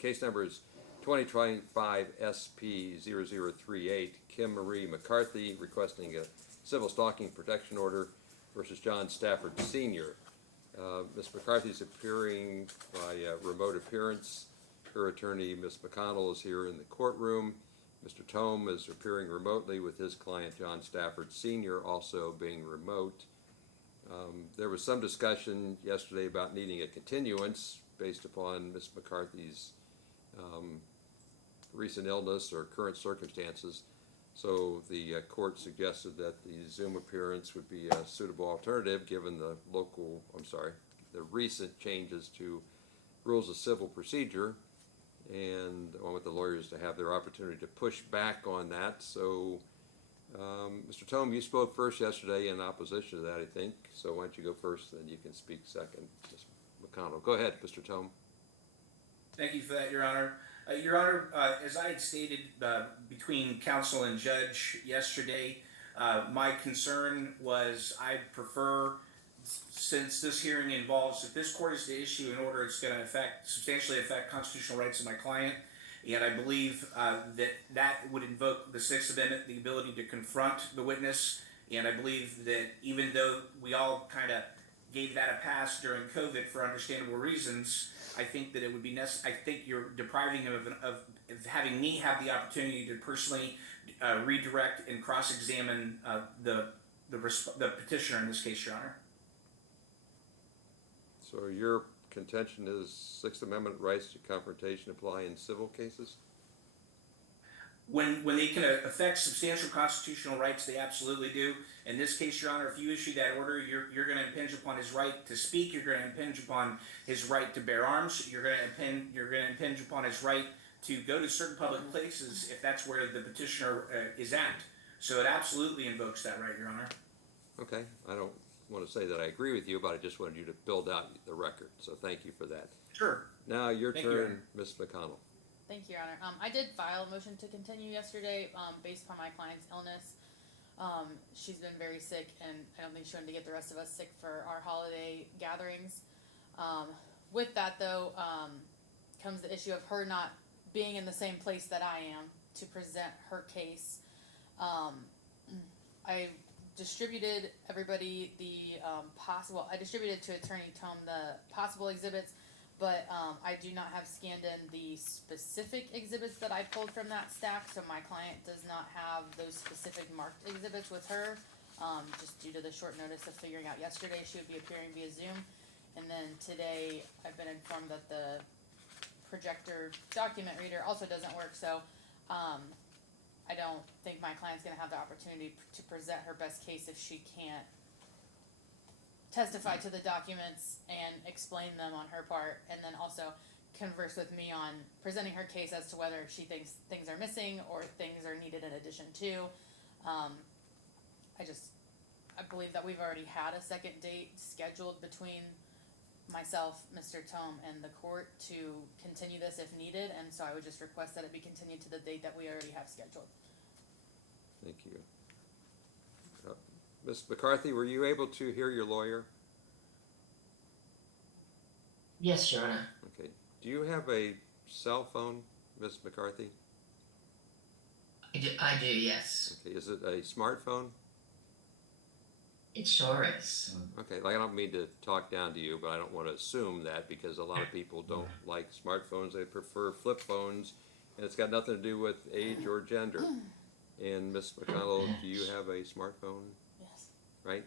Case number is 2025 SP0038. Kim Marie McCarthy requesting a civil stalking protection order versus John Stafford Sr. Ms. McCarthy is appearing by remote appearance. Her attorney, Ms. McConnell, is here in the courtroom. Mr. Tome is appearing remotely with his client, John Stafford Sr., also being remote. There was some discussion yesterday about needing a continuance based upon Ms. McCarthy's recent illness or current circumstances. So the court suggested that the Zoom appearance would be a suitable alternative given the recent changes to rules of civil procedure, and I want the lawyers to have their opportunity to push back on that. So Mr. Tome, you spoke first yesterday in opposition to that, I think. So why don't you go first, then you can speak second. Ms. McConnell, go ahead, Mr. Tome. Thank you for that, Your Honor. Your Honor, as I had stated between counsel and judge yesterday, my concern was I prefer, since this hearing involves, if this court is to issue an order, it's going to substantially affect constitutional rights of my client, and I believe that would invoke the Sixth Amendment, the ability to confront the witness, and I believe that even though we all kind of gave that a pass during COVID for understandable reasons, I think that it would be necessary. I think you're depriving him of having me have the opportunity to personally redirect and cross-examine the petitioner in this case, Your Honor. So your contention is Sixth Amendment rights to confrontation apply in civil cases? When they can affect substantial constitutional rights, they absolutely do. In this case, Your Honor, if you issue that order, you're going to impinge upon his right to speak. You're going to impinge upon his right to bear arms. You're going to impinge upon his right to go to certain public places if that's where the petitioner is at. So it absolutely invokes that right, Your Honor. Okay, I don't want to say that I agree with you, but I just wanted you to build out the record. So thank you for that. Sure. Now your turn, Ms. McConnell. Thank you, Your Honor. I did file a motion to continue yesterday based upon my client's illness. She's been very sick, and I don't think she wanted to get the rest of us sick for our holiday gatherings. With that, though, comes the issue of her not being in the same place that I am to present her case. I distributed everybody I distributed to Attorney Tome the possible exhibits, but I do not have scanned in the specific exhibits that I pulled from that stack, so my client does not have those specific marked exhibits with her, just due to the short notice of figuring out yesterday she would be appearing via Zoom. And then today I've been informed that the projector document reader also doesn't work, so I don't think my client's going to have the opportunity to present her best case if she can't testify to the documents and explain them on her part, and then also converse with me on presenting her case as to whether she thinks things are missing or things are needed in addition to. I believe that we've already had a second date scheduled between myself, Mr. Tome, and the court to continue this if needed, and so I would just request that it be continued to the date that we already have scheduled. Thank you. Ms. McCarthy, were you able to hear your lawyer? Yes, Your Honor. Okay. Do you have a cell phone, Ms. McCarthy? I do, yes. Okay. Is it a smartphone? It sure is. Okay. Like, I don't mean to talk down to you, but I don't want to assume that, because a lot of people don't like smartphones. They prefer flip phones, and it's got nothing to do with age or gender. And Ms. McConnell, do you have a smartphone? Yes. Right?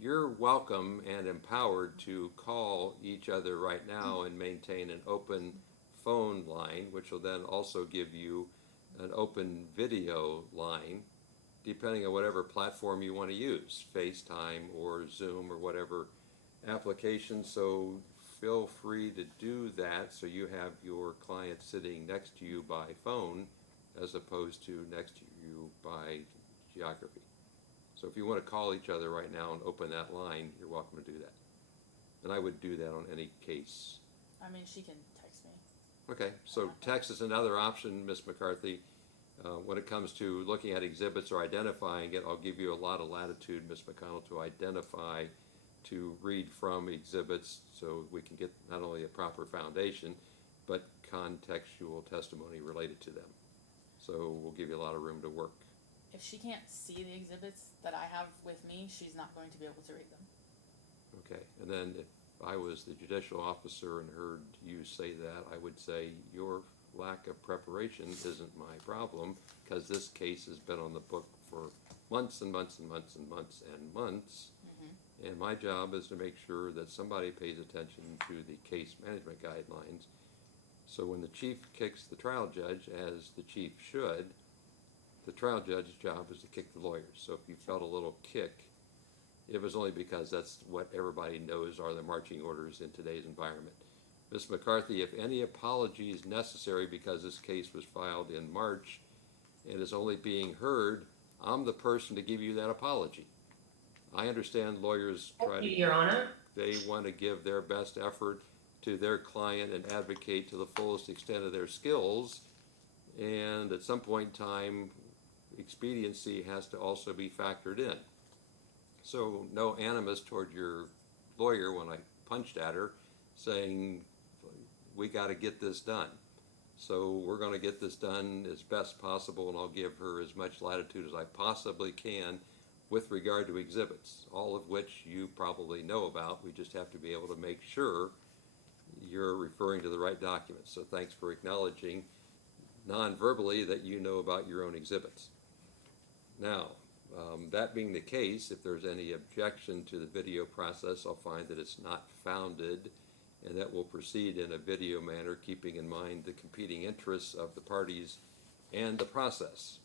You're welcome and empowered to call each other right now and maintain an open phone line, which will then also give you an open video line, depending on whatever platform you want to use, FaceTime or Zoom or whatever application. So feel free to do that, so you have your client sitting next to you by phone as opposed to next to you by geography. So if you want to call each other right now and open that line, you're welcome to do that. And I would do that on any case. I mean, she can text me. Okay, so text is another option, Ms. McCarthy. When it comes to looking at exhibits or identifying it, I'll give you a lot of latitude, Ms. McConnell, to identify, to read from exhibits, so we can get not only a proper foundation, but contextual testimony related to them. So we'll give you a lot of room to work. If she can't see the exhibits that I have with me, she's not going to be able to read them. Okay, and then if I was the judicial officer and heard you say that, I would say your lack of preparation isn't my problem, because this case has been on the book for months and months and months and months and months. And my job is to make sure that somebody pays attention to the case management guidelines. So when the chief kicks the trial judge, as the chief should, the trial judge's job is to kick the lawyers. So if you felt a little kick, it was only because that's what everybody knows are the marching orders in today's environment. Ms. McCarthy, if any apology is necessary because this case was filed in March and is only being heard, I'm the person to give you that apology. I understand lawyers Thank you, Your Honor. they want to give their best effort to their client and advocate to the fullest extent of their skills. And at some point in time, expediency has to also be factored in. So no animus toward your lawyer when I punched at her saying, we got to get this done. So we're going to get this done as best possible, and I'll give her as much latitude as I possibly can with regard to exhibits, all of which you probably know about. We just have to be able to make sure you're referring to the right documents. So thanks for acknowledging non-verbally that you know about your own exhibits. Now, that being the case, if there's any objection to the video process, I'll find that it's not founded, and that will proceed in a video manner, keeping in mind the competing interests of the parties and the process.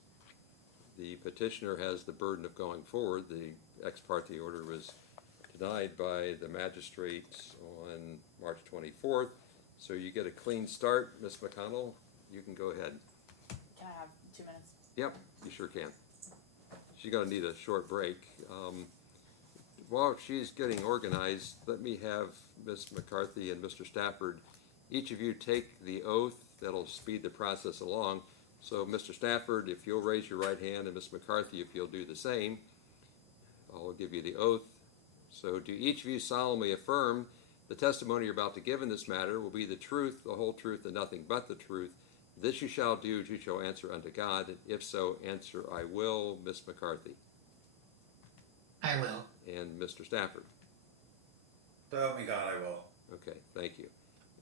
The petitioner has the burden of going forward. The ex parte order was denied by the magistrate on March 24th, so you get a clean start. Ms. McConnell, you can go ahead. Can I have 2 minutes? Yep, you sure can. She's gonna need a short break. While she's getting organized, let me have Ms. McCarthy and Mr. Stafford, each of you take the oath that'll speed the process along. So Mr. Stafford, if you'll raise your right hand, and Ms. McCarthy, if you'll do the same, I'll give you the oath. So do each of you solemnly affirm the testimony you're about to give in this matter will be the truth, the whole truth, and nothing but the truth. This you shall do, you shall answer unto God. And if so, answer, I will. Ms. McCarthy. I will. And Mr. Stafford. So help me God, I will. Okay, thank you.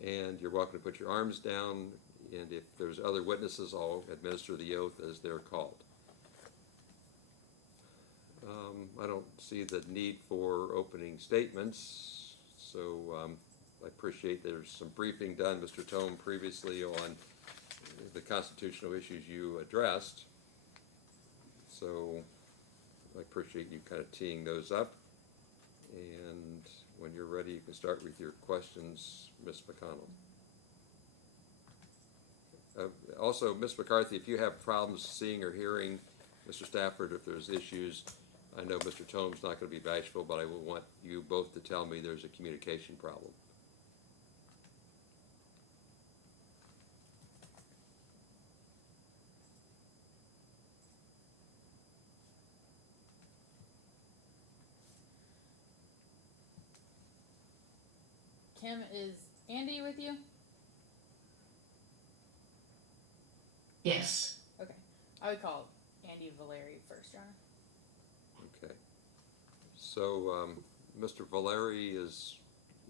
And you're welcome to put your arms down, and if there's other witnesses, I'll administer the oath as they're called. I don't see the need for opening statements, so I appreciate there's some briefing done, Mr. Tome, previously on the constitutional issues you addressed. So I appreciate you kind of teeing those up. And when you're ready, you can start with your questions, Ms. McConnell. Also, Ms. McCarthy, if you have problems seeing or hearing Mr. Stafford, if there's issues, I know Mr. Tome's not going to be bashful, but I will want you both to tell me there's a communication problem. Kim, is Andy with you? Yes. Okay. I would call Andy Valeri first, Your Honor. Okay. So, Mr. Valeri is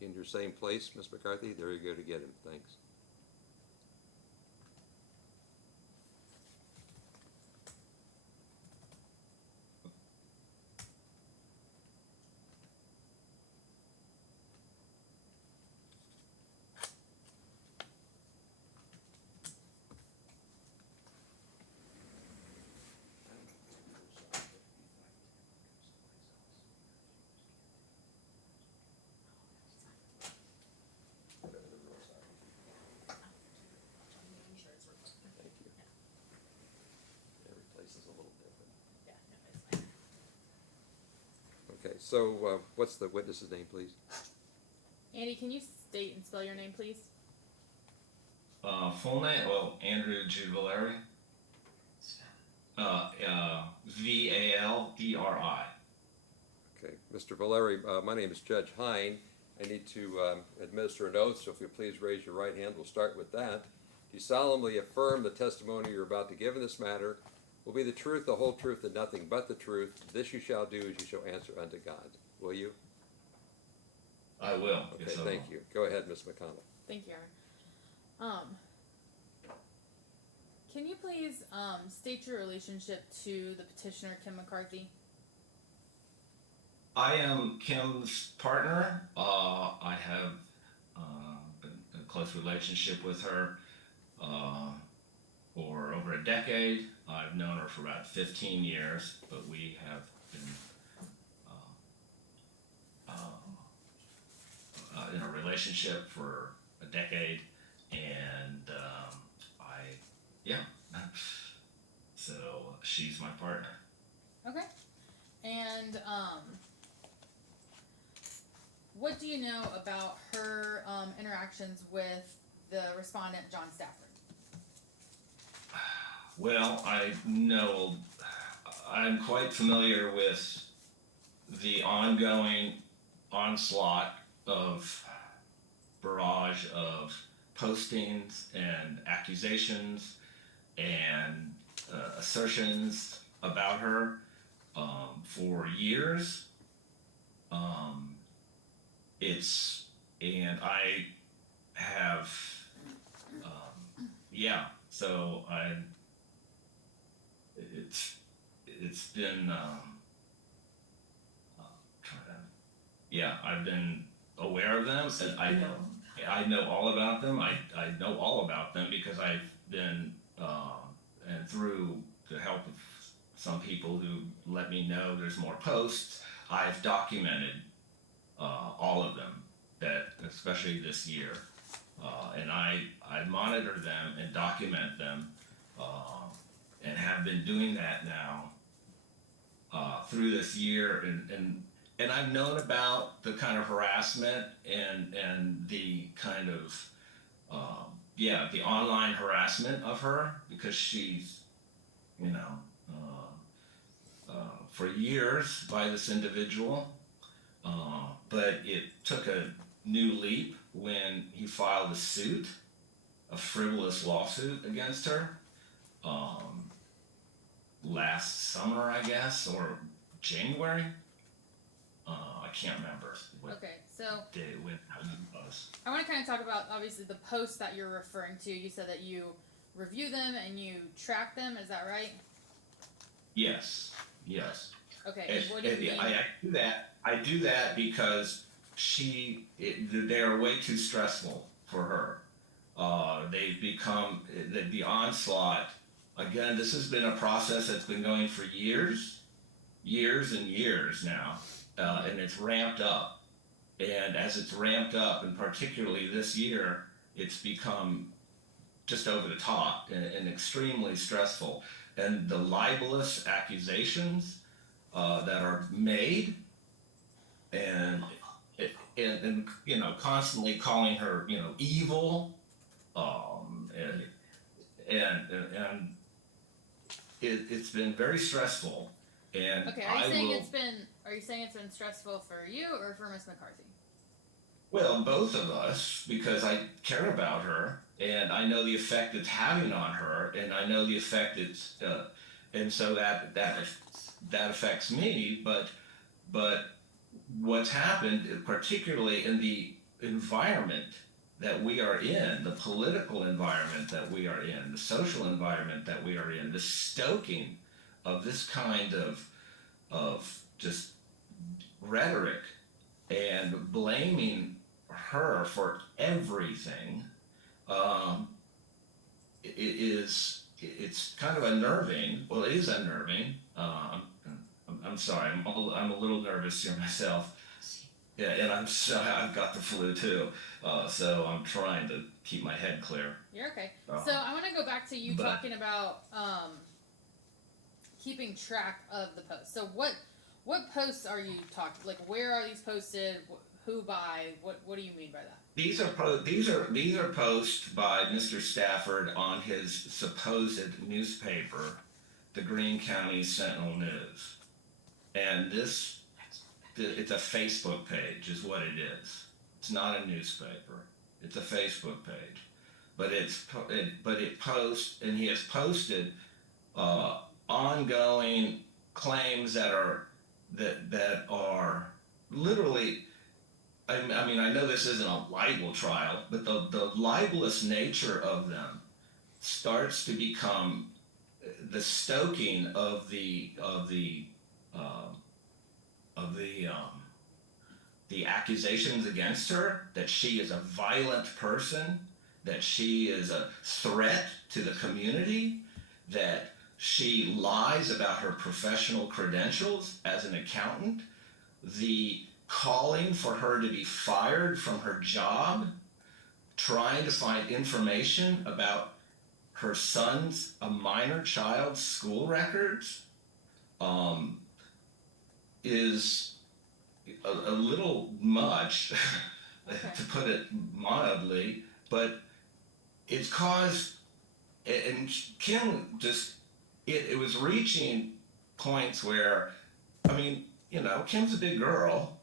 in your same place, Ms. McCarthy? There you go to get him. Thanks. Thank you. Every place is a little different. Yeah, no, it's fine. Okay, so what's the witness's name, please? Andy, can you state and spell your name, please? Full name, well, Andrew G. Valeri. Valeri. Okay, Mr. Valeri, my name is Judge Hein. I need to administer an oath, so if you please raise your right hand, we'll start with that. You solemnly affirm the testimony you're about to give in this matter will be the truth, the whole truth, and nothing but the truth. This you shall do as you shall answer unto God. Will you? I will. Okay, Yes, I thank will. you. Go ahead, Ms. McConnell. Thank you, Your Honor. Can you please state your relationship to the petitioner, Kim McCarthy? I am Kim's partner. I have a close relationship with her for over a decade. I've known her for about 15 years, but we have been in a relationship for a decade, and yeah, so she's my partner. Okay. And what do you know about her interactions with the respondent, John Stafford? Well, I'm quite familiar with the ongoing onslaught of barrage of postings and accusations and assertions about her for years. And I have, so it's been, I've been aware of them, and I know all about them. I know all about them because I've been, and through the help of some people who let me know there's more posts, I've documented all of them, that especially this year, and I monitor them and document them, and have been doing that now through this year, and I've known about the kind of harassment and the kind of the online harassment of her, because she's for years by this individual, but it took a new leap when he filed a frivolous lawsuit against her last summer, I guess, or January. I can't remember what Okay, so day when it was. I want to kind of talk about, obviously, the posts that you're referring to. You said that you review them and you track them. Is that right? Yes. Okay, And, what do you mean? I do that because they are way too stressful for her. They've become the onslaught. Again, this has been a process that's been going for years and years now, and it's ramped up. And as it's ramped up, and particularly this year, it's become just over the top and extremely stressful. And the libelous accusations that are made, and constantly calling her evil, and it's been very stressful. And Okay, are you saying it's been stressful for you or for Miss McCarthy? Well, both of us, because I care about her, and I know the effect it's having on her, and I know the effect it's, and so that affects me. But what's happened, particularly in the environment that we are in, the political environment that we are in, the social environment that we are in, the stoking of this kind of just rhetoric and blaming her for everything, it's kind of unnerving. Well, it is unnerving. I'm sorry, I'm a little nervous here myself. Yeah, and I've got the flu too, so I'm trying to keep my head clear. You're okay. So I want to go back to you talking about keeping track of the posts. So what posts are you talking? Like, where are these posted? Who by? What do you mean by that? These are posts by Mr. Stafford on his supposed newspaper, the Greene County Sentinel News, and it's a Facebook page, is what it is. It's not a newspaper. It's a Facebook page. but he has posted ongoing claims that are literally. I mean, I know this isn't a libel trial, but the libelous nature of them starts to become the stoking of the accusations against her, that she is a violent person, that she is a threat to the community, that she lies about her professional credentials as an accountant, the calling for her to be fired from her job, trying to find information about her son's, a minor child's, school records, is a little much, to put it mildly, but it's caused, and Kim just, it was reaching points where, I mean, Kim's a big girl,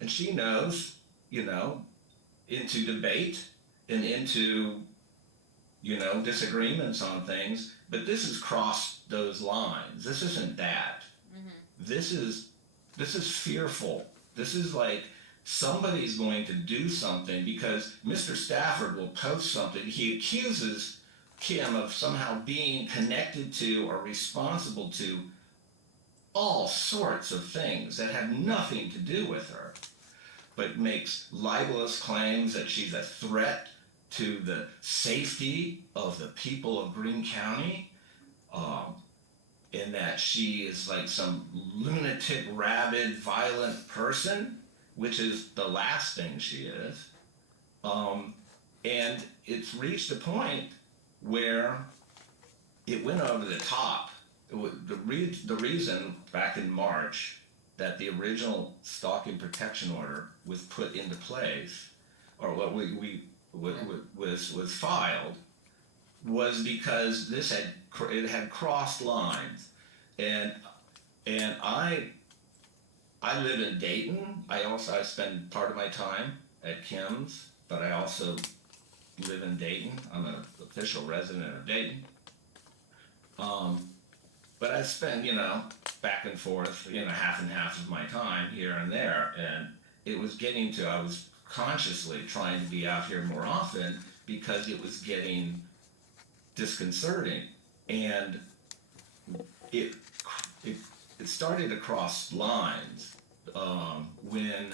and she knows, into debate and into, disagreements on things, but this has crossed those lines. This isn't that. Mm-hmm. This is fearful. This is like somebody's going to do something, because Mr. Stafford will post something. He accuses Kim of somehow being connected to or responsible to all sorts of things that have nothing to do with her, but makes libelous claims that she's a threat to the safety of the people of Greene County, and that she is like some lunatic, rabid, violent person, which is the last thing she is. And it's reached a point where it went over the top. The reason back in March that the original stalking protection order was put into place, or what was filed, was because it had crossed lines, and I live in Dayton. I spend part of my time at Kim's, but I also live in Dayton. I'm an official resident of Dayton. But I spend, back and forth, half and half of my time here and there, and it was getting to, I was consciously trying to be out here more often because it was getting disconcerting, and it started to cross lines when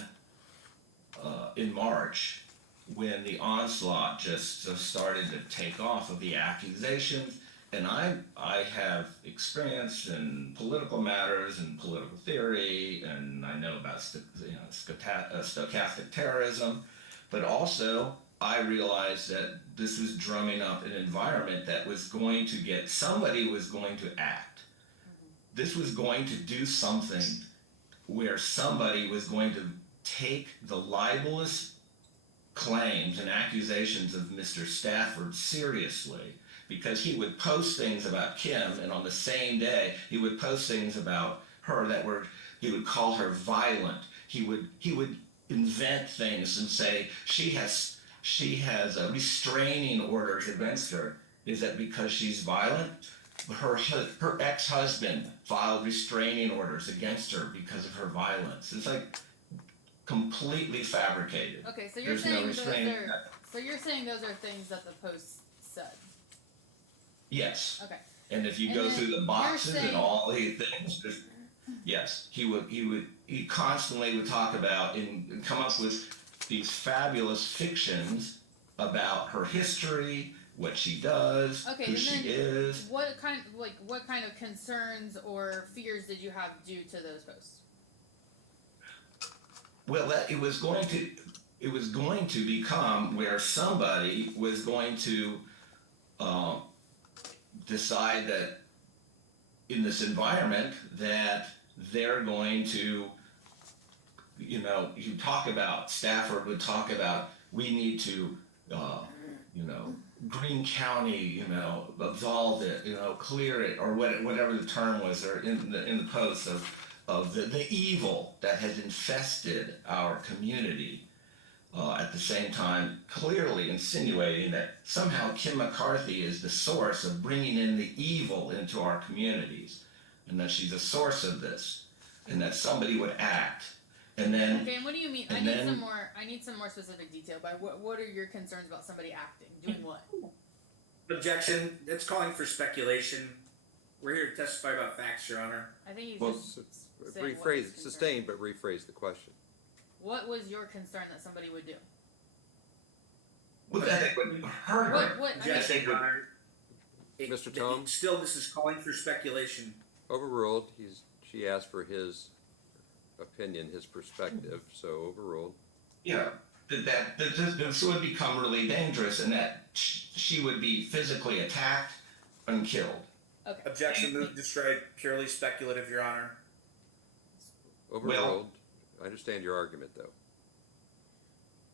in March, when the onslaught just started to take off of the accusations. And I have experience in political matters and political theory, and I know about stochastic terrorism, but also I realized that this was drumming up an environment that was going to somebody was going to act. This was going to do something where somebody was going to take the libelous claims and accusations of Mr. Stafford seriously, because he would post things about Kim, and on the same day he would post things about her he would call her violent. He would invent things and say she has restraining orders against her. Is that because she's violent? Her ex-husband filed restraining orders against her because of her violence. It's like completely fabricated. Okay, so you're saying those are things that the post said. Yes. Okay. And if you go through the boxes and all these things, yes, he constantly would talk about and come up with these fabulous fictions about her history, what she does, who she is. What kind of concerns or fears did you have due to those posts? Well, it was going to become where somebody was going to decide that in this environment that they're going to, Stafford would talk about, we need to, Greene County, absolve it, clear it, or whatever the term was, or in the post of the evil that has infested our community. at the same time clearly insinuating that somehow Kim McCarthy is the source of bringing in the evil into our communities, and that she's a source of this, and that somebody would act. And then, Okay, and what do you mean? I and need then- some more. I need some more specific detail. By what are your concerns about somebody acting, doing what? Objection. It's calling for speculation. We're here to testify about facts, Your Honor. I think he's Well, just saying what Rephrase, his concern- sustain, but rephrase the question. What was your concern that somebody would do? well, that they would hurt her. What? I mean, Objection, think Your we- Honor. Mr. Tom? Still, this is calling for speculation. Overruled. She asked for his opinion, his perspective, so overruled. Yeah, that this would become really dangerous, and that she would be physically attacked and killed. okay. Objection. Move to strike. Purely speculative, Your Honor. Overruled. I understand your argument, though.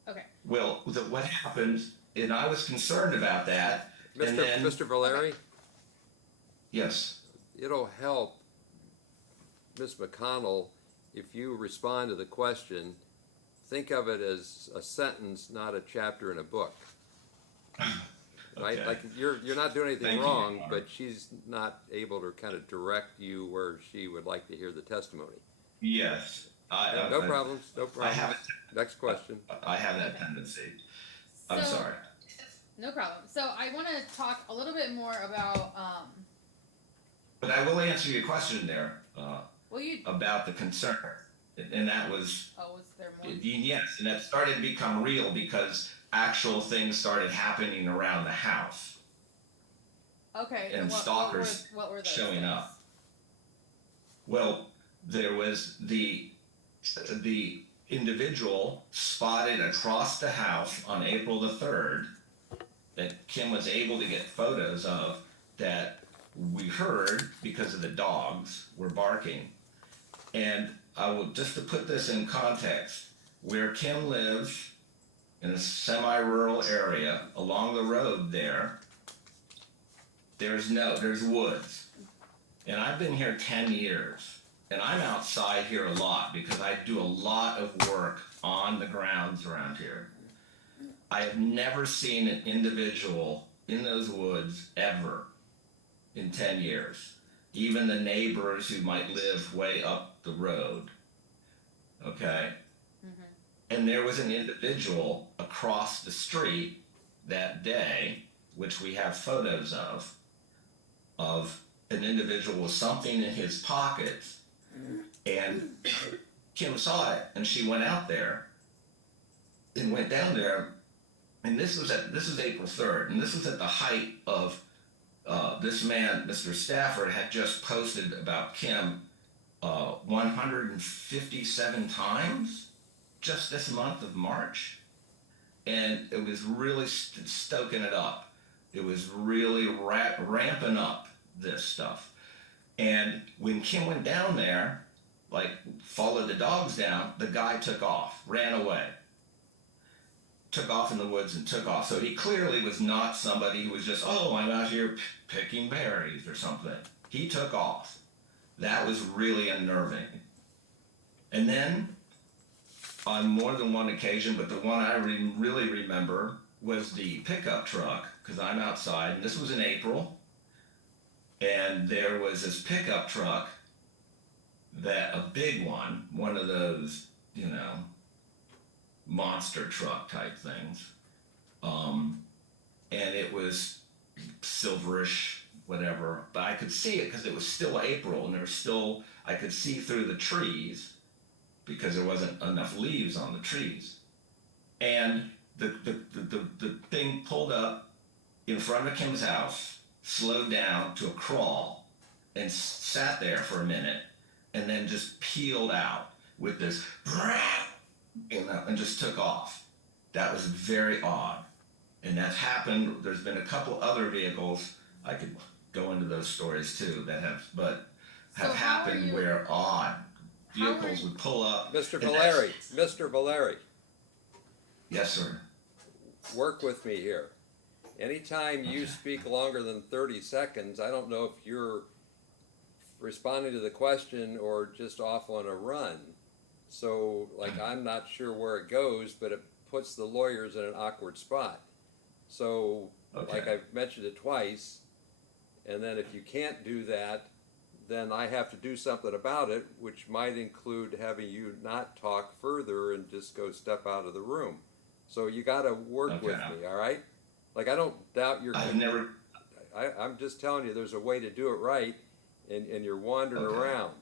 Okay. Well, what happened, and I was concerned about that. And then, Mr. Valeri, yes, it'll help Ms. McConnell if you respond to the question. Think of it as a sentence, not a chapter in a book. Right? Okay. Like you're not doing anything Thank you, wrong, Your Honor. but she's not able to kind of direct you where she would like to hear the testimony. yes. No problems. No I problems. have Next question. I have that tendency. I'm So- sorry. No problem. So I want to talk a little bit more about But I will answer your question there well, you. about the concern. And that was, Oh, was there more? yes, and that started to become real because actual things started happening around the house. Okay. and what, stalkers what were those showing things? up. Well, there was the individual spotted across the house on April the 3rd that Kim was able to get photos of, that we heard because of the dogs were barking. And I will, just to put this in context, where Kim lives in a semi-rural area along the road there's woods. And I've been here 10 years, and I'm outside here a lot because I do a lot of work on the grounds around here. I have never seen an individual in those woods ever in 10 years. Even the neighbors who might live way up the road. Okay? And there was an individual across the street that day, which we have photos of an individual with something in his pockets, and Kim saw it, and she went out there and went down there, and this is April 3rd, and this was at the height of this man, Mr. Stafford, had just posted about Kim 157 times just this month of March, and it was really stoking it up. It was really ramping up this stuff. And when Kim went down there, like followed the dogs down, the guy took off, ran away. Took off in the woods and took off. So he clearly was not somebody who was just, oh, I'm out here picking berries or something. He took off. That was really unnerving. And then, on more than one occasion, but the one I really remember was the pickup truck, because I'm outside, and this was in April, and there was this pickup truck, a big one of those, monster truck type things, and it was silverish, whatever, but I could see it because it was still April, and I could see through the trees because there wasn't enough leaves on the trees, and the thing pulled up in front of Kim's house, slowed down to a crawl, and sat there for a minute, and then just peeled out with this, and just took off. That was very odd. And that's happened. There's been a couple other vehicles, I could go into those stories too, that have So how are happened you- where odd how are vehicles you- would pull up. Mr. and Valeri, Mr. Valeri, Yes, sir. work with me here. Anytime you Okay. speak longer than 30 seconds, I don't know if you're responding to the question or just off on a run. So, I'm not sure where it goes, but it puts the lawyers in an awkward spot. So, like Okay. I've mentioned it twice, and then if you can't do that, then I have to do something about it, which might include having you not talk further and just go step out of the room. So you got to work with Okay. me, all right? Like, I don't doubt your. I've never. I'm just telling you, there's a way to do it right, and you're wandering Okay. around.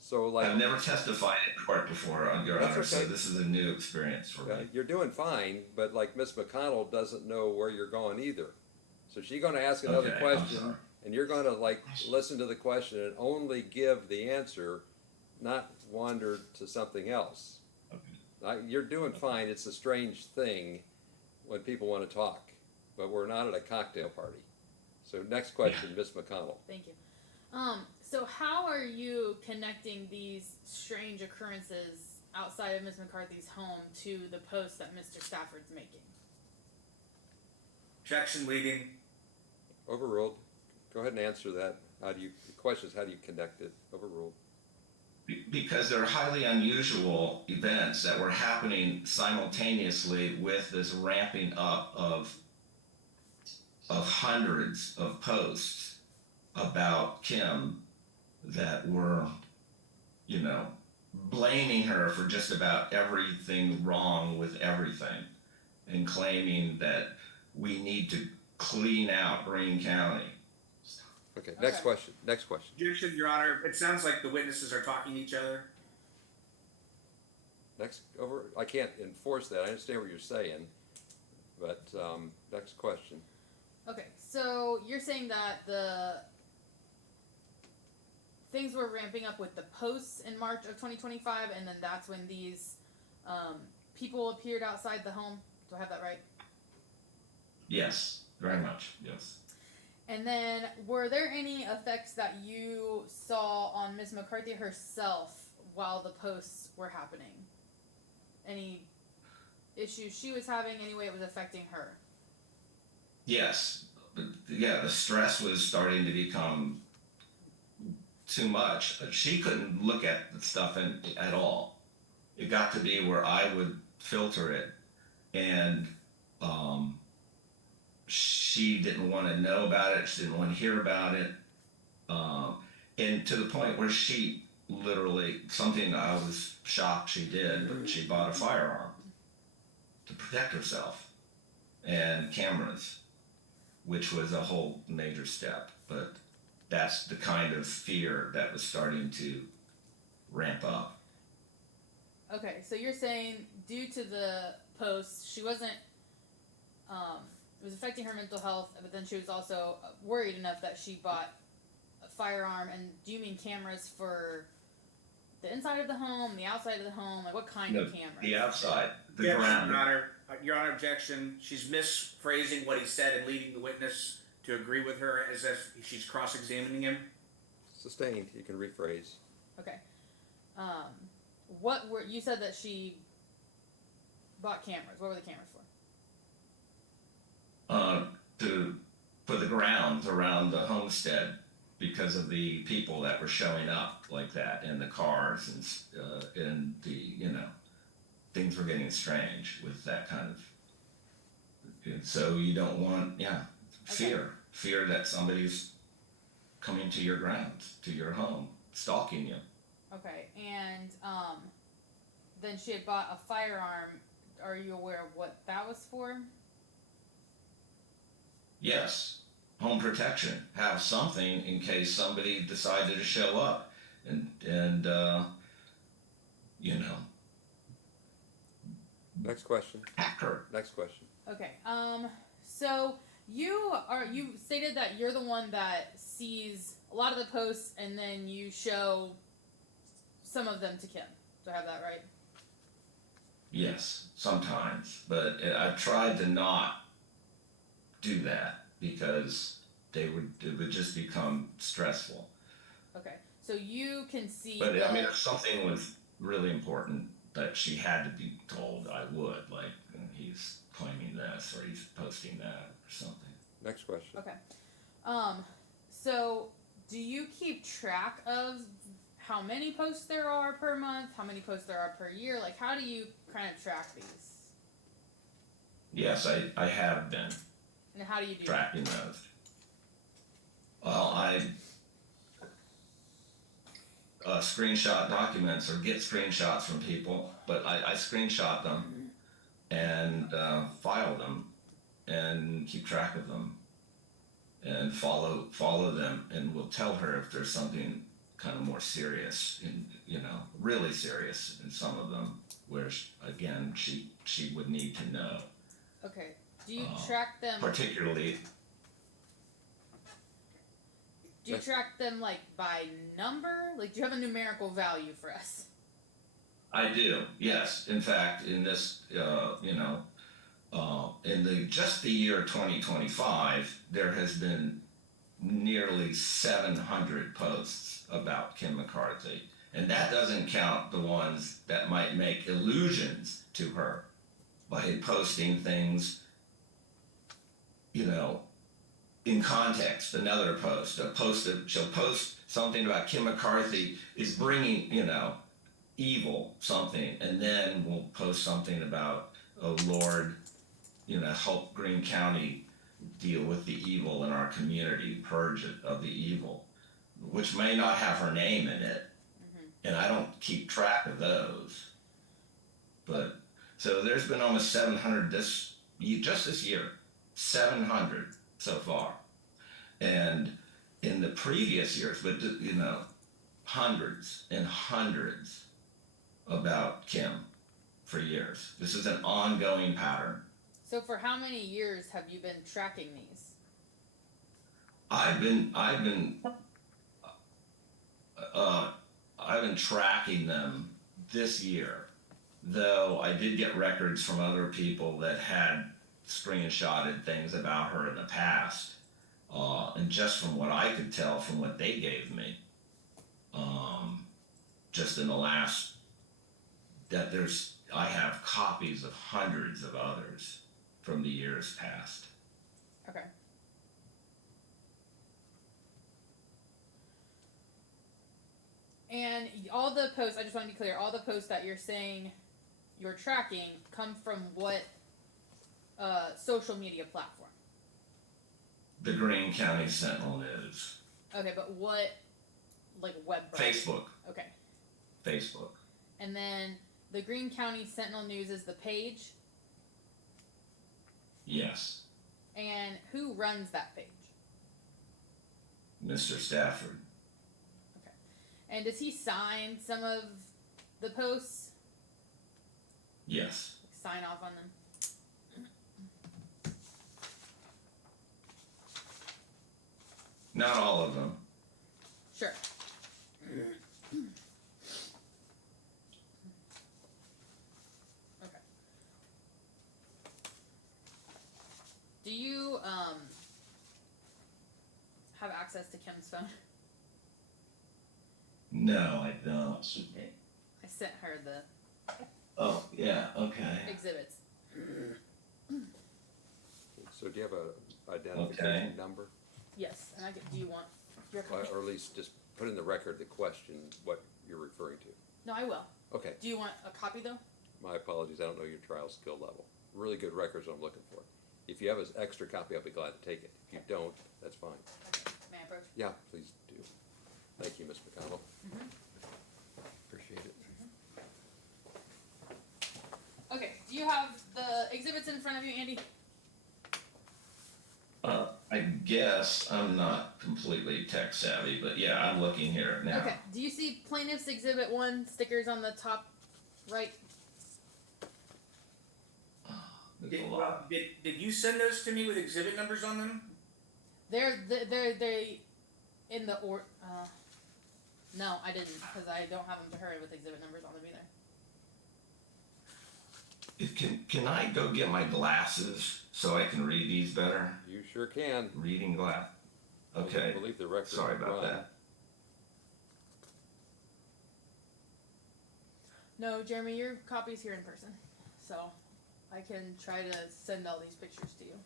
So, like, I've never testified in court before, Your That's Honor, so okay. this is a new experience for me. you're doing fine, but like Miss McConnell doesn't know where you're going either. So she's going to ask another Okay, I'm question, sorry. and you're going to like listen to the question and only give the answer, not wander to something else. You're doing fine. It's a strange thing when people want to talk, but we're not at a cocktail party. So next question, Miss McConnell. Thank you. So how are you connecting these strange occurrences outside of Ms. McCarthy's home to the post that Mr. Stafford's making? Objection leading. Overruled. Go ahead and answer that. The question is, how do you connect it? Overruled. Because they're highly unusual events that were happening simultaneously with this ramping up of hundreds of posts about Kim that were, blaming her for just about everything wrong with everything and claiming that we need to clean out Greene County. Okay, next Okay. question. Next question. Objection, Your Honor. It sounds like the witnesses are talking to each other. I can't enforce that. I understand what you're saying, but next question. Okay, so you're saying that the things were ramping up with the posts in March of 2025, and then that's when these people appeared outside the home. Do I have that right? Yes, very much, yes. And then, were there any effects that you saw on Ms. McCarthy herself while the posts were happening? Any issues she was having, any way it was affecting her? Yes, but yeah, the stress was starting to become too much. She couldn't look at the stuff at all. It got to be where I would filter it, and she didn't want to know about it. She didn't want to hear about it, and to the point where she literally, something I was shocked she did, but she bought a firearm to protect herself and cameras, which was a whole major step. But that's the kind of fear that was starting to ramp up. Okay, so you're saying due to the posts, she wasn't, it was affecting her mental health, but then she was also worried enough that she bought a firearm. And do you mean cameras for the inside of the home, the outside of the home? Like, what kind of cameras? The outside, the Objection, ground. Your Honor. Your Honor, objection. She's misphrasing what he said and leading the witness to agree with her as if she's cross-examining him. Sustained. You can rephrase. Okay. You said that she bought cameras. What were the cameras for? For the grounds around the homestead, because of the people that were showing up like that, and the cars, and the things were getting strange with that kind of. And so you don't want fear that somebody's coming to your grounds, to your home, stalking you. Okay, and then she had bought a firearm. Are you aware of what that was for? Yes, home protection. Have something in case somebody decided to show up, and Next question. hack her. Next question. Okay. So you stated that you're the one that sees a lot of the posts, and then you show some of them to Kim. Do I have that right? Yes, sometimes, but I've tried to not do that because it would just become stressful. Okay. So you can see. But I mean, if something was really important that she had to be told, I would. Like, he's claiming this, or he's posting that, or something. Next question. Okay. So do you keep track of how many posts there are per month? How many posts there are per year? Like, how do you kind of track these? Yes, I have been And how do you do that? tracking those. Well, I screenshot documents or get screenshots from people, but I screenshot them and file them and keep track of them and follow them, and will tell her if there's something kind of more serious, really serious in some of them, where again she would need to know. Okay. Do you track them? Particularly, Do you track them like by number? Like, do you have a numerical value for us? I do, yes. In fact, in this, in just the year 2025, there has been nearly 700 posts about Kim McCarthy, and that doesn't count the ones that might make allusions to her by posting things, in context. Another post, she'll post something about Kim McCarthy is bringing, evil something, and then we'll post something about, oh Lord, help Greene County deal with the evil in our community, purge it of the evil, which may not have her name in it, and I don't keep track of those. But so there's been almost 700 just this year, 700 so far, and in the previous years, but hundreds and hundreds about Kim for years. This is an ongoing pattern. So for how many years have you been tracking these? I've been tracking them this year, though I did get records from other people that had screenshotted things about her in the past, and just from what I could tell from what they gave me, just in the last, I have copies of hundreds of others from the years past. Okay. And all the posts, I just want to be clear, all the posts that you're saying you're tracking come from what social media platform? The Greene County Sentinel News. Okay, but what, like, web browser? Facebook. Okay. Facebook. And then the Greene County Sentinel News is the page? Yes. And who runs that page? Mr. Stafford. Okay. And does he sign some of the posts? Yes. Sign off on them? Not all of them. Sure. Okay. Do you have access to Kim's phone? No, I don't. I sent her the Oh, yeah, okay. exhibits. So do you have a identification number? Yes, and do you want your copy? Or at least just put in the record the question, what you're referring to. No, I will. Okay, Do you want a copy though? my apologies, I don't know your trial skill level. Really good records I'm looking for. If you have an extra copy, I'll be glad to take it. If you don't, that's fine. Okay. May I approach? Yeah, please do. Thank you, Ms. McConnell. Appreciate it. Okay, do you have the exhibits in front of you, Andy? I guess I'm not completely tech savvy, but yeah, I'm looking here now. Okay, do you see plaintiff's exhibit 1 stickers on the top right? There's a lot. Did you send those to me with exhibit numbers on them? They're in the no, I didn't, because I don't have them to her with exhibit numbers on them either. Can I go get my glasses so I can read these better? You sure can. Reading glass. Okay. I believe the record. Sorry about that. No, Jeremy, your copy's here in person, so I can try to send all these pictures to you.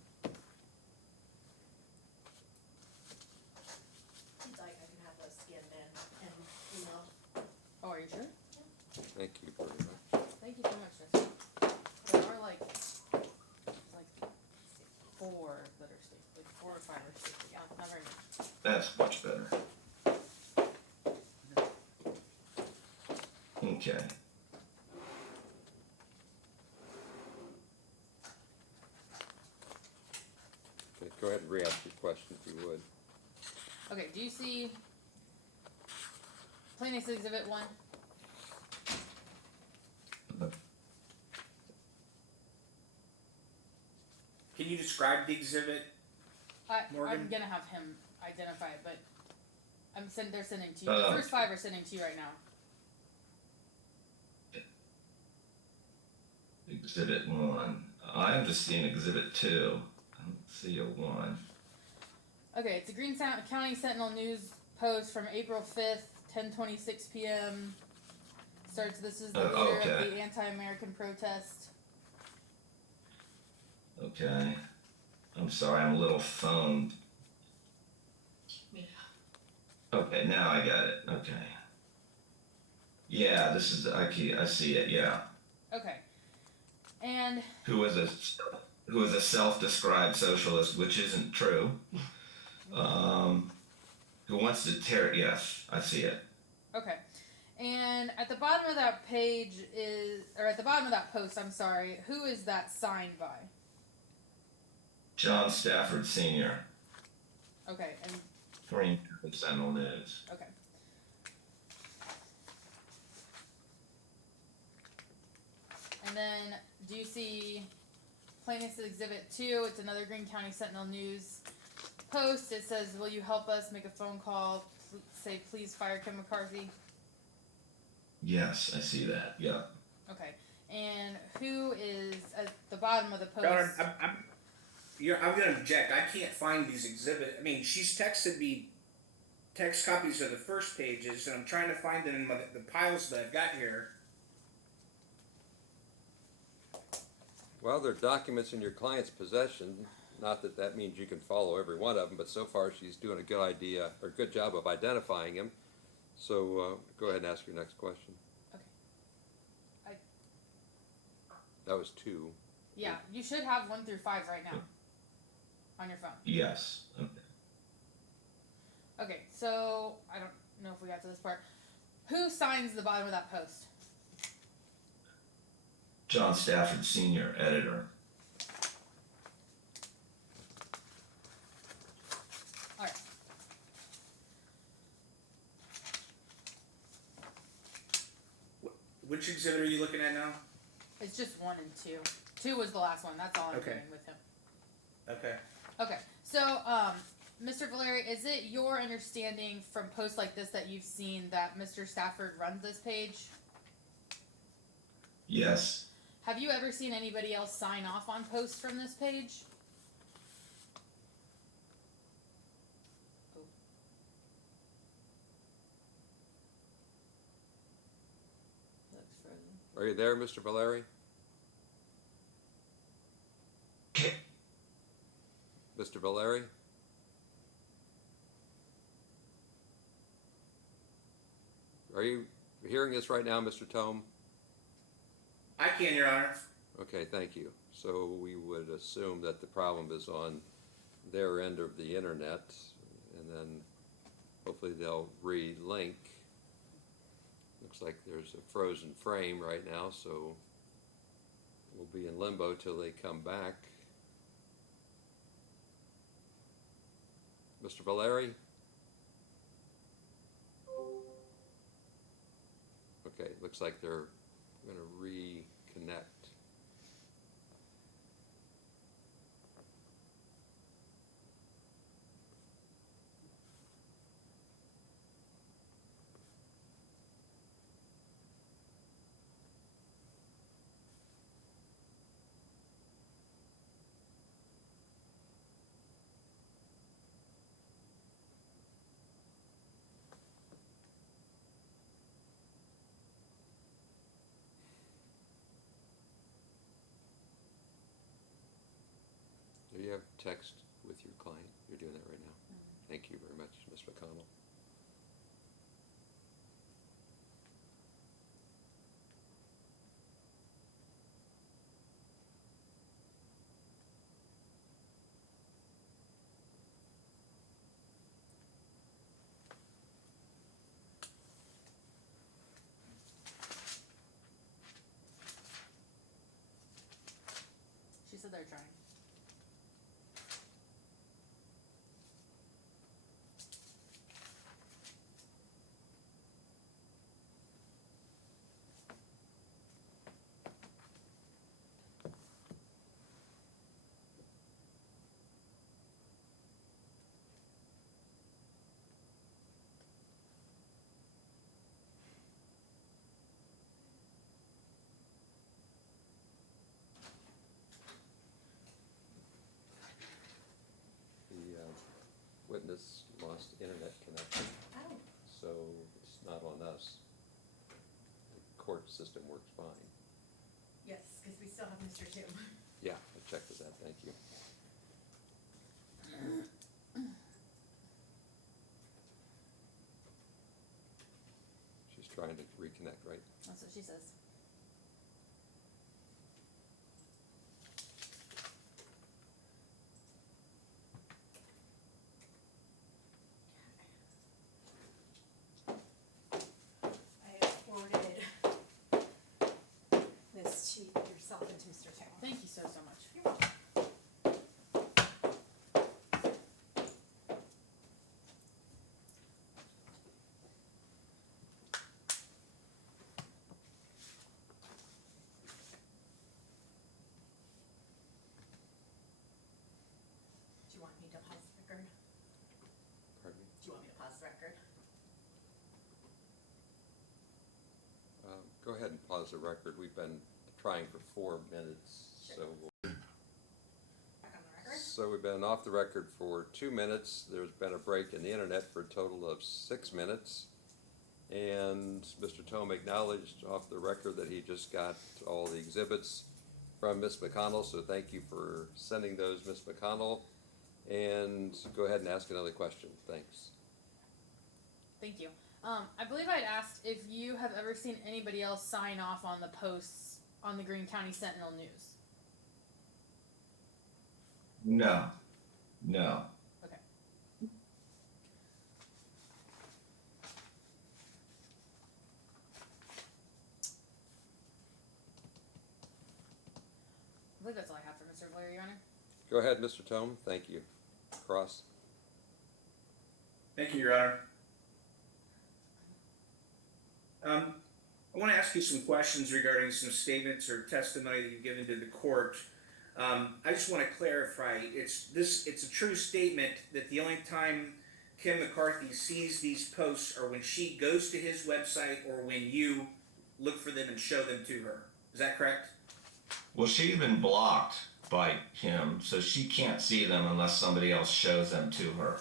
Like I can have those scanned in and emailed. Oh, are you sure? Thank you very much. Thank you so much, Jessica. There are like Okay. Okay, go ahead and re-ask your question if you would. Okay, do you see Plaintiff's Exhibit 1? Can you describe the exhibit? I'm Morgan? gonna have him identify it, but they're sending to you. The first 5 are sending to you right now. Exhibit 1. I'm just seeing Exhibit 2. I don't see a 1. Okay, it's a Greene County Sentinel news post from April 5th, 10:26 p.m. This is the leader okay. of the anti-American protest. Okay. I'm sorry, I'm a little phoned. Yeah. Okay, now I got it. Okay. Yeah, this is I see it. Yeah. Okay, and Who is a self-described socialist, which isn't true. Who wants to tear it? Yes, I see it. okay, and at the bottom of that page at the bottom of that post, I'm sorry, who is that signed by? John Stafford Sr. Okay, and Greene County Sentinel News. okay. And then, do you see Plaintiff's Exhibit 2? It's another Greene County Sentinel News post. It says, will you help us make a phone call? Say, please fire Kim McCarthy. Yes, I see that. Yeah. Okay. And who is at the bottom of the post? Your Honor, I'm going to object. I can't find these exhibits. I mean, she's texted me text copies of the first pages, and I'm trying to find them in the piles that I've got here. Well, they're documents in your client's possession. Not that that means you can follow every one of them, but so far she's doing a good job of identifying him. So go ahead and ask your next question. Okay. That was 2. Yeah, you should have 1 through 5 right now on your phone. Yes. Okay. Okay, so I don't know if we got to this part. Who signs the bottom of that post? John Stafford Sr., editor. All right. Which exhibit are you looking at now? It's just 1 and 2. 2 was the last one. That's all I'm Okay. doing with him. Okay. Okay, so Mr. Valeri, is it your understanding from posts like this that you've seen that Mr. Stafford runs this page? Yes. Have you ever seen anybody else sign off on posts from this page? Oh. Looks frozen. Are you there, Mr. Valeri? Mr. Valeri? Are you hearing this right now, Mr. Tome? I can, Your Honor. Okay, thank you. So we would assume that the problem is on their end of the internet, and then hopefully they'll re-link. Looks like there's a frozen frame right now, so we'll be in limbo till they come back. Mr. Valeri? Okay, looks like they're going to reconnect. Do you have text with your client? You're doing that right now. Thank you very much, Ms. McConnell. said they're trying. The witness lost internet connection, Oh, so it's not on us. The court system works fine. yes, because we still have Mr. Tim. Yeah, I checked with that, thank you. She's trying to reconnect, right? That's what she says. I have forwarded this to yourself and to Mr. Tim. Thank you so much. You're welcome. Do you want me to pause the record? Pardon me? Do you want me to pause the record? Go ahead and pause the record. We've been trying for 4 minutes, so. Back on the record? So we've been off the record for 2 minutes. There's been a break in the internet for a total of 6 minutes. And Mr. Tome acknowledged off the record that he just got all the exhibits from Ms. McConnell, so thank you for sending those, Ms. McConnell. And go ahead and ask another question. Thanks. Thank you. I believe I'd asked if you have ever seen anybody else sign off on the posts on the Greene County Sentinel news. No, no. Okay. I believe that's all I have for Mr. Blair, Your Honor. Go ahead, Mr. Tome. Thank you. Cross. Thank you, Your Honor. I want to ask you some questions regarding some statements or testimony that you've given to the court. I just want to clarify, it's a true statement that the only time Kim McCarthy sees these posts are when she goes to his website or when you look for them and show them to her. Is that correct? Well, she's been blocked by him, so she can't see them unless somebody else shows them to her.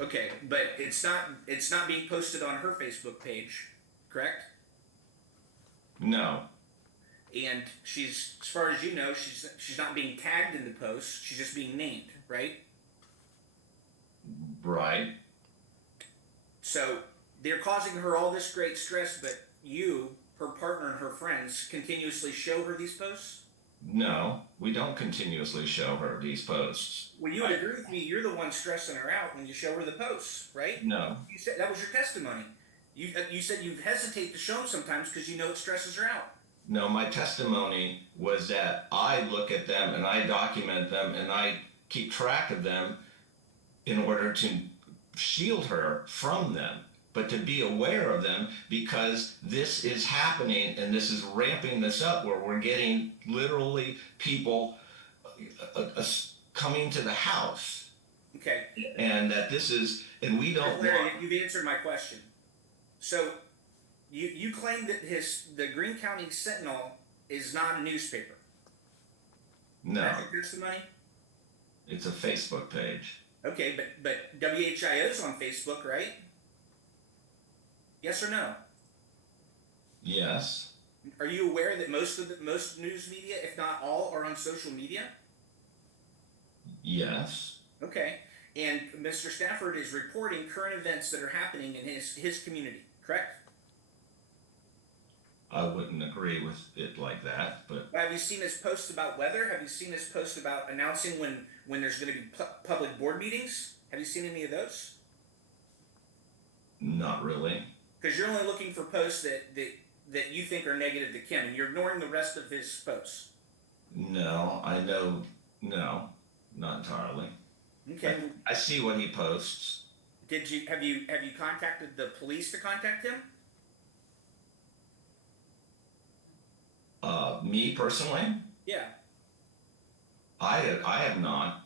Okay, but it's not being posted on her Facebook page, correct? No, And she's, as far as you know, she's not being tagged in the post. She's just being named, right? right? So they're causing her all this great stress, but you, her partner, and her friends continuously show her these posts? No, we don't continuously show her these posts. Well, you would agree with me. You're the one stressing her out when you show her the posts, right? No, You said that was your testimony. You said you hesitate to show them sometimes because you know it stresses her out. no, my testimony was that I look at them and I document them and I keep track of them in order to shield her from them, but to be aware of them because this is happening and this is ramping this up where we're getting literally people coming to the house, Okay. and that this is, and we don't Larry, want, you've answered my question. So you claim that the Greene County Sentinel is not a newspaper. no, That's your testimony? it's a Facebook page. Okay, but WHIO is on Facebook, right? Yes or no? Yes, Are you aware that most news media, if not all, are on social media? yes, Okay, and Mr. Stafford is reporting current events that are happening in his community, correct? I wouldn't agree with it like that, but Have you seen his posts about weather? Have you seen his posts about announcing when there's going to be public board meetings? Have you seen any of those? not really. Because you're only looking for posts that you think are negative to Kim, and you're ignoring the rest of his posts. No, I know No, not entirely. Okay. I see what he posts. Have you contacted the police to contact him? Me personally, Yeah. I have not.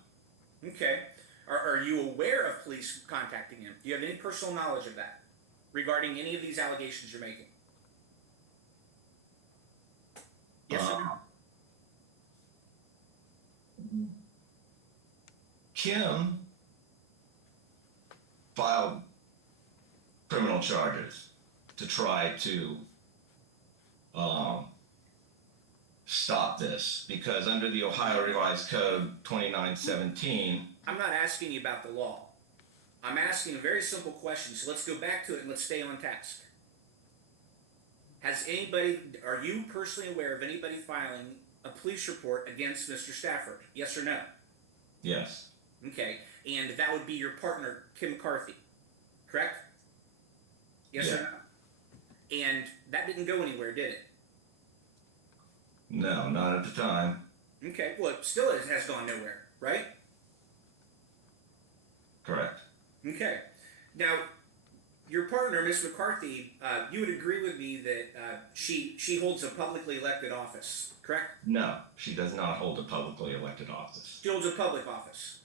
Okay. Are you aware of police contacting him? Do you have any personal knowledge of that regarding any of these allegations you're making? Yes or no? Kim filed criminal charges to try to stop this because under the Ohio Revised Code 2917, I'm not asking you about the law. I'm asking a very simple question. So let's go back to it and let's stay on task. Are you personally aware of anybody filing a police report against Mr. Stafford? Yes or no? yes, Okay. And that would be your partner, Kim McCarthy. Correct? Yes or Yeah. no? And that didn't go anywhere, did it? no, not at the time. Okay. Well, it still has gone nowhere, right? Correct. Okay. Now, your partner, Miss McCarthy, you would agree with me that she holds a publicly elected office, correct? No, she does not hold a publicly elected office. She holds a public office,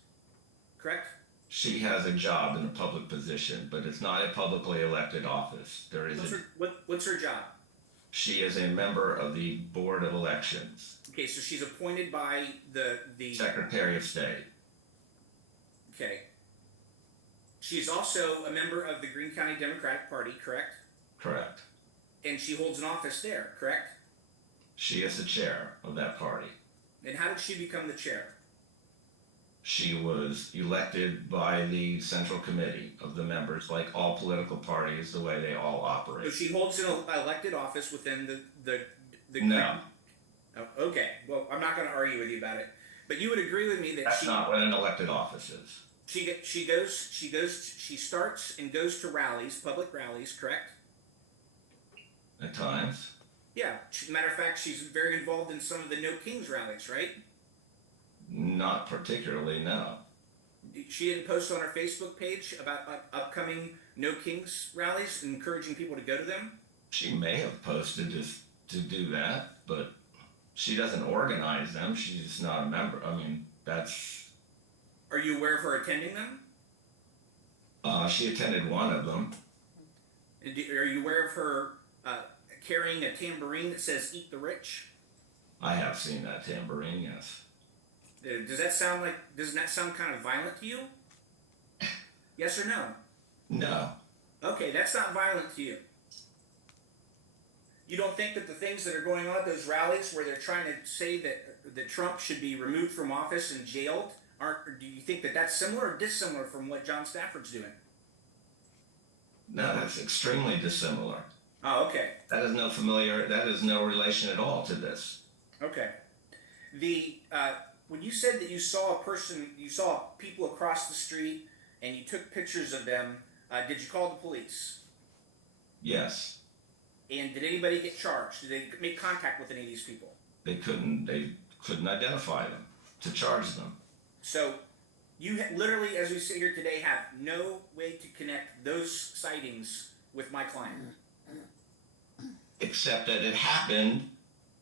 correct? She has a job in a public position, but it's not a publicly elected office. What's her job? She is a member of the Board of Elections, Okay, so she's appointed by the Secretary of State. Okay. She's also a member of the Greene County Democratic Party, correct? Correct. And she holds an office there, correct? She is the chair of that party. And how did she become the chair? She was elected by the Central Committee of the members, like all political parties, the way they all So operate. she holds an elected office within the No, Oh, okay. Well, I'm not going to argue with you about it, but you would agree with me that that's not what an elected office is. she starts and goes to rallies, public rallies, correct? At times, Yeah. Matter of fact, she's very involved in some of the No Kings rallies, right? not particularly, no. She didn't post on her Facebook page about upcoming No Kings rallies, encouraging people to go to them. She may have posted just to do that, but she doesn't organize them. She's not a member. I mean, that's. Are you aware of her attending them? She attended one of them. And are you aware of her carrying a tambourine that says "Eat the Rich"? I have seen that tambourine, yes. Doesn't that sound kind of violent to you? Yes or no? No, Okay, that's not violent to you. You don't think that the things that are going on at those rallies where they're trying to say that Trump should be removed from office and jailed, or do you think that that's similar or dissimilar from what John Stafford's doing? no, that's extremely dissimilar. Oh, okay. That is no relation at all to this. Okay. When you said that you saw people across the street and you took pictures of them, did you call the police? Yes, And did anybody get charged? Did they make contact with any of these people? they couldn't identify them to charge them. So you literally, as we sit here today, have no way to connect those sightings with my client. Except that it happened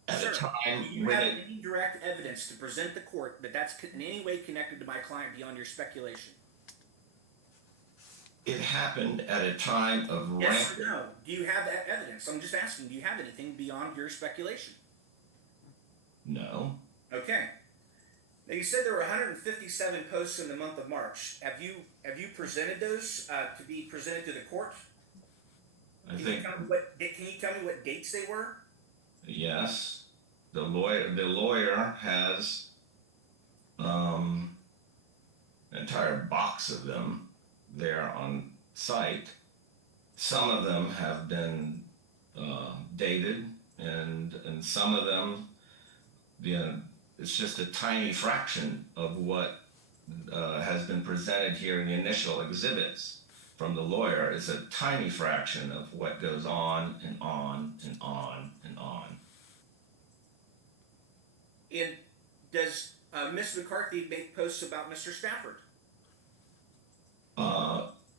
at Sir, a time do you when have it, any direct evidence to present the court that that's in any way connected to my client beyond your speculation? it happened at a time of Yes rampant. or no? Do you have that evidence? I'm just asking, do you have anything beyond your speculation? No, Okay. Now you said there were 157 posts in the month of March. Have you presented those to be presented to the court? I Can think you tell me what dates they were? yes. The lawyer has an entire box of them there on site. Some of them have been dated, and some of them, it's just a tiny fraction of what has been presented here in the initial exhibits from the lawyer. Is a tiny fraction of what goes on and on and on and on. And does Miss McCarthy make posts about Mr. Stafford.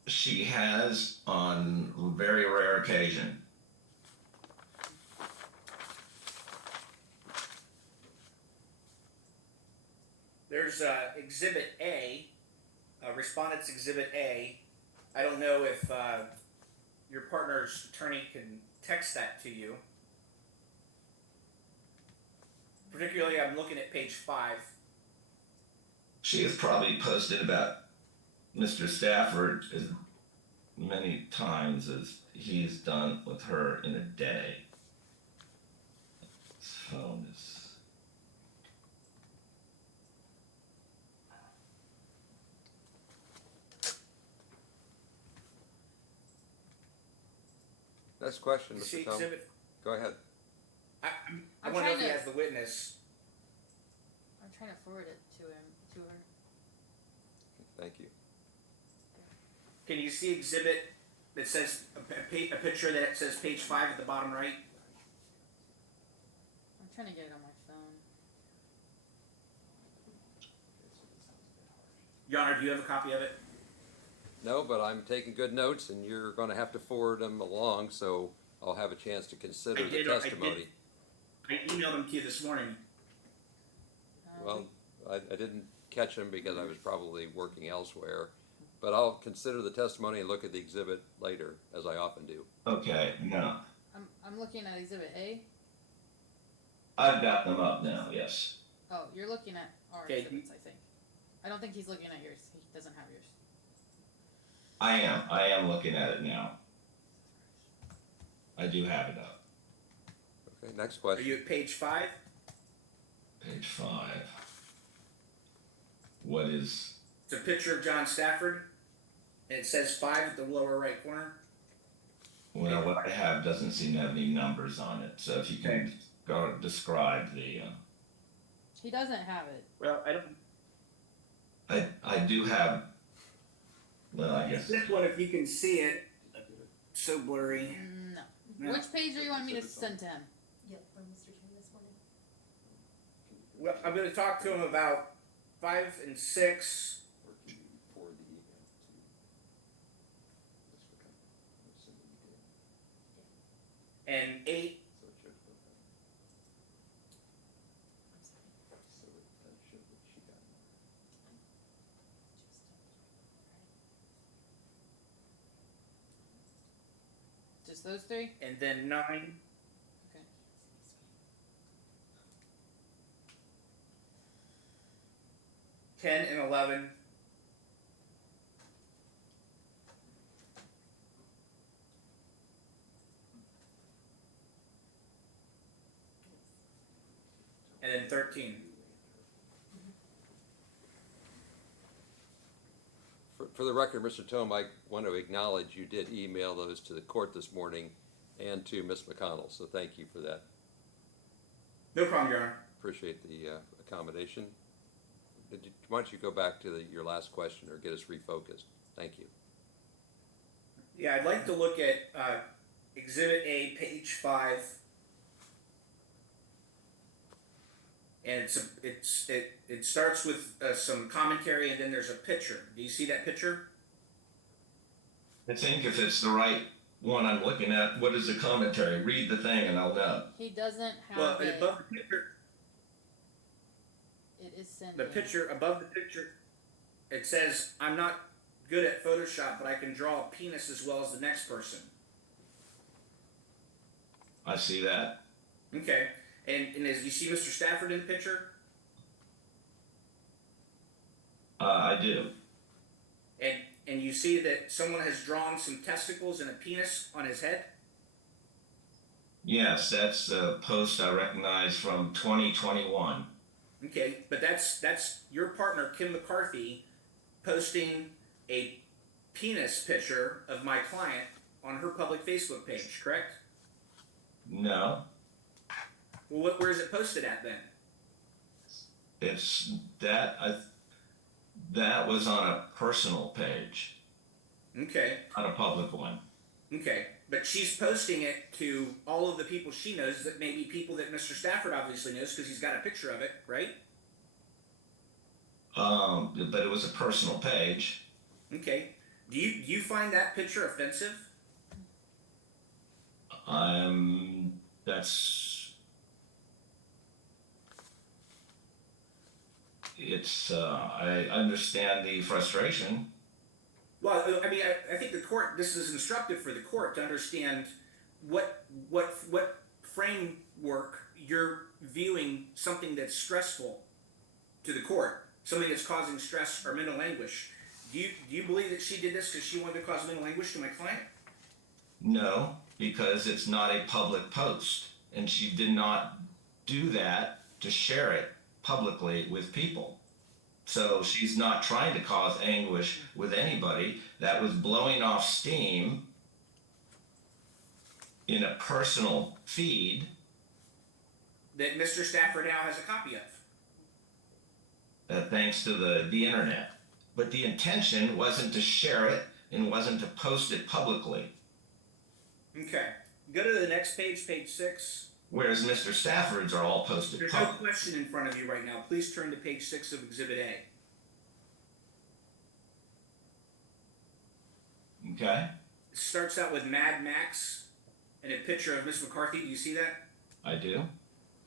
She has on very rare occasion. There's Exhibit A, Respondent's Exhibit A. I don't know if your partner's attorney can text that to you. Particularly, I'm looking at page 5. She has probably posted about Mr. Stafford as many times as he's done with her in a day. His phone is. Next question, You Mr. see Tom. exhibit. Go ahead. I I'm want to know if trying he to- has the witness. I'm trying to forward it to her. Thank you. Can you see exhibit that says a picture that it says page 5 at the bottom right? I'm trying to get it on my phone. Your Honor, do you have a copy of it? No, but I'm taking good notes, and you're going to have to forward them along, so I'll have a chance to consider the testimony. I emailed them to you this morning. Well, I didn't catch them because I was probably working elsewhere, but I'll consider the testimony and look at the exhibit later, as I often do. Okay, no. I'm looking at Exhibit A. I've got them up now, yes. Oh, you're looking at our Okay. exhibits, I think. I don't think he's looking at yours. He doesn't have yours. I am looking at it now. I do have it up. Okay, next Are question. you at page 5? Page 5. What is, It's a picture of John Stafford, and it says 5 at the lower right corner. well, what I have doesn't seem to have any numbers on it, so if you can go describe the, He doesn't have it. Well, I don't. I do have, well, I guess, This one, if you can see it, so blurry. No. No. Which page do you want me to send to him? Yep, from Mr. Chen this morning. Well, I'm going to talk to him about 5 and 6. Or can you forward the email to Ms. McCarthy? And 8. So it should go back. I'm sorry. So that should what she got. Just those three? And then 9. Okay. 10 and 11. And then 13. For the record, Mr. Tome, I want to acknowledge you did email those to the court this morning and to Ms. McConnell, so thank you for that. No problem, Your Honor. Appreciate the accommodation. Why don't you go back to your last question or get us refocused? Thank you. Yeah, I'd like to look at Exhibit A, page 5. And it starts with some commentary, and then there's a picture. Do you see that picture? I think if it's the right one I'm looking at, what is the commentary? Read the thing and I'll know. He doesn't have Well, it. above the picture, It is sent. the in. picture above the picture, it says, "I'm not good at Photoshop, but I can draw a penis as well as the next person." I see that. Okay, and as you see Mr. Stafford in the picture, I do. and you see that someone has drawn some testicles and a penis on his head. Yes, that's a post I recognize from 2021. Okay, but that's your partner Kim McCarthy posting a penis picture of my client on her public Facebook page, correct? No, Well, where is it posted at then? it's that. That was on a personal page, Okay, not a public one. okay, but she's posting it to all of the people she knows, that may be people that Mr. Stafford obviously knows because he's got a picture of it, right? But it was a personal page. Okay. Do you find that picture offensive? That's, I understand the frustration. Well, I mean, I think the court. This is instructive for the court to understand what framework you're viewing something that's stressful to the court, something that's causing stress or mental anguish. Do you believe that she did this because she wanted to cause mental anguish to my client? No, because it's not a public post, and she did not do that to share it publicly with people. So she's not trying to cause anguish with anybody. That was blowing off steam in a personal feed. That Mr. Stafford now has a copy of. Thanks to the internet. But the intention wasn't to share it and wasn't to post it publicly. Okay. Go to the next page, page 6. Whereas Mr. Stafford's are all posted There's no publicly. question in front of you right now. Please turn to page 6 of Exhibit A. Okay, It starts out with Mad Max and a picture of Miss McCarthy. Do you see that? I do.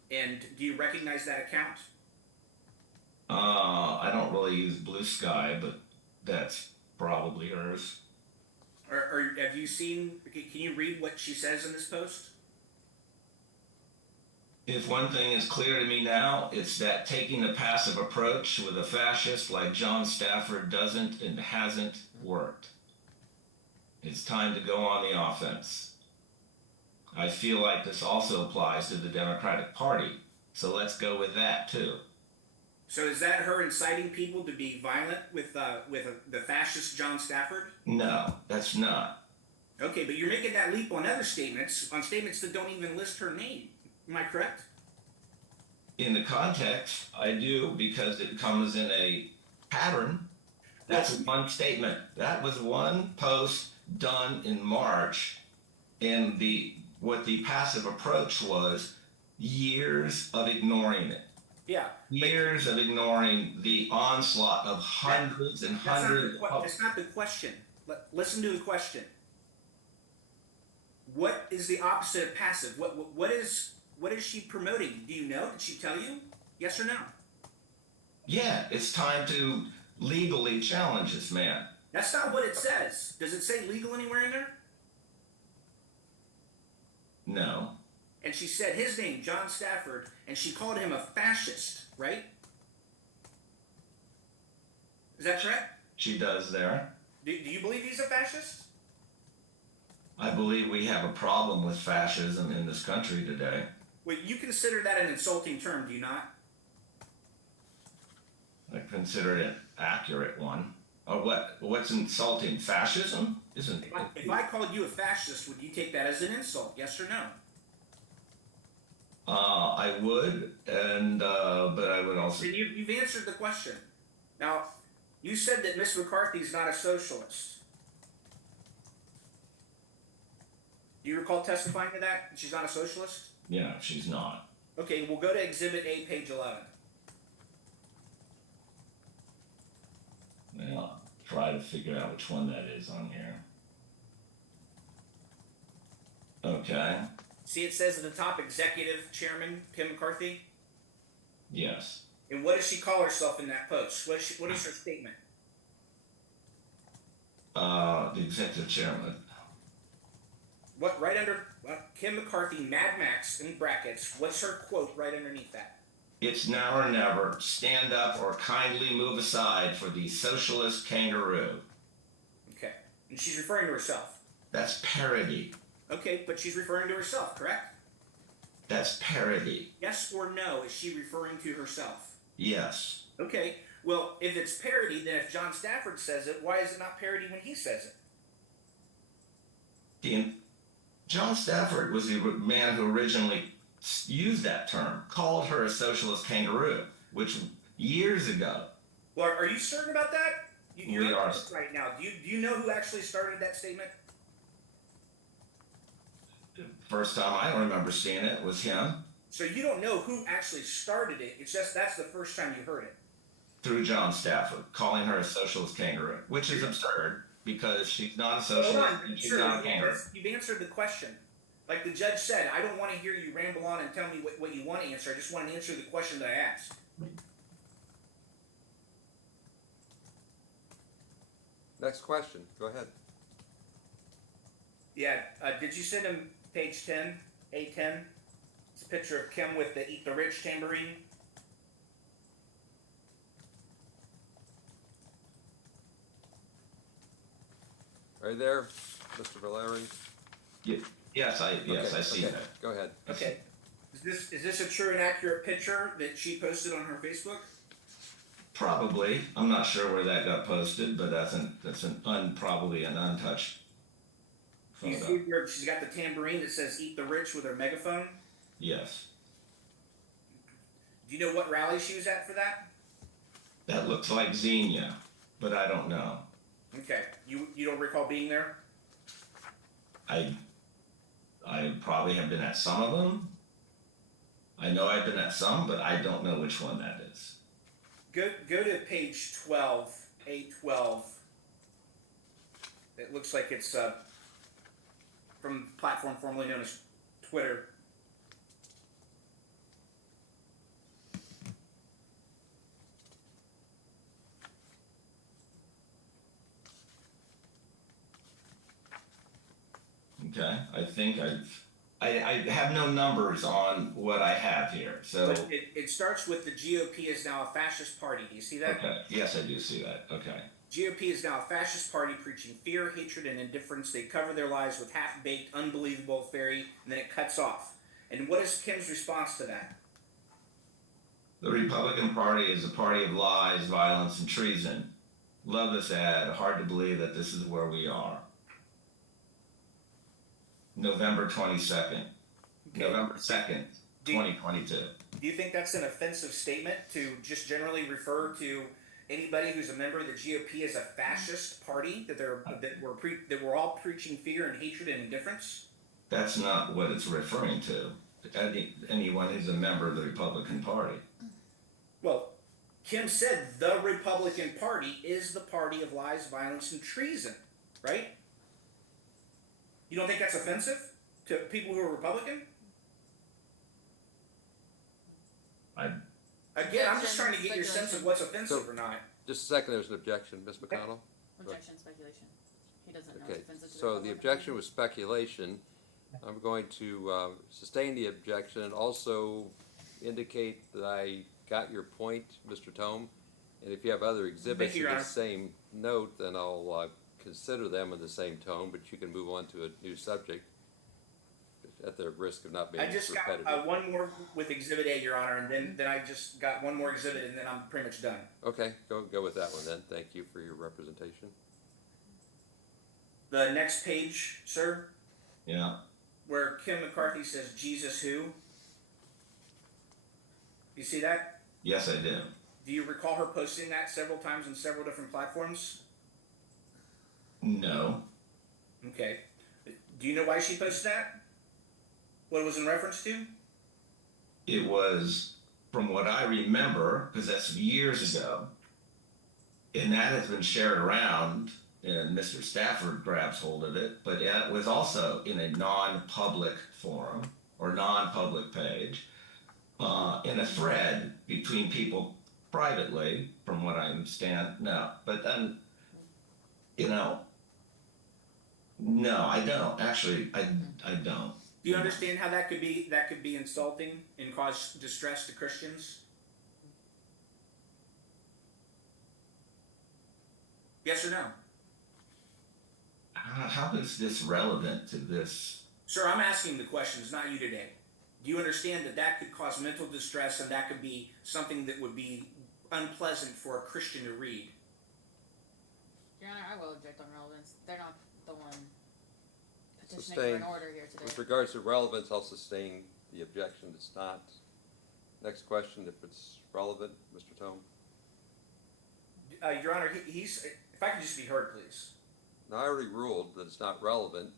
And do you recognize that account? I don't really use Blue Sky, but that's probably hers. Or have you seen, can you read what she says in this post? If one thing is clear to me now, it's that taking a passive approach with a fascist like John Stafford doesn't and hasn't worked. It's time to go on the offense. I feel like this also applies to the Democratic Party, so let's go with that too. So is that her inciting people to be violent with the fascist John Stafford? No, that's not. Okay, but you're making that leap on other statements, on statements that don't even list her name. Am I correct? In the context, I do, because it comes in a pattern. That's one statement. That was one post done in March, and what the passive approach was years of ignoring it. Yeah. Years of ignoring the onslaught of hundreds and hundreds. That's not the question. Listen to the question. What is the opposite of passive? What is she promoting? Do you know? Did she tell you? Yes or no? Yeah, it's time to legally challenge this man. That's not what it says. Does it say legal anywhere in there? No. And she said his name, John Stafford, and she called him a fascist, right? Is that correct? She does there. Do you believe he's a fascist? I believe we have a problem with fascism in this country today. Well, you consider that an insulting term, do you not? I consider it an accurate one. What's insulting? Fascism? Isn't it? If I called you a fascist, would you take that as an insult? Yes or no? I would, but I would also. And you've answered the question. Now, you said that Miss McCarthy's not a socialist. Do you recall testifying to that? She's not a socialist? Yeah, she's not. Okay, we'll go to Exhibit A, page 11. Well, try to figure out which one that is on here. Okay. See, it says at the top, Executive Chairman Kim McCarthy. Yes. And what does she call herself in that post? What is her statement? The executive chairman. What right under Kim McCarthy, Mad Max in brackets? What's her quote right underneath that? It's now or never. Stand up or kindly move aside for the socialist kangaroo. Okay, and she's referring to herself. That's parody. Okay, but she's referring to herself, correct? That's parody. Yes or no? Is she referring to herself? Yes. Okay. Well, if it's parody, then if John Stafford says it, why is it not parody when he says it? John Stafford was the man who originally used that term, called her a socialist kangaroo, which years ago. Well, are you certain about that? You're We are. right now. Do you know who actually started that statement? First time I remember seeing it was him. So you don't know who actually started it. It's just that's the first time you heard it. through John Stafford, calling her a socialist kangaroo, which is absurd because she's not a Hold socialist on, and she's sir, not a kangaroo. you've answered the question. Like the judge said, I don't wanna hear you ramble on and tell me what you wanna answer, I just wanna answer the question that I asked. Next question, go ahead. Yeah, did you send him page 10, A10? It's a picture of Kim with the Eat the Rich tambourine. Are you there, Mr. Valeri? Yes, I see okay, that. go ahead. Okay. Is this a true and accurate picture that she posted on her Facebook? Probably. I'm not sure where that got posted, but probably an untouched Do you photo. see where she's got the tambourine that says "Eat the Rich" with her megaphone? Yes. Do you know what rally she was at for that? That looks like Xenia, but I don't know. Okay, you don't recall being there? I probably have been at some of them. I know I've been at some, but I don't know which one that is. Go to page 12, A12. It looks like it's from the platform formerly known as Twitter. Okay, I think I have no numbers on what I have here, so. But it starts with the GOP is now a fascist party. Do you see that? Okay, yes, I do see that, okay. GOP is now a fascist party preaching fear, hatred, and indifference. They cover their lies with half-baked, unbelievable fairy, and then it cuts off. And what is Kim's response to that? The Republican Party is a party of lies, violence, and treason. Love this ad, hard to believe that this is where we are. November 22nd. Okay. November 2nd, 2022. Do you think that's an offensive statement to just generally refer to anybody who's a member of the GOP as a fascist party, that we're all preaching fear and hatred and indifference? That's not what it's referring to. Anyone who's a member of the Republican Party. Well, Kim said the Republican Party is the party of lies, violence, and treason, right? You don't think that's offensive to people who are Republican? Again, I'm just trying to get your sense of what's offensive or not. Just a second, there's an objection, Ms. McConnell? Objection, speculation. He doesn't know Okay, it's offensive to so the Republican. objection was speculation. I'm going to sustain the objection and also indicate that I got your point, Mr. Tome. And if you have other exhibits you, Your in the Honor. same note, then I'll consider them in the same tone, but you can move on to a new subject at the risk of not being I just repetitive. got one more with Exhibit A, Your Honor, and then I just got one more exhibit, and then I'm pretty much done. Okay, go with that one then. Thank you for your representation. The next page, sir, Yeah. where Kim McCarthy says, "Jesus who?" You see that? Yes, I do. Do you recall her posting that several times on several different platforms? No. Okay. Do you know why she posted that? What it was in reference to? It was, from what I remember, because that's years ago, and that has been shared around, and Mr. Stafford grabs hold of it, but it was also in a non-public forum or non-public page, in a thread between people privately, from what I understand. No, but then, no, I don't. Actually, I don't. Do you understand how that could be insulting and cause distress to Christians? Yes or no? How is this relevant to this? Sir, I'm asking the questions, not you today. Do you understand that could cause mental distress and that could be something that would be unpleasant for a Christian to read? Your Honor, I will object on relevance. They're not the one petitioning for Sustained. an order here today. With regards to relevance, I'll sustain the objection. It's not. Next question, if it's relevant, Mr. Tome. Your Honor, he's. If I could just be heard, please. Now, I already ruled that it's not relevant,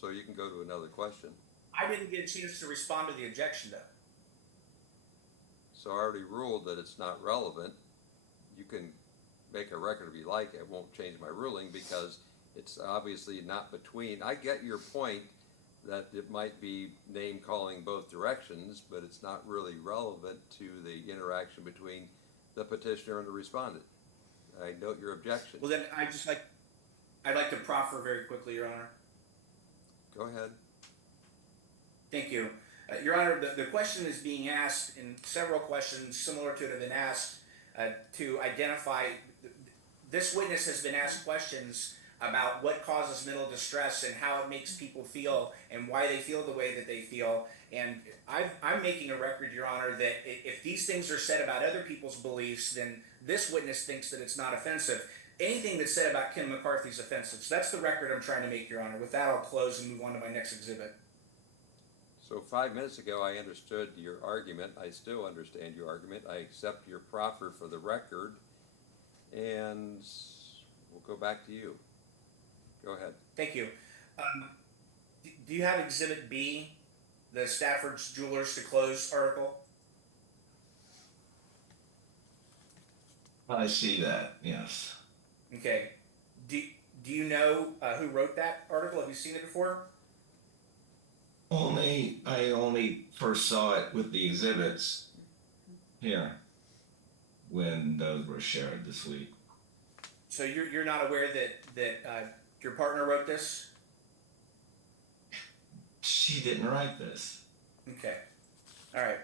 so you can go to another question. I didn't get a chance to respond to the objection, though. so I already ruled that it's not relevant. You can make a record if you like, it won't change my ruling because it's obviously not between, I get your point that it might be name calling both directions, but it's not really relevant to the interaction between the petitioner and the respondent. I note your objection. Well, then I'd like to proffer very quickly, Your Honor. Go ahead. Thank you. Your Honor, the question is being asked, and several questions similar to it have been asked to identify. This witness has been asked questions about what causes mental distress and how it makes people feel and why they feel the way that they feel. And I'm making a record, Your Honor, that if these things are said about other people's beliefs, then this witness thinks that it's not offensive. Anything that's said about Kim McCarthy's offensive. So that's the record I'm trying to make, Your Honor. With that, I'll close and move on to my next exhibit. So 5 minutes ago, I understood your argument. I still understand your argument. I accept your proffer for the record, and we'll go back to you. Go ahead. Thank you. Do you have Exhibit B, the Stafford's Jewelers to Close article? I see that, yes. Okay. Do you know who wrote that article? Have you seen it before? I only first saw it with the exhibits here when those were shared this week. So you're not aware that your partner wrote this? She didn't write this. Okay. All right.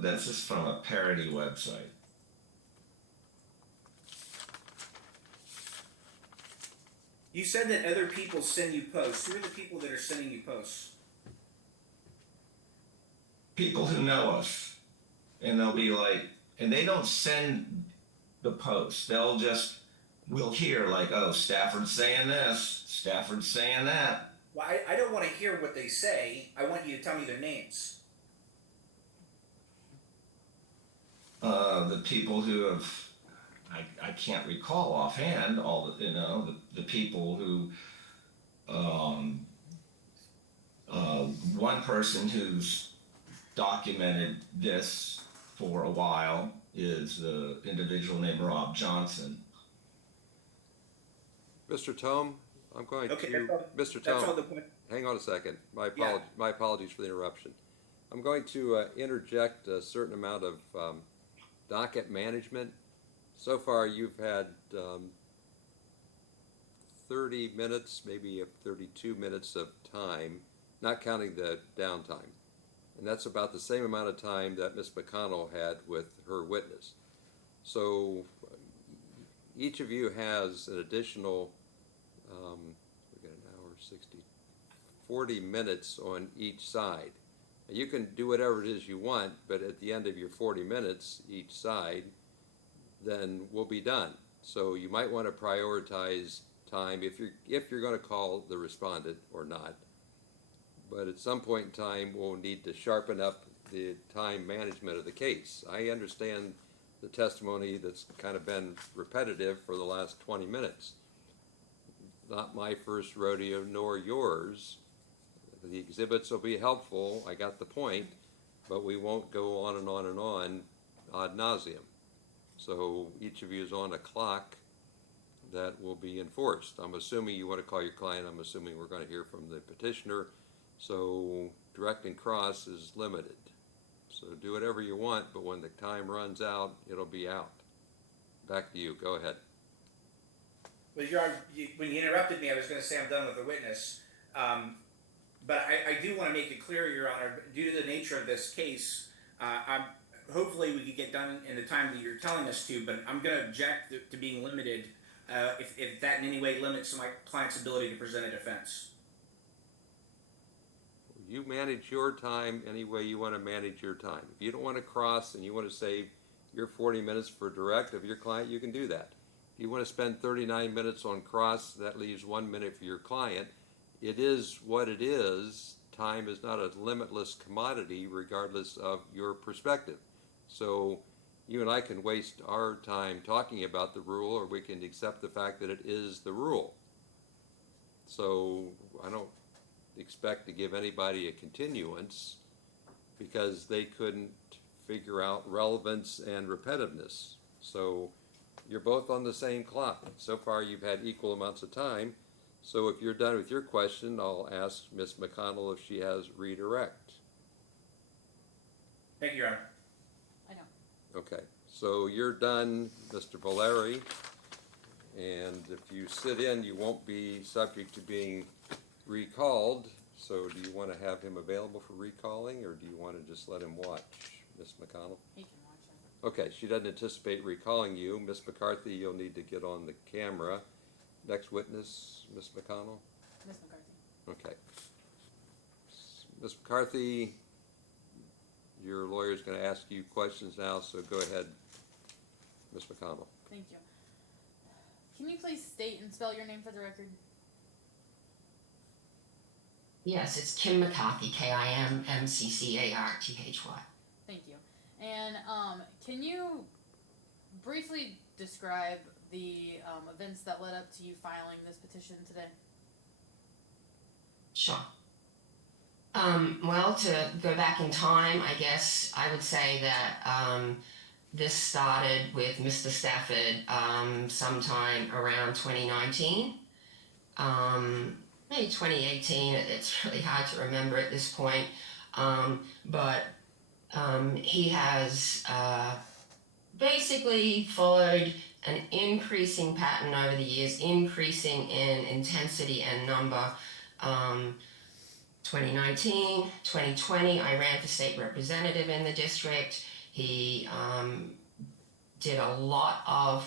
That's just from a parody website. You said that other people send you posts. Who are the people that are sending you posts? People who know us, and they'll be like, and they don't send the posts. We'll hear like, oh, Stafford's saying this, Stafford's saying that. Well, I don't want to hear what they say. I want you to tell me their names. The people who have, I can't recall offhand all the people who, one person who's documented this for a while is the individual named Rob Johnson. Mr. Tome, I'm going Okay, to, Mr. that's all Tome, the point. hang on a second. My Yeah. apologies for the interruption. I'm going to interject a certain amount of docket management. So far, you've had 30 minutes, maybe 32 minutes of time, not counting the downtime. And that's about the same amount of time that Ms. McConnell had with her witness. So each of you has an additional, we got an hour, 60, 40 minutes on each side. You can do whatever it is you want, but at the end of your 40 minutes each side, then we'll be done. So you might want to prioritize time if you're going to call the respondent or not. But at some point in time, we'll need to sharpen up the time management of the case. I understand the testimony that's kind of been repetitive for the last 20 minutes. Not my first rodeo, nor yours. The exhibits will be helpful, I got the point, but we won't go on and on and on ad nauseum. So each of you is on a clock that will be enforced. I'm assuming you want to call your client, I'm assuming we're going to hear from the petitioner, so direct and cross is limited. So do whatever you want, but when the time runs out, it'll be out. Back to you, go ahead. Well, when you interrupted me, I was going to say I'm done with the witness. But I do want to make it clear, Your Honor, due to the nature of this case, hopefully we could get done in the time that you're telling us to, but I'm going to object to being limited if that in any way limits my client's ability to present a defense. You manage your time any way you want to manage your time. If you don't want to cross and you want to save your 40 minutes for direct of your client, you can do that. If you want to spend 39 minutes on cross, that leaves 1 minute for your client. It is what it is. Time is not a limitless commodity regardless of your perspective. So you and I can waste our time talking about the rule, or we can accept the fact that it is the rule. So I don't expect to give anybody a continuance, because they couldn't figure out relevance and repetitiveness. So you're both on the same clock. So far, you've had equal amounts of time. So if you're done with your question, I'll ask Ms. McConnell if she has redirect. Thank you, Your Honor. I know. Okay, so you're done, Mr. Valeri. And if you sit in, you won't be subject to being recalled. So do you want to have him available for recalling, or do you want to just let him watch, Ms. McConnell? He can watch it. Okay, she doesn't anticipate recalling you. Ms. McCarthy, you'll need to get on the camera. Next witness, Ms. McConnell? Ms. McCarthy. Okay. Ms. McCarthy, your lawyer's going to ask you questions now, so go ahead, Ms. McConnell. Thank you. Can you please state and spell your name for the record? Yes, it's Kim McCarthy, KIMMCCARTHY. Thank you. And can you briefly describe the events that led up to you filing this petition today? Sure. Well, to go back in time, I guess I would say that this started with Mr. Stafford sometime around 2019. Maybe 2018, it's really hard to remember at this point. But he has basically followed an increasing pattern over the years, increasing in intensity and number. 2019, 2020, I ran for state representative in the district. He did a lot of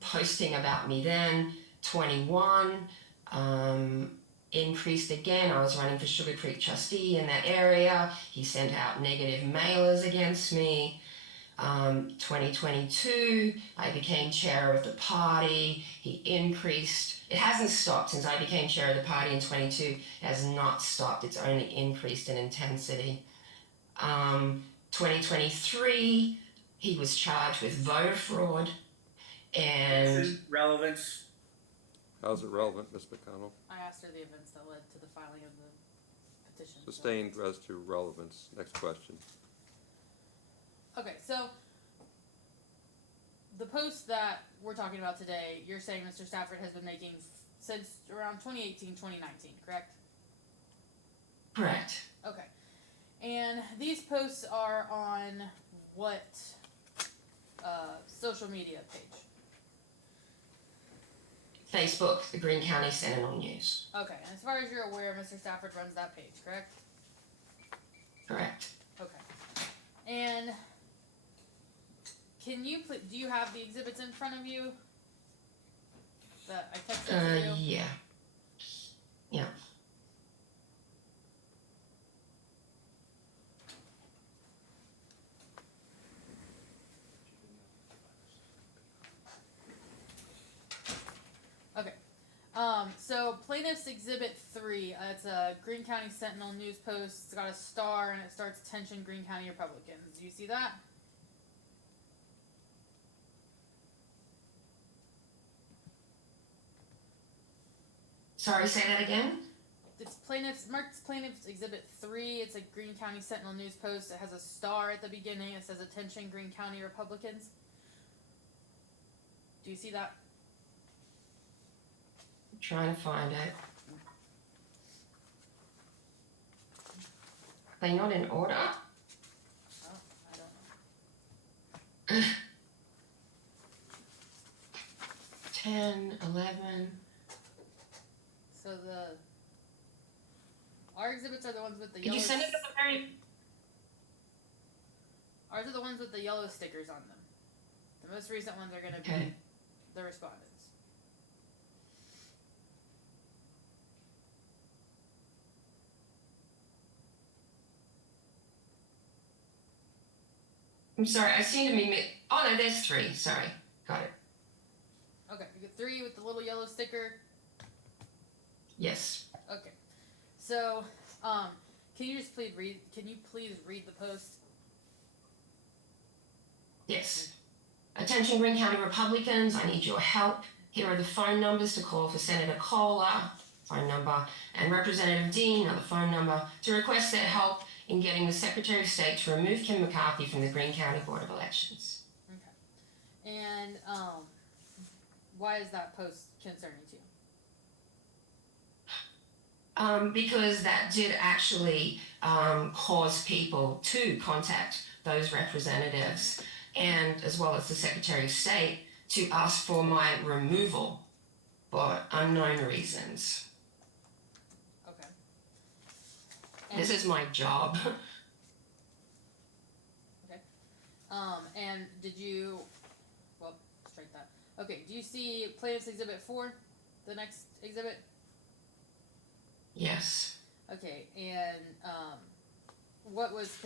posting about me then. 21, increased again. I was running for Sugar Creek trustee in that area. He sent out negative mailers against me. 2022, I became chair of the party. He increased. It hasn't stopped since I became chair of the party in 22. It has not stopped. It's only increased in intensity. 2023, he was charged with voter fraud. And Relevance. How's it relevant, Ms. McConnell? I asked her the events that led to the filing of the petition. so- Sustained as to relevance. Next question. Okay, so the post that we're talking about today, you're saying Mr. Stafford has been making since around 2018, 2019, correct? correct. Okay. And these posts are on what social media page? Facebook, the Greene County Sentinel News. Okay, and as far as you're aware, Mr. Stafford runs that page, correct? Correct. Okay. And can you do you have the exhibits in front of you that I texted to you? Yeah. Yeah. Okay. So plaintiff's exhibit 3, it's a Greene County Sentinel news post. It's got a star and it starts "Attention Greene County Republicans." Do you see that? Sorry, say that again? It's marked plaintiff's exhibit 3. It's a Greene County Sentinel news post. It has a star at the beginning. It says "Attention Greene County Republicans." Do you see that? I'm trying to find it. They're not in order? Oh, I don't know. 10, 11. So our exhibits are the ones with the Could yellow. you send it at the very... Ours are the ones with the yellow stickers on them. The most recent ones are going to be Okay. the respondents. I'm sorry, I seem to be... Oh, no, there's 3. Sorry. Got it. Okay, you get 3 with the little yellow sticker. Yes. Okay, so can you please read the post? Yes. Attention Greene County Republicans, I need your help. Here are the phone numbers to call for Senator Kohler. phone number, and Representative Dean, another phone number, to request their help in getting the Secretary of State to remove Kim McCarthy from the Greene County Board of Elections. Okay. And why is that post concerning to you? Because that did actually cause people to contact those representatives and as well as the Secretary of State to ask for my removal for unknown reasons. Okay. And, This is my job. okay. And did you, well, strike that. Okay, do you see Plaintiff's Exhibit 4, the next exhibit? Yes. Okay, and what was,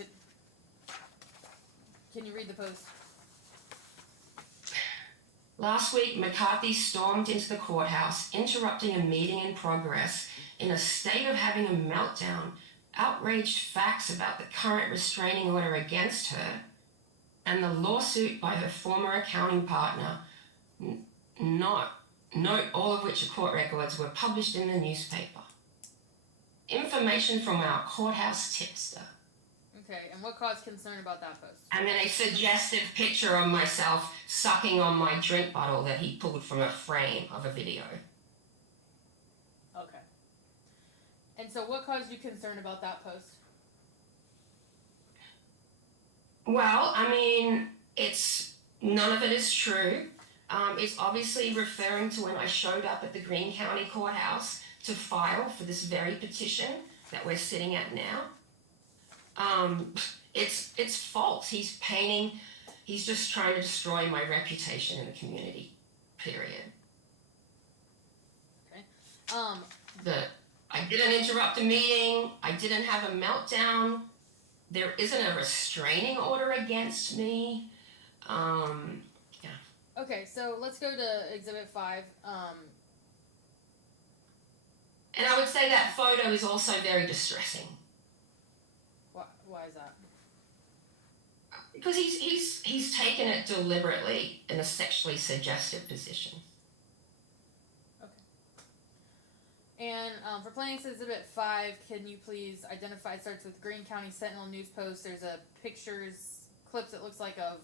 can you read the post? Last week, McCarthy stormed into the courthouse, interrupting a meeting in progress in a state of having a meltdown, outraged facts about the current restraining order against her, and the lawsuit by her former accounting partner, note all of which are court records, were published in the newspaper. Information from our courthouse tipster. Okay, and what caused concern about that post? And then a suggestive picture of myself sucking on my drink bottle that he pulled from a frame of a video. Okay. And so what caused you concern about that post? Well, I mean, none of it is true. It's obviously referring to when I showed up at the Greene County Courthouse to file for this very petition that we're sitting at now. It's false. He's just trying to destroy my reputation in the community, period. Okay. I didn't interrupt a meeting. I didn't have a meltdown. There isn't a restraining order against me. Okay, so let's go to Exhibit 5. And I would say that photo is also very distressing. Why is that? Because he's taken it deliberately in a sexually suggestive position. And for Plaintiff's Exhibit 5, can you please identify, it starts with Greene County Sentinel News Post. There's a clips it looks like of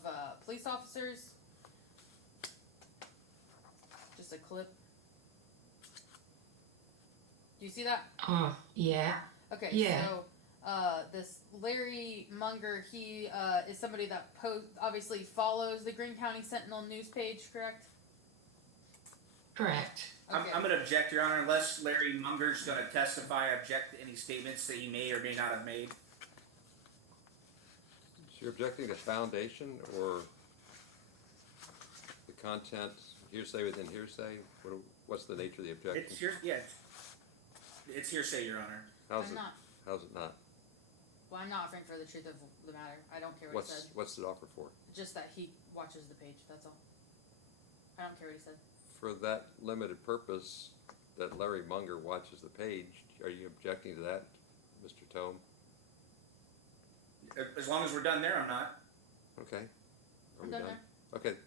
police officers. Just a clip. Do you see that? Oh, yeah. Okay, Yeah. so this Larry Munger, he is somebody that obviously follows the Greene County Sentinel news page, correct? Correct. Okay. I'm going to object, Your Honor, unless Larry Munger's going to testify. I object to any statements that he may or may not have made. So you're objecting to foundation or the content, hearsay within hearsay? What's the nature of the objection? It's hearsay, Your Honor. How's I'm it? not. How's it not? Well, I'm not offering for the truth of the matter. I don't care what he said. What's it offer for? Just that he watches the page, that's all. I don't care what he said. For that limited purpose, that Larry Munger watches the page, are you objecting to that, Mr. Tome? As long as we're done there, I'm not. Okay. Are we Done done? there? Okay.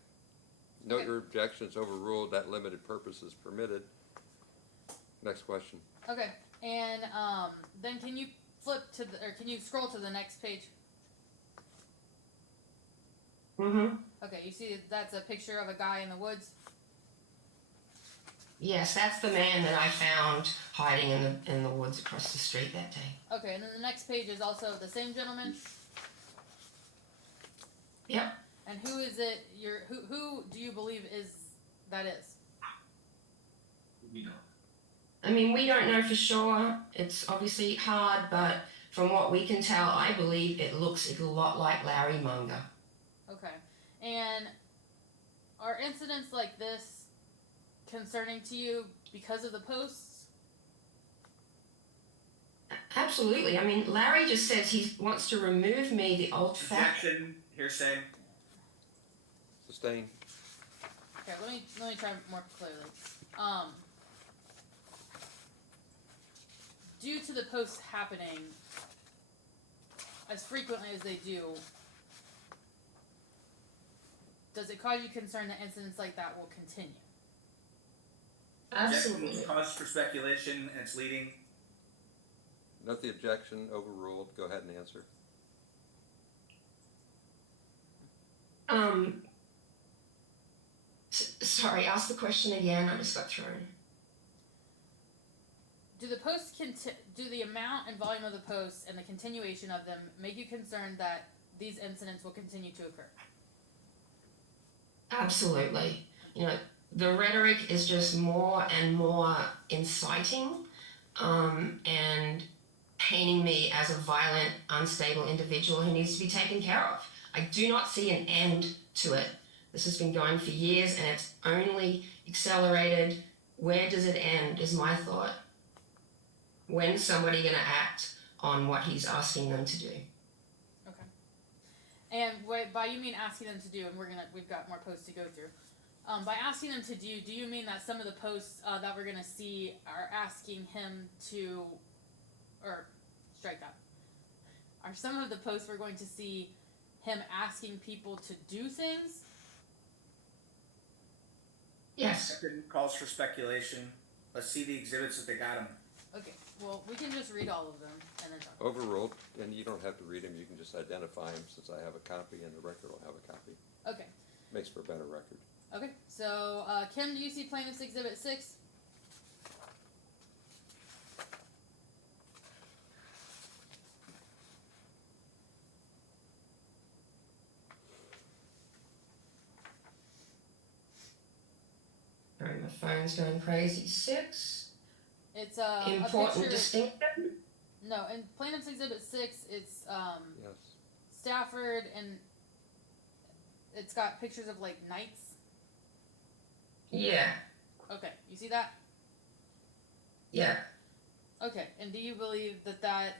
Note Okay. your objections overruled. That limited purpose is permitted. Next question. Okay, and then can you can you scroll to the next page? Mm-hmm. Okay, you see that's a picture of a guy in the woods. Yes, that's the man that I found hiding in the woods across the street that day. Okay, and then the next page is also the same gentleman. Yep. And who is it? Who do you believe that is? We don't. I mean, we don't know for sure. It's obviously hard, but from what we can tell, I believe it looks a lot like Larry Munger. Okay, and are incidents like this concerning to you because of the posts? Absolutely. I mean, Larry just says he wants to remove me, the old fat. Objection, hearsay. Sustain. Okay, let me try more clearly. Due to the posts happening as frequently as they do, does it cause you concern that incidents like that will continue? Absolutely. Cause for speculation and it's leading. Note the objection, overruled. Go ahead and answer. Sorry, ask the question again. I just got thrown. Do the posts do the amount and volume of the posts and the continuation of them make you concerned that these incidents will continue to occur? Absolutely. You know, the rhetoric is just more and more inciting, and painting me as a violent, unstable individual who needs to be taken care of. I do not see an end to it. This has been going for years and it's only accelerated. Where does it end is my thought. When's somebody going to act on what he's asking them to do? Okay. And by you mean asking them to do, and we've got more posts to go through. By asking them to do you mean that some of the posts that we're gonna see are asking him to, or strike that? Are some of the posts we're going to see him asking people to do things? Yes. Second calls for speculation. Let's see the exhibits if they got them. Okay. Well, we can just read all of them and then talk. Overruled, and you don't have to read them. You can just identify them since I have a copy and the record will have a copy. Okay. Makes for a better record. Okay. So, Kim, do you see Plaintiff's Exhibit 6? Sorry, my phone's going crazy. 6. It's Important a picture. distinction. No, in Plaintiff's Exhibit 6, it's Yes. Stafford, and it's got pictures of like knights. Yeah. Okay, you see that? Yeah. Okay, and do you believe that that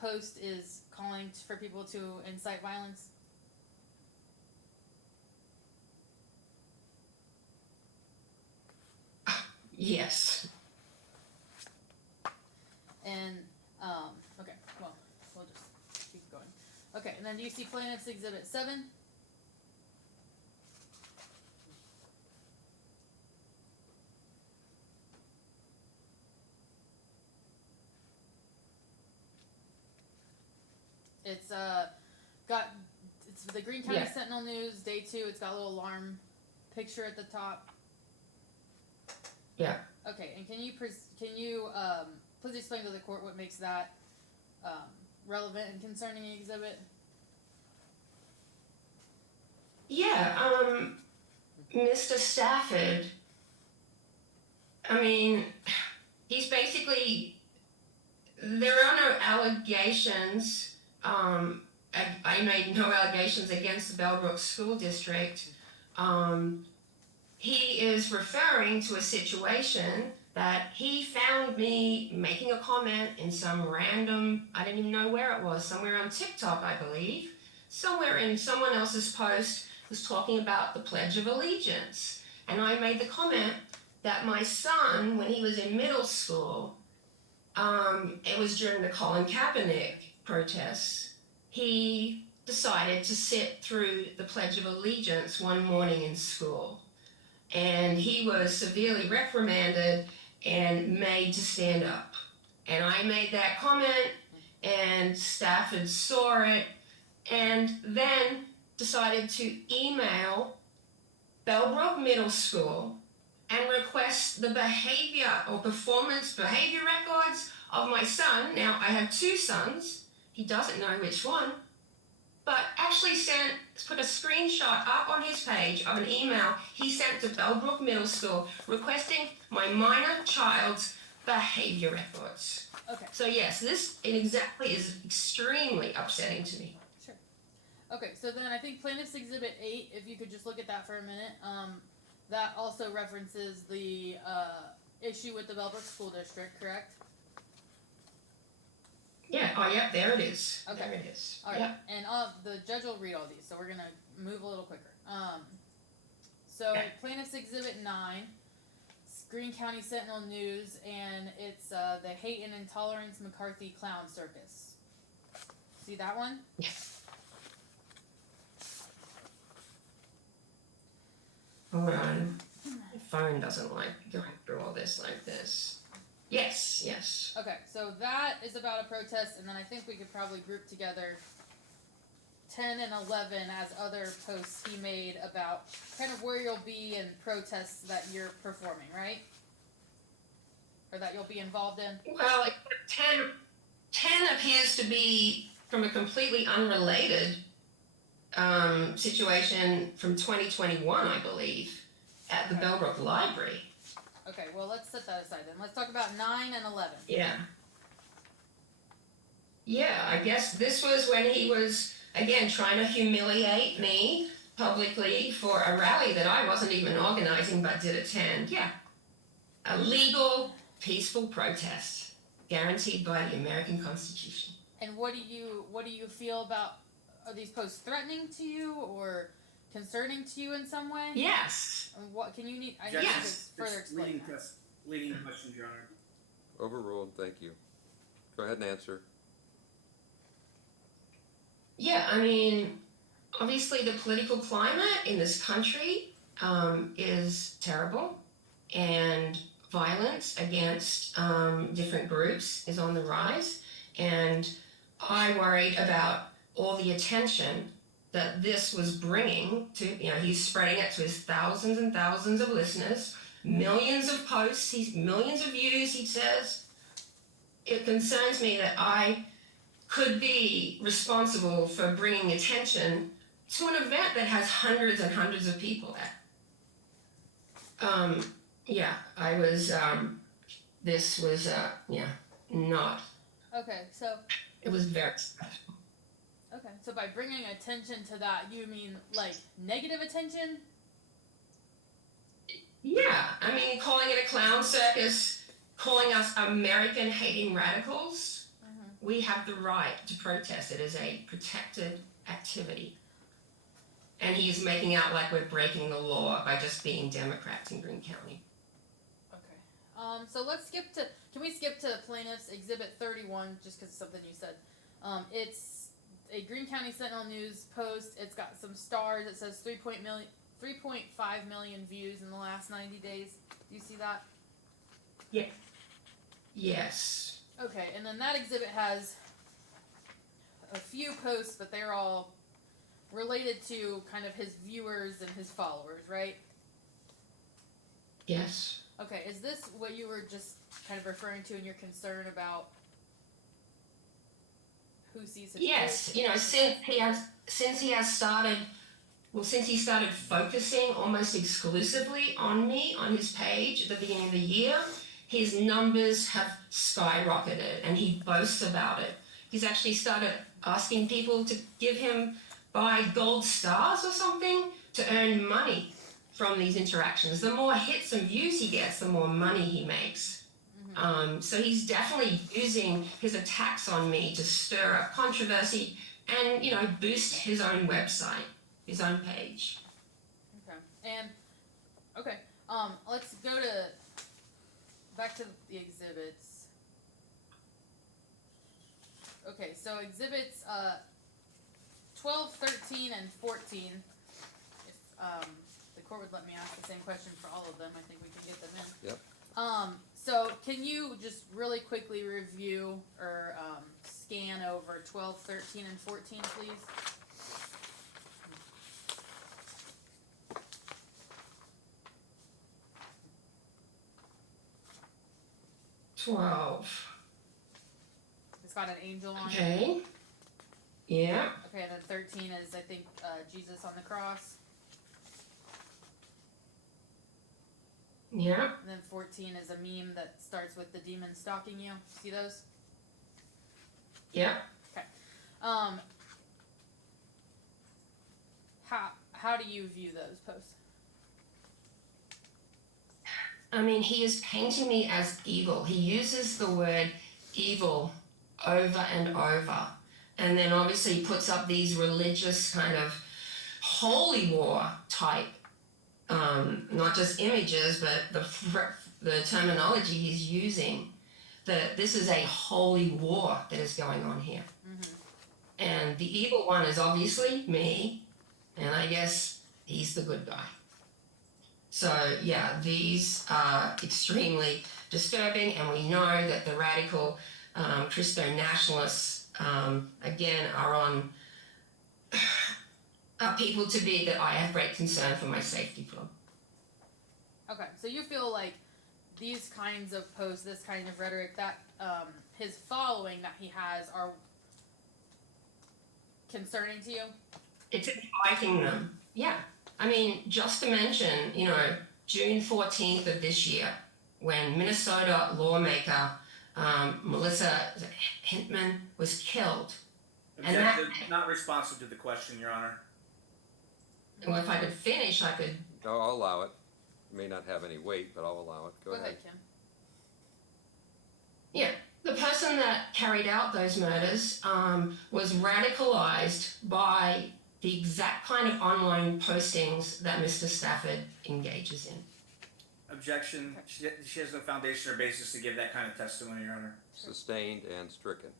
post is calling for people to incite violence? Yes. And okay, well, we'll just keep going. Okay, and then do you see Plaintiff's Exhibit 7? It's it's the Greene County Yeah. Sentinel News, Day 2. It's got a little alarm picture at the top. Yeah. Okay, and can you please explain to the court what makes that relevant and concerning the exhibit? Yeah. Mr. Stafford, I mean, he's basically, there are no allegations. I made no allegations against the Bellbrook School District. He is referring to a situation that he found me making a comment in some random, I didn't even know where it was, somewhere on TikTok, I believe. Somewhere in someone else's post was talking about the Pledge of Allegiance. And I made the comment that my son, when he was in middle school, it was during the Colin Kaepernick protests, he decided to sit through the Pledge of Allegiance one morning in school. And he was severely reprimanded and made to stand up. And I made that comment, and Stafford saw it, and then decided to email Bellbrook Middle School and request the behavior or performance behavior records of my son. Now, I have 2 sons. He doesn't know which one, but actually put a screenshot up on his page of an email he sent to Bellbrook Middle School requesting my minor child's behavior records. Okay. So yes, this exactly is extremely upsetting to me. Sure. Okay, so then I think Plaintiff's Exhibit 8, if you could just look at that for a minute, that also references the issue with the Bellbrook School District, correct? Yeah, oh yeah, there it is. Okay. There it is. All right, Yeah. and the judge will read all these, so we're gonna move a little quicker. So Okay. Plaintiff's Exhibit 9, it's Greene County Sentinel News, and it's the Hate and Intolerance McCarthy Clown Circus. See that one? Yes. Hold on. If phone doesn't like going through all this like this. Yes. Okay, so that is about a protest, and then I think we could probably group together 10 and 11 as other posts he made about kind of where you'll be in protests that you're performing, right? Or that you'll be involved in? Well, 10 appears to be from a completely unrelated situation from 2021, I believe, at the Bellbrook Library. Okay, well, let's set that aside then. Let's talk about 9 and 11. Yeah, I guess this was when he was, again, trying to humiliate me publicly for a rally that I wasn't even organizing but did attend. Yeah. A legal, peaceful protest guaranteed by the American Constitution. And what do you feel about, are these posts threatening to you or concerning to you in some way? Yes. And what can you need? I Judge, need to Yes. further explain that. Leading question, Your Honor. Overruled, thank you. Go ahead and answer. Yeah, I mean, obviously the political climate in this country is terrible, and violence against different groups is on the rise, and I worried about all the attention that this was bringing to, he's spreading it to his thousands and thousands of listeners, millions of posts, millions of views, he says. It concerns me that I could be responsible for bringing attention to an event that has hundreds and hundreds of people at. I was, this was, not. Okay, so It was very stressful. okay, so by bringing attention to that, you mean like negative attention? Yeah, I mean, calling it a clown circus, calling us American-hating radicals, we have the right to protest. It is a protected activity. And he is making out like we're breaking the law by just being Democrats in Greene County. Okay. So let's skip to, can we skip to plaintiff's exhibit 31, just because it's something you said. It's a Greene County Sentinel news post. It's got some stars. It says 3.5 million views in the last 90 days. Do you see that? Yes. Okay, and then that exhibit has a few posts, but they're all related to kind of his viewers and his followers, right? Yes. Okay, is this what you were just kind of referring to in your concern about who sees his Yes, posts? since he started focusing almost exclusively on me on his page at the beginning of the year, his numbers have skyrocketed, and he boasts about it. He's actually started asking people to buy gold stars or something to earn money from these interactions. The more hits and views he gets, the more money he makes. So he's definitely using his attacks on me to stir up controversy and, boost his own website, his own page. Okay, and let's go back to the exhibits. Okay, so exhibits 12, 13, and 14. If the court would let me ask the same question for all of them, I think we can get them in. Yep. So can you just really quickly review or scan over 12, 13, and 14, please? It's got an angel on it. Okay. Yeah. Okay, and then 13 is, I think, Jesus on the cross. Yeah. And then 14 is a meme that starts with the demon stalking you. See those? Yeah. Okay. How do you view those posts? I mean, he is painting me as evil. He uses the word evil over and over. And then obviously puts up these religious kind of holy war type, not just images, but the terminology he's using, that this is a holy war that is going on here. And the evil one is obviously me, and I guess he's the good guy. So yeah, these are extremely disturbing, and we know that the radical Christo nationalists again are people to be that I have great concern for my safety for. Okay, so you feel like these kinds of posts, this kind of rhetoric, that his following that he has are concerning to you? It's inviting them. Yeah. I mean, just to mention, June 14th of this year, when Minnesota lawmaker Melissa Hintman was killed. Objection, not responsive to the question, Your Honor. Well, if I could finish, I could. No, I'll allow it. It may not have any weight, but I'll allow it. Go ahead. Kim. Yeah, the person that carried out those murders was radicalized by the exact kind of online postings that Mr. Stafford engages in. Objection. She has no foundation or basis to give that kind of testimony, Your Honor. Sustained and stricken.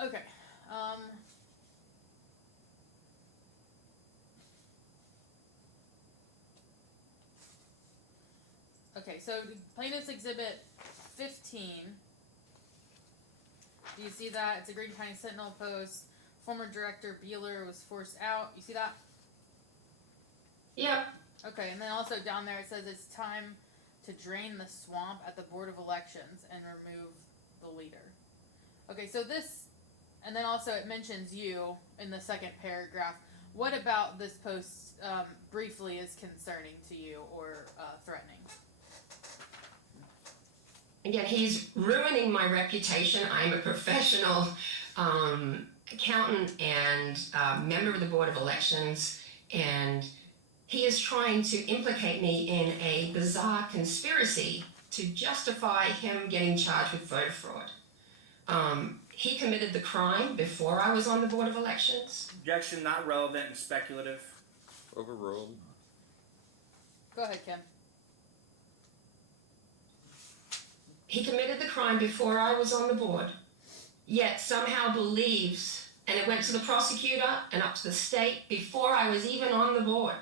Okay. Okay, so plaintiff's exhibit 15. Do you see that? It's a Greene County Sentinel post. Former director Beeler was forced out. You see that? Yep. Okay, and then also down there it says it's time to drain the swamp at the Board of Elections and remove the leader. Okay, so this, and then also it mentions you in the second paragraph. What about this post briefly is concerning to you or threatening? Again, he's ruining my reputation. I'm a professional accountant and member of the Board of Elections, and he is trying to implicate me in a bizarre conspiracy to justify him getting charged with voter fraud. He committed the crime before I was on the Board of Elections. Objection, not relevant and speculative. Overruled. Go ahead, Kim. He committed the crime before I was on the board, yet somehow believes, and it went to the prosecutor and up to the state before I was even on the board.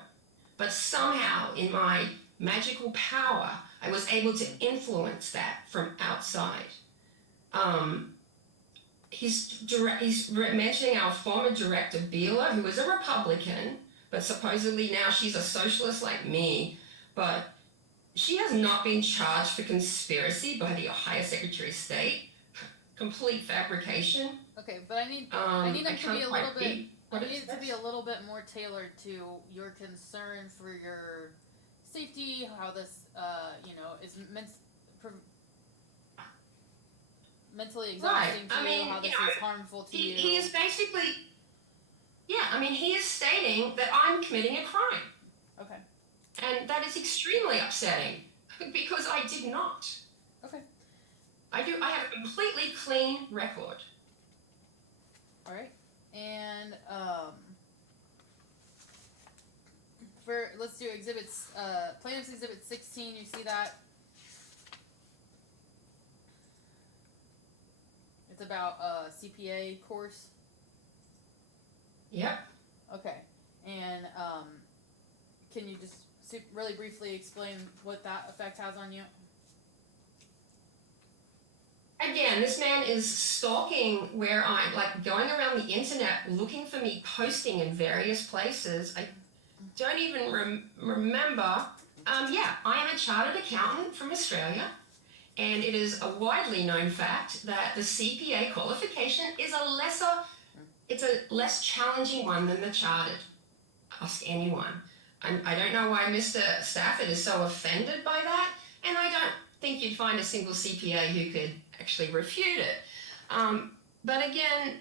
But somehow, in my magical power, I was able to influence that from outside. He's mentioning our former director, Beeler, who was a Republican, but supposedly now she's a socialist like me. But she has not been charged for conspiracy by the Ohio Secretary of State. Complete fabrication. Okay, but I need him to be a little bit. I need it to be a little bit more tailored to your concern for your safety, how this, is mentally exhausting to you, how this is harmful to you. He is basically, he is stating that I'm committing a crime. Okay. And that is extremely upsetting because I did not. Okay. I have a completely clean record. All right. And let's do exhibits. Plaintiff's exhibit 16. You see that? It's about a CPA course. Yep. Okay. And can you just really briefly explain what that effect has on you? Again, this man is stalking where I'm, like, going around the internet looking for me posting in various places. I don't even remember. I am a chartered accountant from Australia, and it is a widely known fact that the CPA qualification is a less challenging one than the chartered. Ask anyone. I don't know why Mr. Stafford is so offended by that, and I don't think you'd find a single CPA who could actually refute it. But again,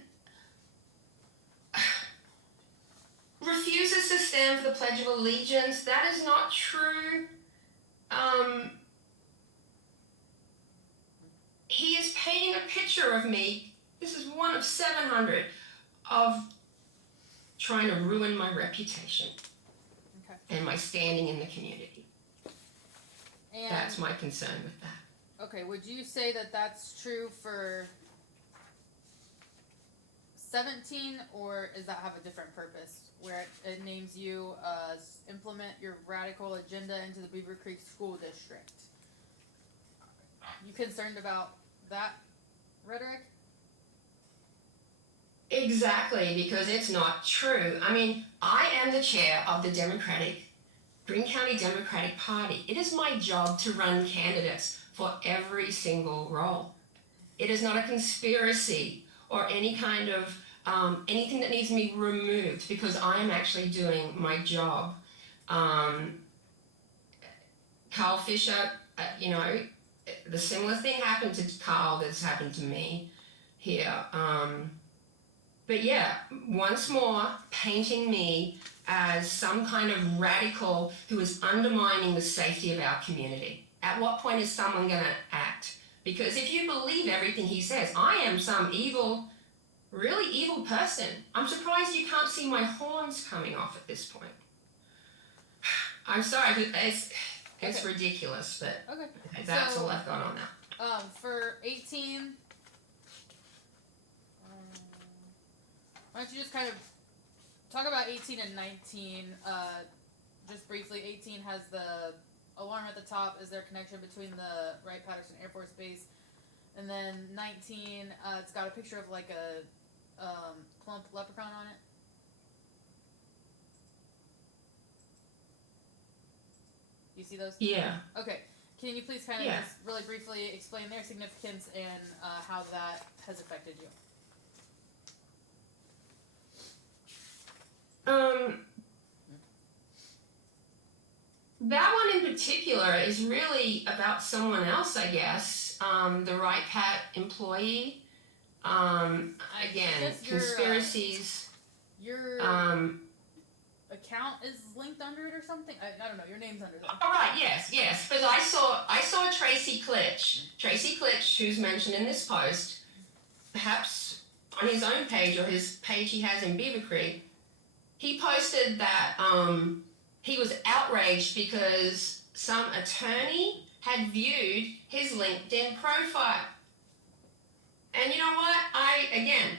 refuses to stand for the Pledge of Allegiance. That is not true. He is painting a picture of me. This is one of 700 of trying to ruin my reputation. Okay. And my standing in the community. And that's my concern with that. Okay, would you say that that's true for 17, or does that have a different purpose? where it names you as implement your radical agenda into the Beaver Creek School District. You concerned about that rhetoric? Exactly, because it's not true. I mean, I am the chair of the Greene County Democratic Party. It is my job to run candidates for every single role. It is not a conspiracy or any kind of anything that needs to be removed, because I am actually doing my job. Carl Fisher, the similar thing happened to Carl that's happened to me here. But yeah, once more, painting me as some kind of radical who is undermining the safety of our community. At what point is someone going to act? Because if you believe everything he says, I am some evil, really evil person. I'm surprised you can't see my horns coming off at this point. I'm sorry, but it's Okay. ridiculous, but Okay. that's So, all I've got on that. For 18, why don't you just kind of talk about 18 and 19, just briefly. 18 has the alarm at the top. Is there a connection between the Wright-Patterson Air Force Base? And then 19, it's got a picture of like a plump leprechaun on it. You see those? Yeah. Okay. Can you please kind of Yeah. just really briefly explain their significance and how that has affected you? That one in particular is really about someone else, I guess. The Right Pat employee. Again, guess your, conspiracies. Your account is linked under it or something? I don't know. Your name's under there. All right, yes. But I saw Tracy Klitsch, who's mentioned in this post, perhaps on his own page or his page he has in Beaver Creek. He posted that he was outraged because some attorney had viewed his LinkedIn profile. And you know what?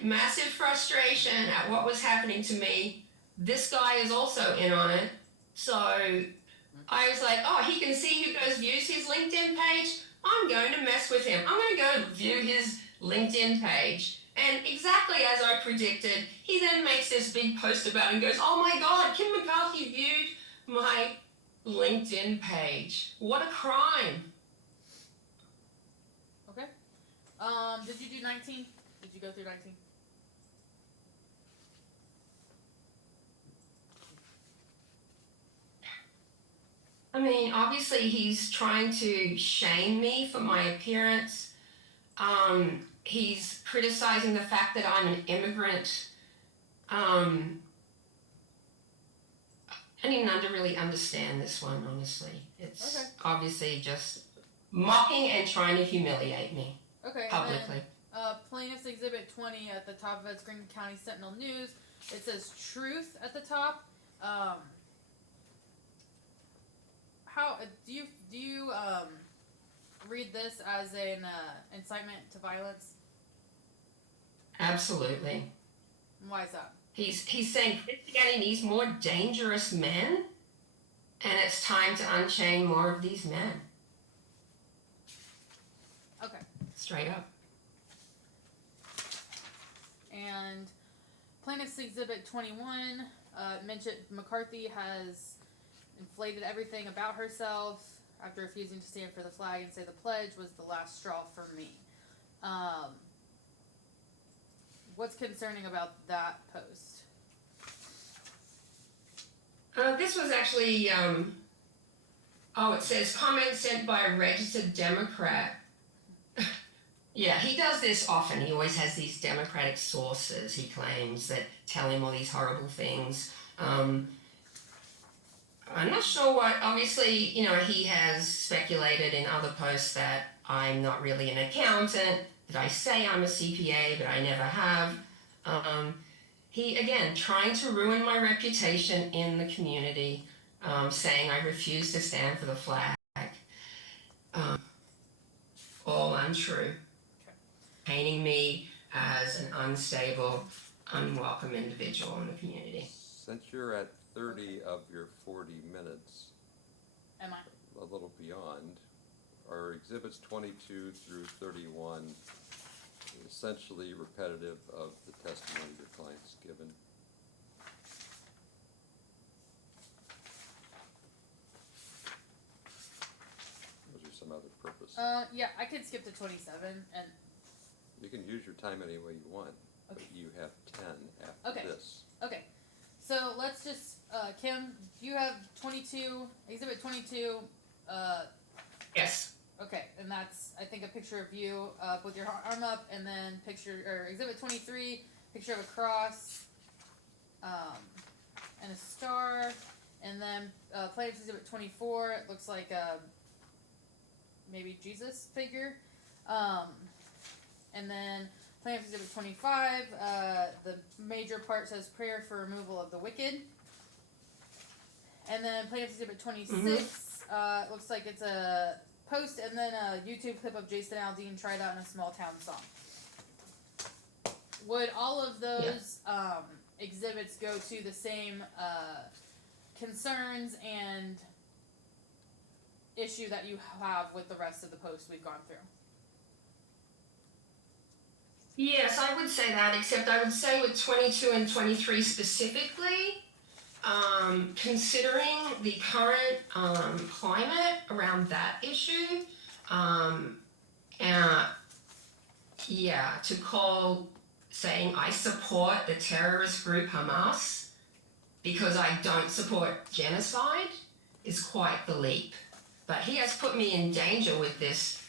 Massive frustration at what was happening to me. This guy is also in on it. So I was like, oh, he can see who goes views his LinkedIn page. I'm going to mess with him. I'm going to go view his LinkedIn page. And exactly as I predicted, he then makes this big post about it and goes, oh my God, Kim McCarthy viewed my LinkedIn page. What a crime. Okay. Did you do 19? Did you go through 19? I mean, obviously he's trying to shame me for my appearance. He's criticizing the fact that I'm an immigrant. I don't even really understand this one, honestly. It's Okay. obviously just mocking and trying to humiliate me Okay. publicly. And then, Plaintiff's Exhibit 20 at the top of its Greene County Sentinel News. It says truth at the top. How do you read this as an incitement to violence? Absolutely. Why is that? He's saying Christianity needs more dangerous men, and it's time to unchain more of these men. Okay. Straight up. And Plaintiff's Exhibit 21 mentioned McCarthy has inflated everything about herself after refusing to stand for the flag and say the pledge was the last straw for me. What's concerning about that post? This was actually, it says comments sent by a registered Democrat. Yeah, he does this often. He always has these Democratic sources, he claims, that tell him all these horrible things. I'm not sure what, obviously, he has speculated in other posts that I'm not really an accountant, that I say I'm a CPA, but I never have. He, again, trying to ruin my reputation in the community, saying I refuse to stand for the flag. All untrue. Painting me as an unstable, unwelcome individual in the community. Since you're at 30 of your 40 minutes, Am I? a little beyond, are exhibits 22 through 31 essentially repetitive of the testimony your client's given? Was there some other purpose? Yeah, I could skip to 27 and, You can use your time any way you want, but Okay. you have 10 after Okay. this. okay. So let's just, Kim, you have 22, exhibit 22, Yes. okay, and that's, I think, a picture of you, with your arm up, and then picture, or exhibit 23, picture of a cross, and a star, and then, plaintiff's exhibit 24, it looks like a, maybe Jesus figure, and then plaintiff's exhibit 25, the major part says prayer for removal of the wicked, and then plaintiff's exhibit 26, it looks like it's a post and then a YouTube clip of Jason Aldean tried out in a small town song. Would all of those exhibits go to the same concerns and issue that you have with the rest of the posts we've gone through? Yes, I would say that, except I would say with 22 and 23 specifically, considering the current climate around that issue, to call saying I support the terrorist group Hamas because I don't support genocide is quite the leap. But he has put me in danger with this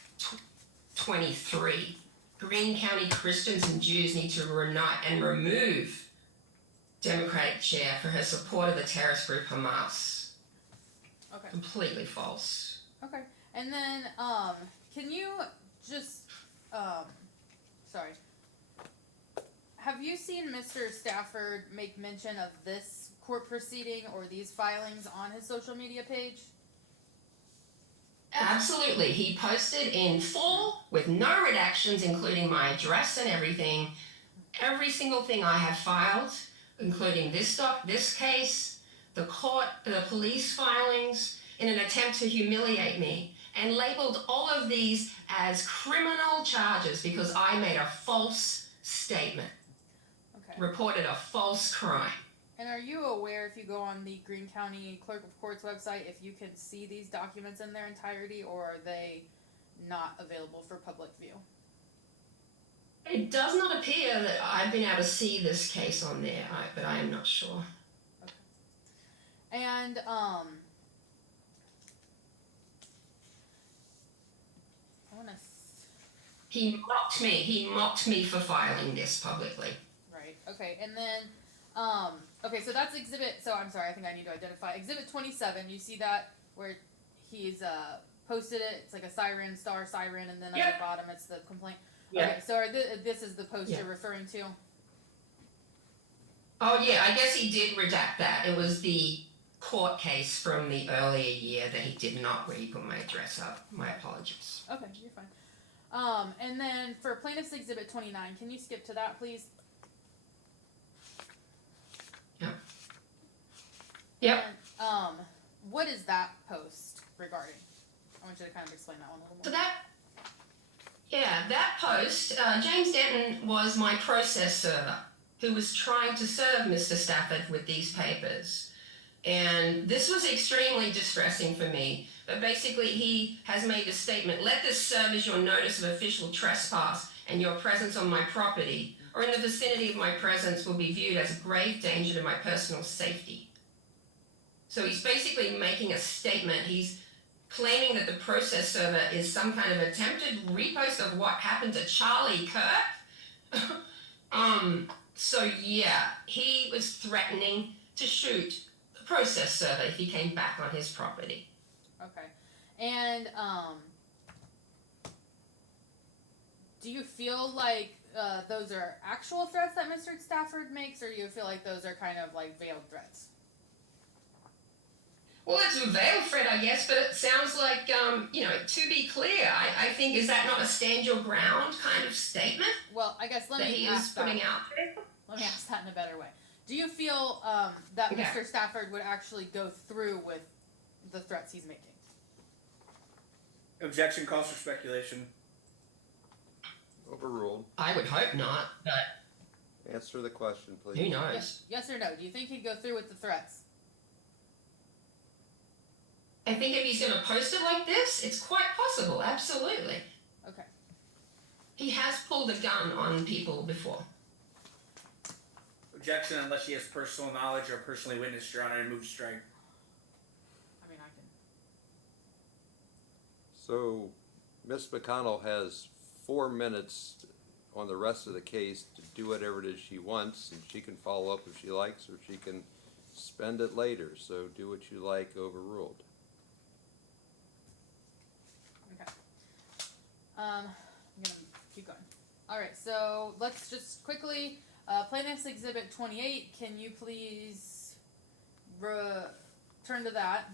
23. Greene County Christians and Jews need to unite and remove Democratic chair for her support of the terrorist group Hamas. Okay. Completely false. Okay. And then, can you just, sorry. Have you seen Mr. Stafford make mention of this court proceeding or these filings on his social media page? Absolutely. He posted in full with no redactions, including my address and everything. Every single thing I have filed, including this case, the police filings, in an attempt to humiliate me, and labeled all of these as criminal charges because I made a false statement, Okay. reported a false crime. And are you aware, if you go on the Greene County Clerk of Court's website, if you can see these documents in their entirety, or are they not available for public view? It does not appear that I've been able to see this case on there, but I am not sure. And, I wanna, He mocked me for filing this publicly. right, okay, and then, okay, so that's exhibit, so I'm sorry, I think I need to identify, exhibit 27, you see that, where he's, posted it, it's like a siren, star siren, and then at Yep. the bottom it's the complaint. Yeah. Okay, so are this is the post Yeah. you're referring to? Oh yeah, I guess he did redact that. It was the court case from the earlier year that he did not where he put my address up. My apologies. Okay, you're fine. And then for plaintiff's exhibit 29, can you skip to that, please? Yep. And, what is that post regarding? I want you to kind of explain that one a little more. So that post, James Denton was my process server who was trying to serve Mr. Stafford with these papers. And this was extremely distressing for me. But basically he has made a statement, let this serve as your notice of official trespass and your presence on my property or in the vicinity of my presence will be viewed as a grave danger to my personal safety. So he's basically making a statement. He's claiming that the process server is some kind of attempted repost of what happened to Charlie Kirk. So yeah, he was threatening to shoot the process server if he came back on his property. Okay. And, do you feel like, those are actual threats that Mr. Stafford makes, or do you feel like those are kind of like veiled threats? Well, it's a veiled threat, I guess, but it sounds like, to be clear, I think, is that not a stand your ground kind of statement Well, I guess let that me he is ask that. putting out there? Let me ask that in a better way. Do you feel that Okay. Mr. Stafford would actually go through with the threats he's making? Objection calls for speculation. Overruled. I would hope not, but Answer the question, who please. knows? Yes or no? Do you think he'd go through with the threats? I think if he's going to post it like this, it's quite possible, absolutely. Okay. He has pulled a gun on people before. Objection unless he has personal knowledge or personally witnessed, Your Honor, and move to strike. I mean, I can. So, Ms. McConnell has 4 minutes on the rest of the case to do whatever it is she wants, and she can follow up if she likes, or she can spend it later. So do what you like, overruled. Okay. I'm gonna keep going. All right. So let's just quickly. Plaintiff's Exhibit 28. Can you please turn to that?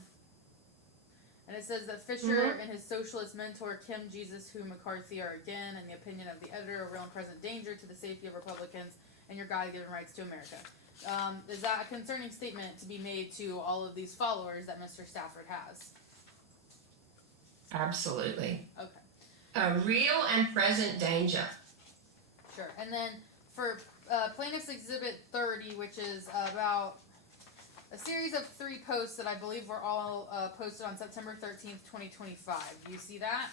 And it says that Fisher and his socialist mentor Kim Jesus, who McCarthy are again, in the opinion of the editor, a real and present danger to the safety of Republicans and your God-given rights to America. Is that a concerning statement to be made to all of these followers that Mr. Stafford has? Absolutely. Okay, A real and present danger. sure. And then for Plaintiff's Exhibit 30, which is about a series of 3 posts that I believe were all posted on September 13th, 2025. Do you see that?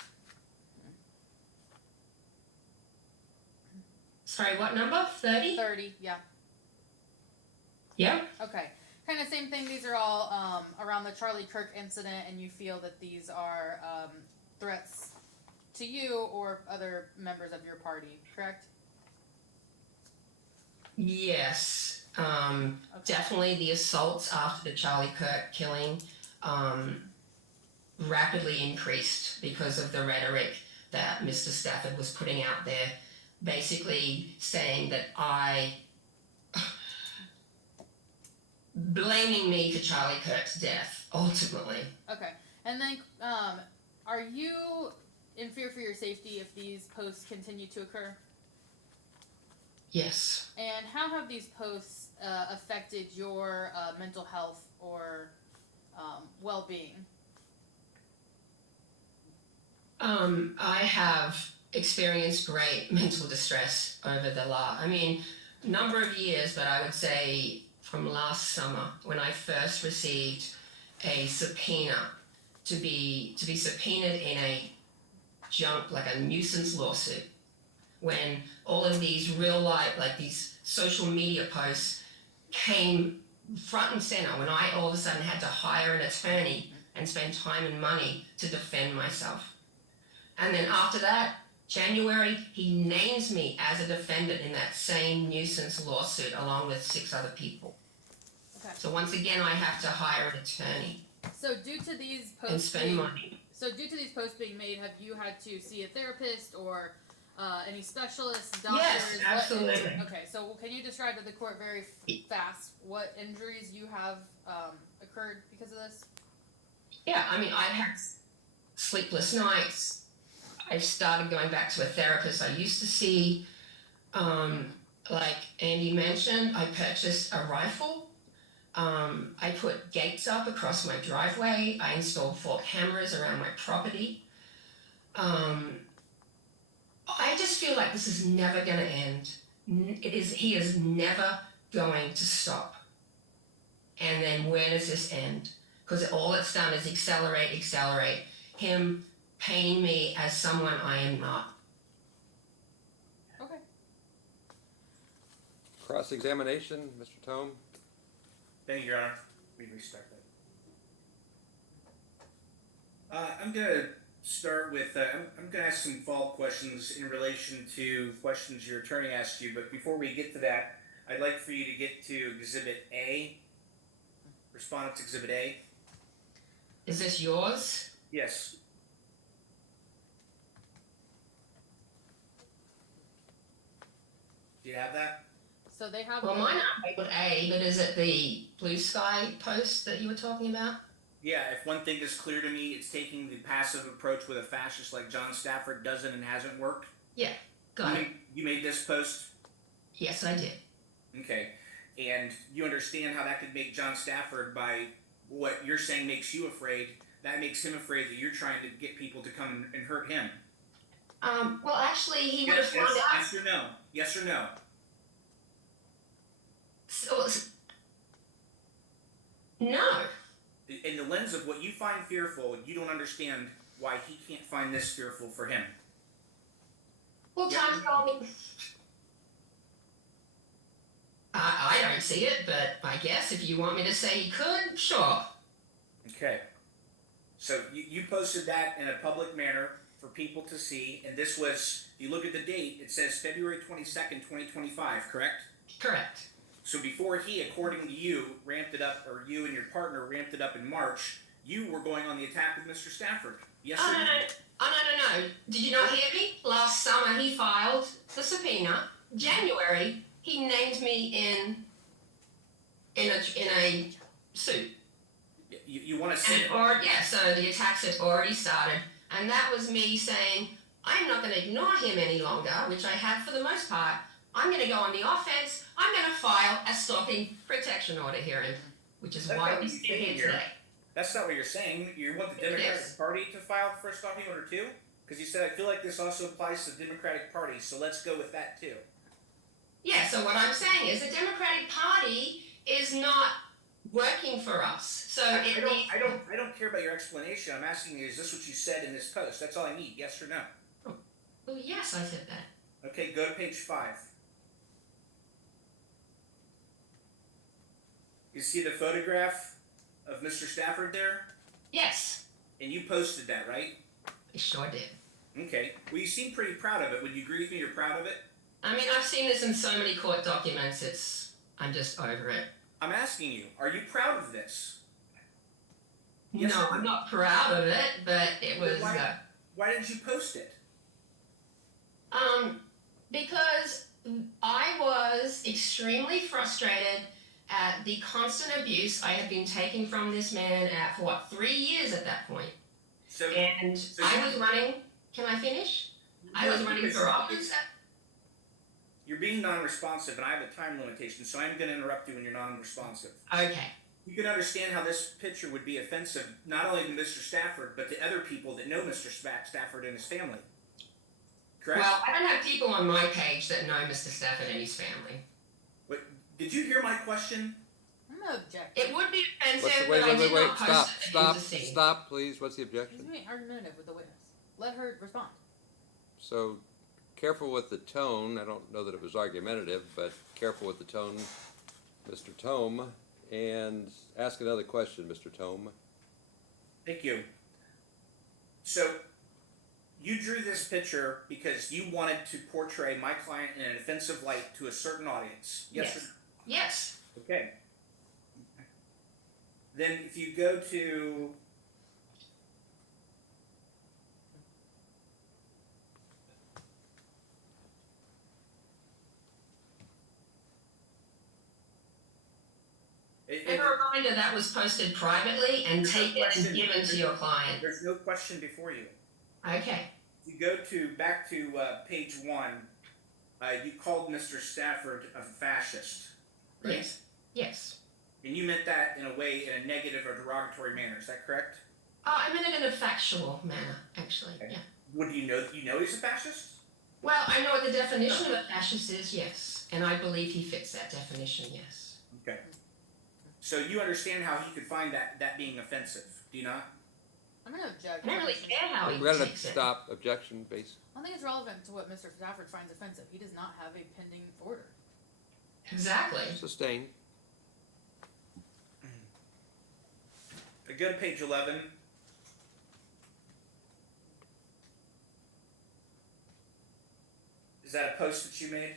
Sorry, what number? 30? 30, yeah. Yep. Okay. Kind of same thing. These are all around the Charlie Kirk incident, and you feel that these are threats to you or other members of your party, correct? Yes. Definitely the assaults after the Charlie Kirk killing rapidly increased because of the rhetoric that Mr. Stafford was putting out there, basically saying that blaming me for Charlie Kirk's death, ultimately. Okay. And then, are you in fear for your safety if these posts continue to occur? Yes. And how have these posts affected your mental health or well-being? I have experienced great mental distress over the number of years, but I would say from last summer when I first received a subpoena to be subpoenaed in a nuisance lawsuit, when all of these real life, like these social media posts came front and center, when I all of a sudden had to hire an attorney and spend time and money to defend myself. And then after that, January, he names me as a defendant in that same nuisance lawsuit along with 6 other people. Okay. So once again, I have to hire an attorney So due to these and posts spend money. So due to these posts being made, have you had to see a therapist or any specialists, doctors? Yes, absolutely. Okay, so can you describe to the court very fast what injuries you have occurred because of this? Yeah, I've had sleepless nights. I've started going back to a therapist I used to see. Like Andy mentioned, I purchased a rifle. I put gates up across my driveway. I installed 4 cameras around my property. I just feel like this is never going to end. He is never going to stop. And then where does this end? Because all it's done is accelerate, him painting me as someone I am not. Okay. Cross-examination, Mr. Tome. Thank you, Your Honor. We restart that. I'm going to start with, I'm going to ask some follow-up questions in relation to questions your attorney asked you, but before we get to that, I'd like for you to get to Exhibit A, Respondent's Exhibit A. Is this yours? Yes. Do you have that? So they have. Well, mine are labeled A, but is it the blue sky post that you were talking about? Yeah, if one thing is clear to me, it's taking the passive approach with a fascist like John Stafford doesn't and hasn't worked. Yeah, got it. You made this post? Yes, I did. Okay. And you understand how that could make John Stafford, by what you're saying makes you afraid, that makes him afraid that you're trying to get people to come and hurt him. Well, actually, he would have Yes, found out. yes or no? Yes or no? So, no. In the lens of what you find fearful, you don't understand why he can't find this fearful for him. Well, Yeah. Tom told me. I don't see it, but I guess if you want me to say he could, sure. Okay. So you posted that in a public manner for people to see, and this was, if you look at the date, it says February 22nd, 2025, correct? Correct. So before he, according to you, ramped it up, or you and your partner ramped it up in March, you were going on the attack with Mr. Stafford. Yes Oh, or no. Oh, no. Did you not hear me? Last summer he filed the subpoena. January, he named me in a suit. You want to say So the attacks had already started. And that was me saying, I'm not going to ignore him any longer, which I have for the most part. I'm going to go on the offense. I'm going to file a stalking protection order hearing, which is That's why not we what you sit say here here. today. That's not what you're saying. You want the It Democratic is. Party to file for a stalking order too? Because you said, I feel like this also applies to the Democratic Party, so let's go with that too. Yeah, so what I'm saying is the Democratic Party is not working for us. So I don't care about your explanation. I'm asking you, is this what you said in this post? That's all I need, yes or no? Well, yes, I said that. Okay, go to page 5. You see the photograph of Mr. Stafford there? Yes, And you posted that, right? I sure did. Okay. Well, you seem pretty proud of it. Would you agree with me you're proud of it? I mean, I've seen this in so many court documents, I'm just over it. I'm asking you, are you proud of this? Yes No, or no? I'm not proud of it, but it was, Why didn't you post it? because I was extremely frustrated at the constant abuse I had been taking from this man for 3 years at that point. So, And I was running, can I finish? I was running for office. You're being non-responsive, and I have a time limitation, so I'm going to interrupt you when you're non-responsive. Okay. You can understand how this picture would be offensive, not only to Mr. Stafford, but to other people that know Mr. Stafford and his family. Correct? Well, I don't have people on my page that know Mr. Stafford and his family. Wait, did you hear my question? I'm gonna object. It would be offensive, What's the, but I did not stop, post it stop, to see. stop, please. What's the He's objection? being argumentative with the witness. Let her respond. So, careful with the tone. I don't know that it was argumentative, but careful with the tone, Mr. Tome. And ask another question, Mr. Tome. Thank you. So, you drew this picture because you wanted to portray my client in an offensive light to a certain audience. Yes. Yes. Yes. Okay. Then if you go to And a reminder that was posted privately and taken and given to your client. there's no question before you. Okay. You go back to page 1. You called Mr. Stafford a fascist, right? Yes. Yes. And you meant that in a way, in a negative or derogatory manner. Is that correct? I meant it in a factual manner, actually. Okay. Yeah. What do you know? You know he's a fascist? Well, I know what the definition of a fascist is, yes. And I believe he fits that definition, yes. Okay. So you understand how he could find that being offensive, do you not? I'm gonna object. I don't really care how he We gotta takes it. stop. Objection, base. I don't think it's relevant to what Mr. Stafford finds offensive. He does not have a pending order. Exactly. Sustained. Go to page 11. Is that a post that you made?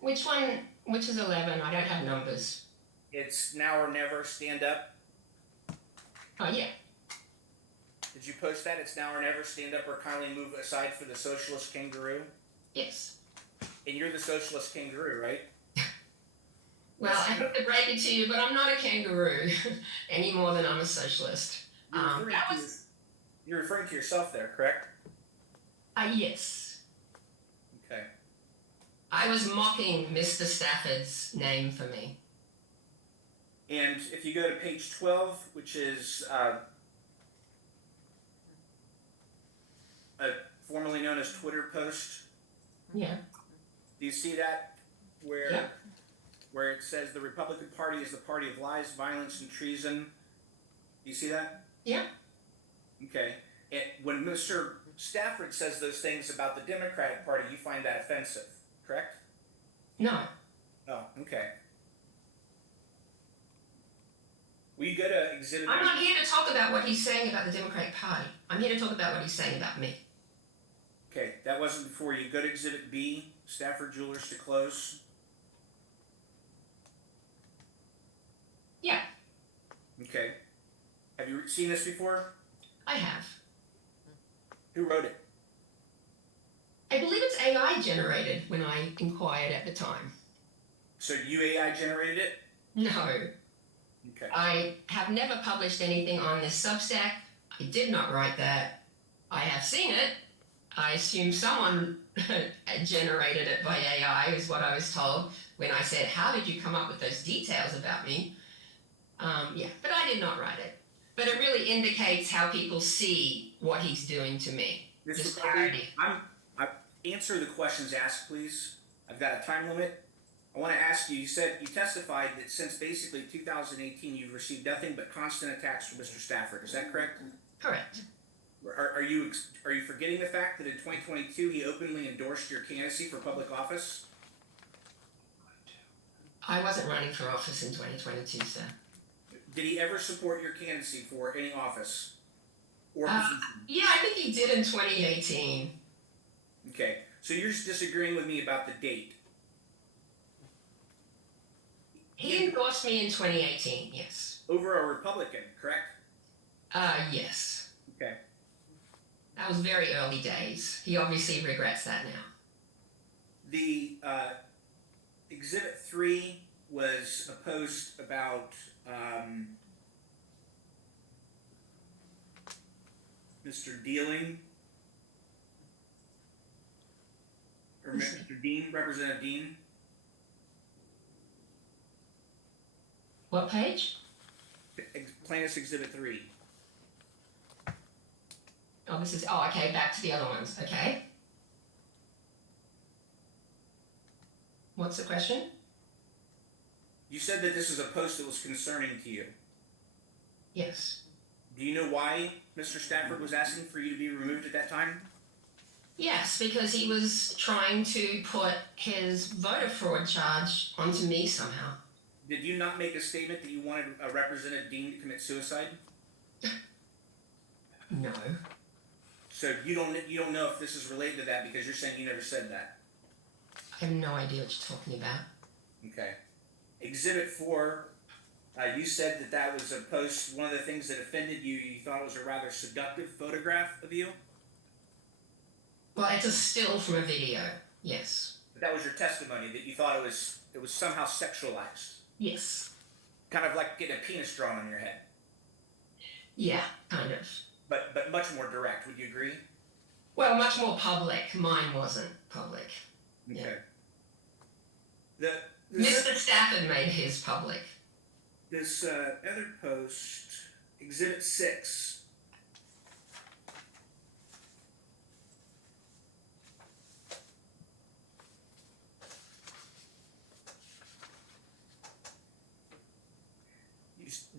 Which one, which is 11? I don't have numbers. It's now or never, stand up. Oh, yeah. Did you post that? It's now or never, stand up or kindly move aside for the socialist kangaroo? Yes. And you're the socialist kangaroo, right? Well, I hate to break it to you, but I'm not a kangaroo any more than I'm a socialist. You're referring to yourself there, correct? Yes. Okay. I was mocking Mr. Stafford's name for me. And if you go to page 12, which is formerly known as Twitter post, Yeah. do you see that? Where Yeah. where it says the Republican Party is the party of lies, violence, and treason. Do you see that? Yeah. Okay. And when Mr. Stafford says those things about the Democratic Party, you find that offensive, correct? No. Oh, okay. Will you go to exhibit? I'm not here to talk about what he's saying about the Democratic Party. I'm here to talk about what he's saying about me. Okay, that wasn't before you. Go to exhibit B, Stafford Jewelers to close. Yeah, Okay. Have you seen this before? I have. Who wrote it? I believe it's AI generated when I inquired at the time. So UAI generated it? No, Okay. I have never published anything on this Substack. I did not write that. I have seen it. I assume someone generated it by AI is what I was told when I said, how did you come up with those details about me? Yeah, but I did not write it. But it really indicates how people see what he's doing to me. This parody. Answer the questions asked, please. I've got a time limit. I want to ask you, you testified that since basically 2018 you've received nothing but constant attacks from Mr. Stafford. Is that correct? Correct. Are you forgetting the fact that in 2022 he openly endorsed your candidacy for public office? I wasn't running for office in 2022, sir. Did he ever support your candidacy for any office or position? Yeah, I think he did in 2018. Okay, so you're just disagreeing with me about the date. He endorsed me in 2018, yes. Over a Republican, correct? Yes. Okay. That was very early days. He obviously regrets that now. The Exhibit 3 was a post about Mr. Dealing, or Mr. Dean, Representative Dean. What page? Plaintiff's Exhibit 3. Oh, this is, okay, back to the other ones, okay. What's the question? You said that this is a post that was concerning to you. Yes. Do you know why Mr. Stafford was asking for you to be removed at that time? Yes, because he was trying to put his voter fraud charge onto me somehow. Did you not make a statement that you wanted Representative Dean to commit suicide? No. So you don't know if this is related to that because you're saying you never said that. I have no idea what you're talking about. Okay. Exhibit 4, you said that was a post, one of the things that offended you, you thought it was a rather seductive photograph of you? Well, it's a still from a video, yes. But that was your testimony, that you thought it was somehow sexualized. Yes. Kind of like getting a penis drawn on your head. Yeah, kind of. But much more direct, would you agree? Well, much more public. Mine wasn't public. Okay. Yeah. This Mr. Stafford made his public. Other post, Exhibit 6.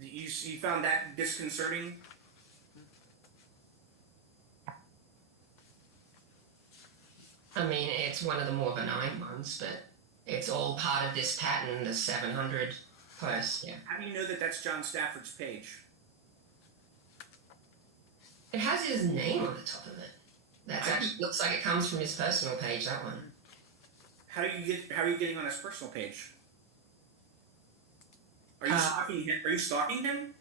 You found that disconcerting? I mean, it's one of the more benign ones, but it's all part of this pattern, the 700 posts, yeah. How do you know that that's John Stafford's page? It has his name on the top of it. That actually looks like it comes from his personal page, that one. How are you getting on his personal page? Are you stalking him? Are you stalking him?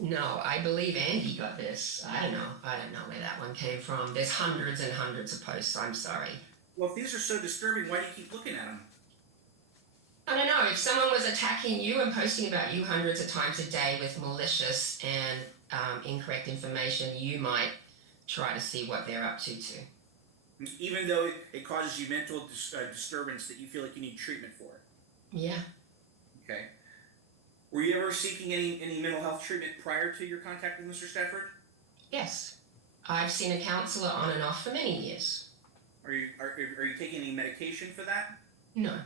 No, I believe Andy got this. I don't know where that one came from. There's hundreds and hundreds of posts, I'm sorry. Well, if these are so disturbing, why do you keep looking at them? I don't know, if someone was attacking you and posting about you hundreds of times a day with malicious and incorrect information, you might try to see what they're up to too. Even though it causes you mental disturbance that you feel like you need treatment for. Yeah. Okay. Were you ever seeking any mental health treatment prior to your contact with Mr. Stafford? Yes. I've seen a counselor on and off for many years. Are you taking any medication for that? No. You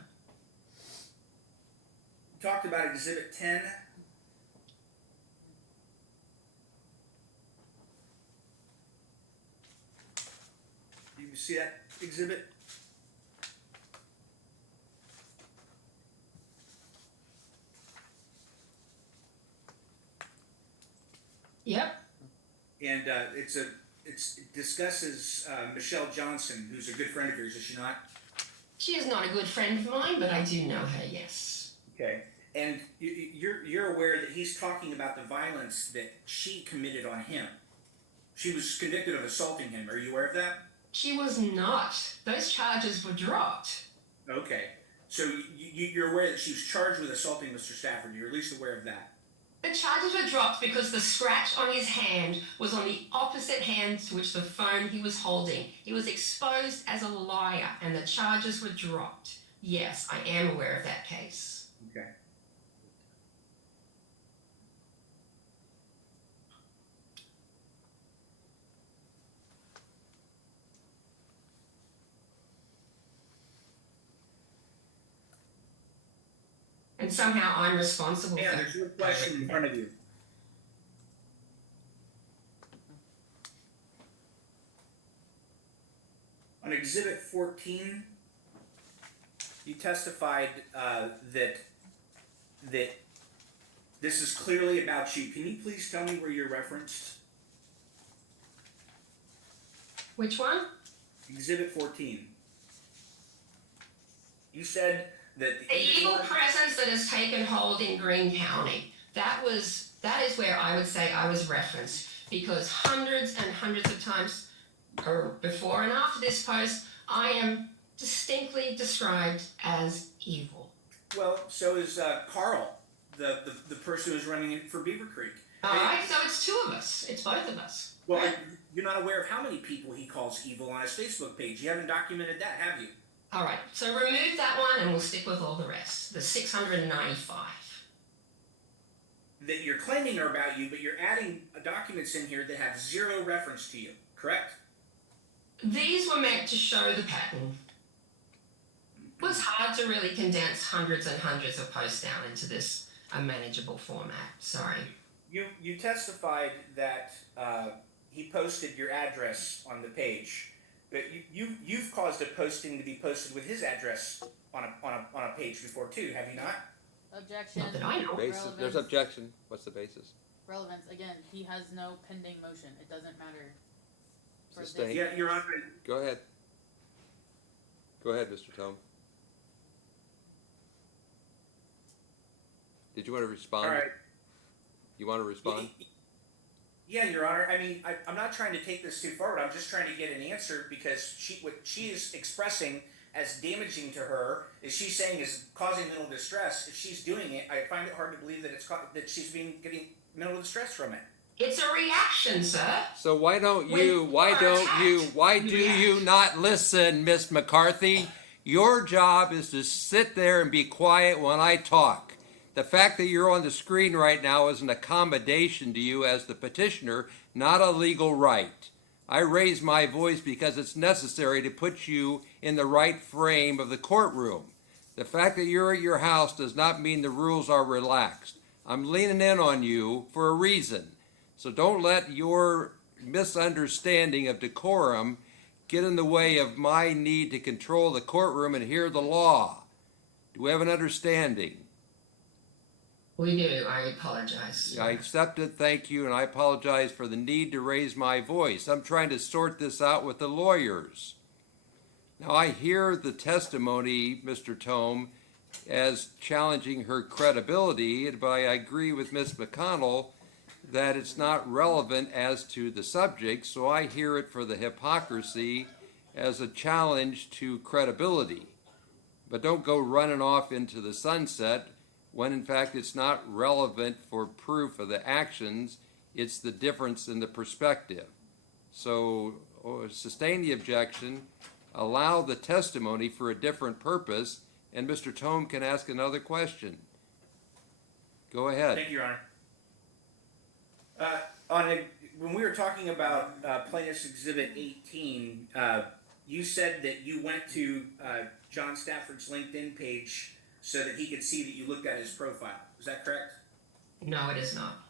talked about Exhibit 10. Do you see that exhibit? Yep. And it discusses Michelle Johnson, who's a good friend of yours, is she not? She is not a good friend of mine, but I do know her, yes. Okay. And you're aware that he's talking about the violence that she committed on him. She was convicted of assaulting him. Are you aware of that? She was not. Those charges were dropped. Okay. So you're aware that she was charged with assaulting Mr. Stafford. You're at least aware of that. The charges were dropped because the scratch on his hand was on the opposite hand to which the phone he was holding. He was exposed as a liar, and the charges were dropped. Yes, I am aware of that case. Okay. And somehow I'm responsible Yeah, for there's your question in front of you. On Exhibit 14, you testified that this is clearly about you. Can you please tell me where you're referenced? Which one? Exhibit 14. You said that The evil presence that has taken hold in Greene County. That is where I would say I was referenced, because hundreds and hundreds of times, or before and after this post, I am distinctly described as evil. Well, so is Carl, the person who's running it for Beaver Creek. All right, so it's two of us. It's both of us. Well, you're not aware of how many people he calls evil on his Facebook page. You haven't documented that, have you? All right, so remove that one and we'll stick with all the rest. The 695. That you're claiming are about you, but you're adding documents in here that have zero reference to you, correct? These were meant to show the pattern. It was hard to really condense hundreds and hundreds of posts down into this manageable format. Sorry. You testified that he posted your address on the page, but you've caused a posting to be posted with his address on a page before too, have you not? Objection. Not that I know. Basis, there's Relevance. objection. What's the basis? Relevance. Again, he has no pending motion. It doesn't matter. For this. Sustained. Yeah, Your Honor. Go ahead. Go ahead, Mr. Tome. Did you want to respond? All right. You want to respond? Yeah, Your Honor. I mean, I'm not trying to take this too forward. I'm just trying to get an answer because what she is expressing as damaging to her is she's saying is causing mental distress. If she's doing it, I find it hard to believe that that she's getting mental distress from it. It's a reaction, sir. So why do When you not listen, Miss McCarthy? Your job is to sit there and be quiet when I talk. The fact that you're on the screen right now is an accommodation to you as the petitioner, not a legal right. I raise my voice because it's necessary to put you in the right frame of the courtroom. The fact that you're at your house does not mean the rules are relaxed. I'm leaning in on you for a reason. So don't let your misunderstanding of decorum get in the way of my need to control the courtroom and hear the law. Do we have an understanding? We do. I apologize. I accept it, thank you, and I apologize for the need to raise my voice. I'm trying to sort this out with the lawyers. Now, I hear the testimony, Mr. Tome, as challenging her credibility, but I agree with Ms. McConnell that it's not relevant as to the subject, so I hear it for the hypocrisy as a challenge to credibility. But don't go running off into the sunset when in fact it's not relevant for proof of the actions, it's the difference in the perspective. So sustain the objection, allow the testimony for a different purpose, and Mr. Tome can ask another question. Go ahead. Thank you, Your Honor. When we were talking about Plaintiff's Exhibit 18, you said that you went to John Stafford's LinkedIn page so that he could see that you looked at his profile. Is that correct? No, it is not.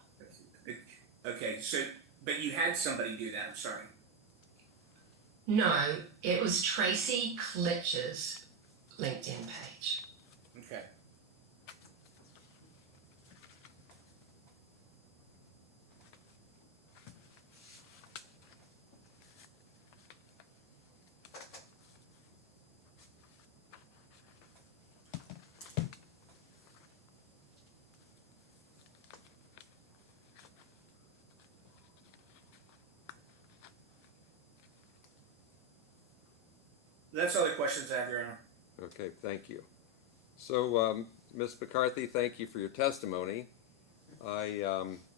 Okay, so, but you had somebody do that, I'm sorry. No, it was Tracy Klitsch's LinkedIn page. Okay. That's all the questions I have, Your Honor. Okay, thank you. So, Ms. McCarthy, thank you for your testimony. I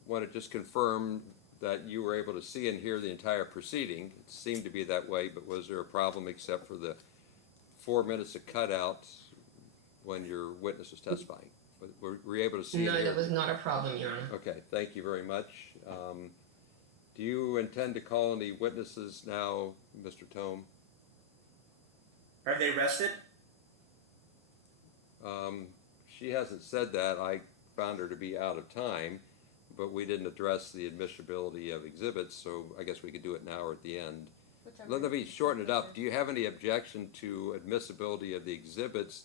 want to just confirm that you were able to see and hear the entire proceeding. It seemed to be that way, but was there a problem except for the 4 minutes of cutouts when your witness was testifying? Were you able to see No, and hear? that was not a problem, Your Honor. Okay, thank you very much. Do you intend to call any witnesses now, Mr. Tome? Are they arrested? She hasn't said that. I found her to be out of time, but we didn't address the admissibility of exhibits, so I guess we could do it now or at the end. Let me shorten it up. Do you have any objection to admissibility of the exhibits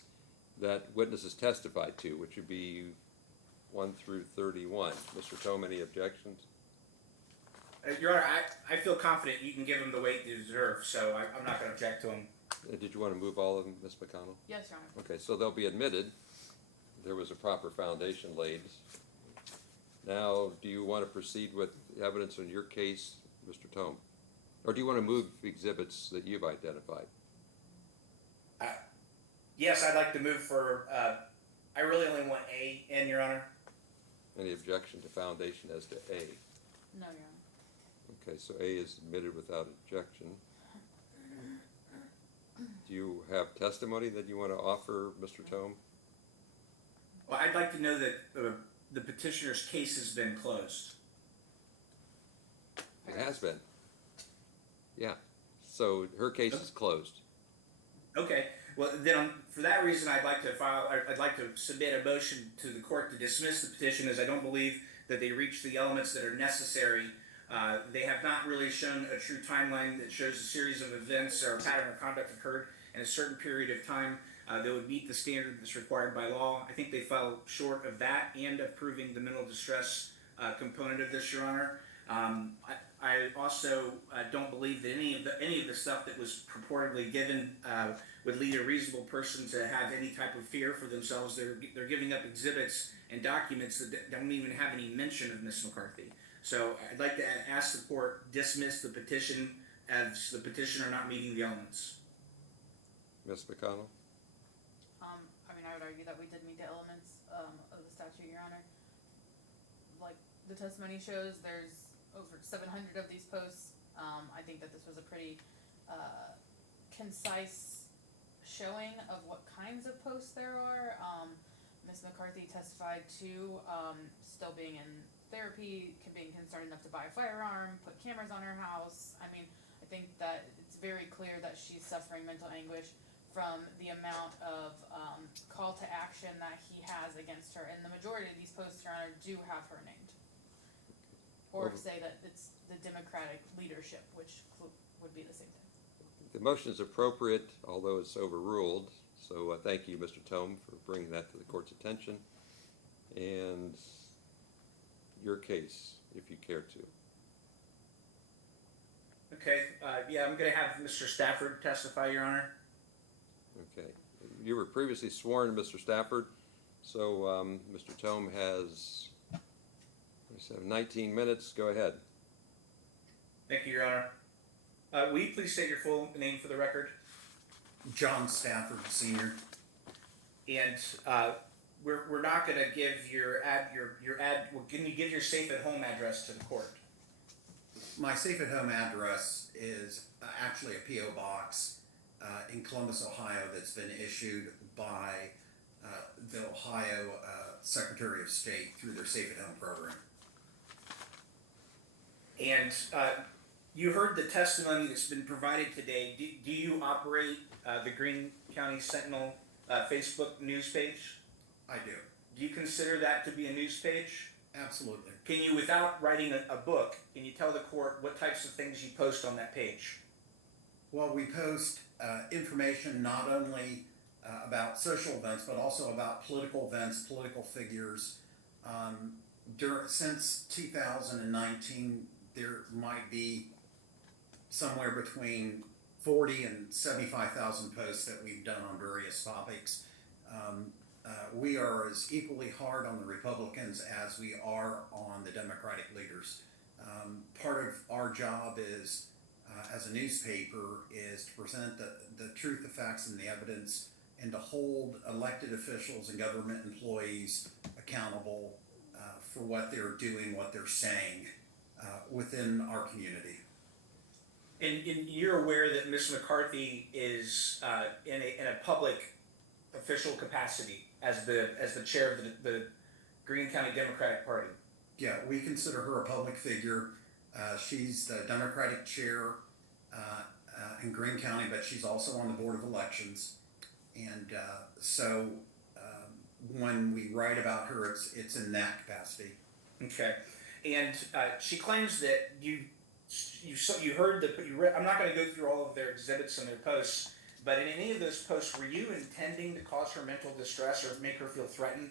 that witnesses testified to, which would be 1 through 31? Mr. Tome, any objections? Your Honor, I feel confident you can give them the weight they deserve, so I'm not going to object to them. Did you want to move all of them, Ms. McConnell? Yes, Your Honor. Okay, so they'll be admitted. There was a proper foundation laid. Now, do you want to proceed with evidence in your case, Mr. Tome? Or do you want to move exhibits that you've identified? Yes, I'd like to move for, I really only want A in, Your Honor. Any objection to foundation as to A? No, Your Honor. Okay, so A is admitted without objection. Do you have testimony that you want to offer, Mr. Tome? Well, I'd like to know that the petitioner's case has been closed. It has been. Yeah, so her case is closed. Okay, well then, for that reason, I'd like to submit a motion to the court to dismiss the petition, as I don't believe that they reached the elements that are necessary. They have not really shown a true timeline that shows a series of events or a pattern of conduct occurred in a certain period of time that would meet the standard that's required by law. I think they fell short of that and of proving the mental distress component of this, Your Honor. I also don't believe that any of the stuff that was purportedly given would lead a reasonable person to have any type of fear for themselves. They're giving up exhibits and documents that don't even have any mention of Ms. McCarthy. So I'd like to ask the court dismiss the petition as the petitioner not meeting the elements. Ms. McConnell? I mean, I would argue that we did meet the elements of the statute, Your Honor. Like the testimony shows, there's over 700 of these posts. I think that this was a pretty concise showing of what kinds of posts there are. Ms. McCarthy testified to still being in therapy, being concerned enough to buy a firearm, put cameras on her house. I mean, I think that it's very clear that she's suffering mental anguish from the amount of call to action that he has against her. And the majority of these posts, Your Honor, do have her named. Or say that it's the Democratic leadership, which would be the same thing. The motion is appropriate, although it's overruled. So thank you, Mr. Tome, for bringing that to the court's attention. And your case, if you care to. Okay, yeah, I'm going to have Mr. Stafford testify, Your Honor. Okay. You were previously sworn, Mr. Stafford. So Mr. Tome has 19 minutes. Go ahead. Thank you, Your Honor. Will you please state your full name for the record? John Stafford Sr. And we're not going to give your ad. Well, can you give your safe at home address to the court? My safe at home address is actually a P.O. box in Columbus, Ohio, that's been issued by the Ohio Secretary of State through their Safe at Home program. And you heard the testimony that's been provided today. Do you operate the Greene County Sentinel Facebook news page? I do. Do you consider that to be a news page? Absolutely. Can you, without writing a book, can you tell the court what types of things you post on that page? Well, we post information not only about social events, but also about political events, political figures. Since 2019, there might be somewhere between 40 and 75,000 posts that we've done on various topics. We are as equally hard on the Republicans as we are on the Democratic leaders. Part of our job is, as a newspaper, is to present the truth, the facts, and the evidence, and to hold elected officials and government employees accountable for what they're doing, what they're saying within our community. And you're aware that Ms. McCarthy is in a public official capacity as the chair of the Greene County Democratic Party. Yeah, we consider her a public figure. She's the Democratic chair in Greene County, but she's also on the Board of Elections. And so when we write about her, it's in that capacity. Okay, and she claims that you heard I'm not going to go through all of their exhibits and their posts, but in any of those posts, were you intending to cause her mental distress or make her feel threatened?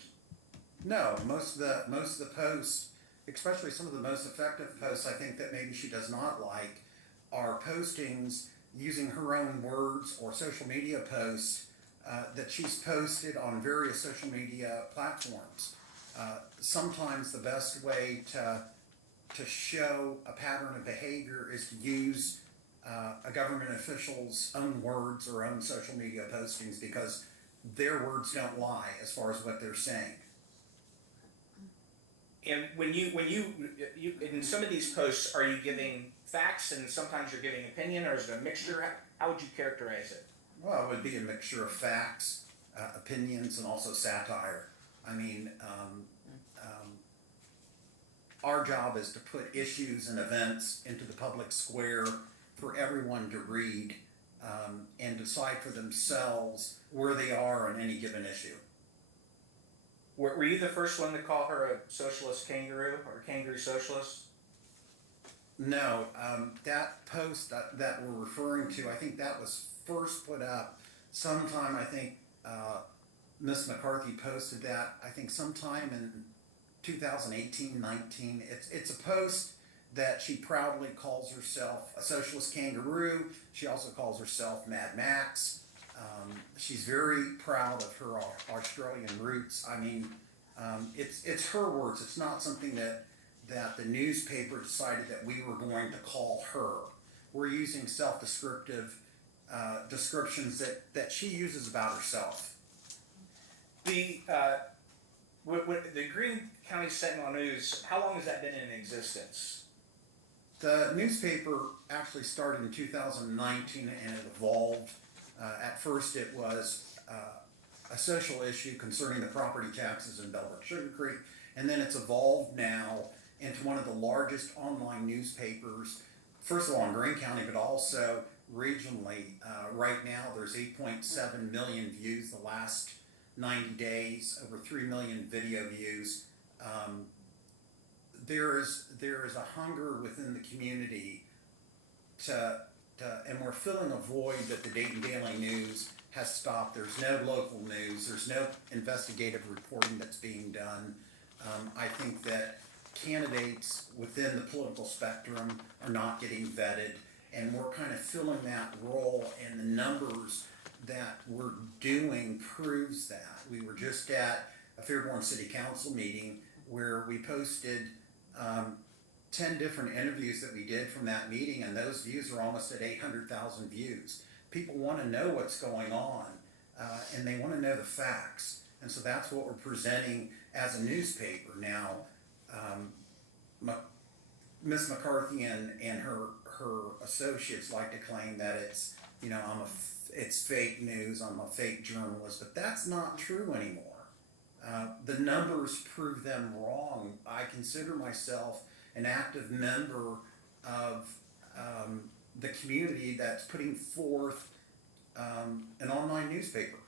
No, most of the posts, especially some of the most effective posts, I think that maybe she does not like, are postings using her own words or social media posts that she's posted on various social media platforms. Sometimes the best way to show a pattern of behavior is to use a government official's own words or own social media postings, because their words don't lie as far as what they're saying. And when you in some of these posts, are you giving facts and sometimes you're giving opinion, or is it a mixture? How would you characterize it? Well, it would be a mixture of facts, opinions, and also satire. I mean, our job is to put issues and events into the public square for everyone to read and decide for themselves where they are on any given issue. Were you the first one to call her a socialist kangaroo or kangaroo socialist? No, that post that we're referring to, I think that was first put up sometime, I think Ms. McCarthy posted that, I think sometime in 2018-19. It's a post that she proudly calls herself a socialist kangaroo. She also calls herself Mad Max. She's very proud of her Australian roots. I mean, it's her words. It's not something that the newspaper decided that we were going to call her. We're using self-descriptive descriptions that she uses about herself. The Greene County Sentinel News, how long has that been in existence? The newspaper actually started in 2019 and it evolved. At first it was a social issue concerning the property taxes in Bellbrook Sugar Creek, and then it's evolved now into one of the largest online newspapers, first of all in Greene County, but also regionally. Right now there's 8.7 million views the last 90 days, over 3 million video views. There is a hunger within the community and we're filling a void that the Dayton Daily News has stopped. There's no local news. There's no investigative reporting that's being done. I think that candidates within the political spectrum are not getting vetted, and we're kind of filling that role, and the numbers that we're doing proves that. We were just at a Fairborn City Council meeting where we posted 10 different interviews that we did from that meeting, and those views are almost at 800,000 views. People want to know what's going on, and they want to know the facts, and so that's what we're presenting as a newspaper. Now, Ms. McCarthy and her associates like to claim that it's, it's fake news, I'm a fake journalist, but that's not true anymore. The numbers prove them wrong. I consider myself an active member of the community that's putting forth an online newspaper.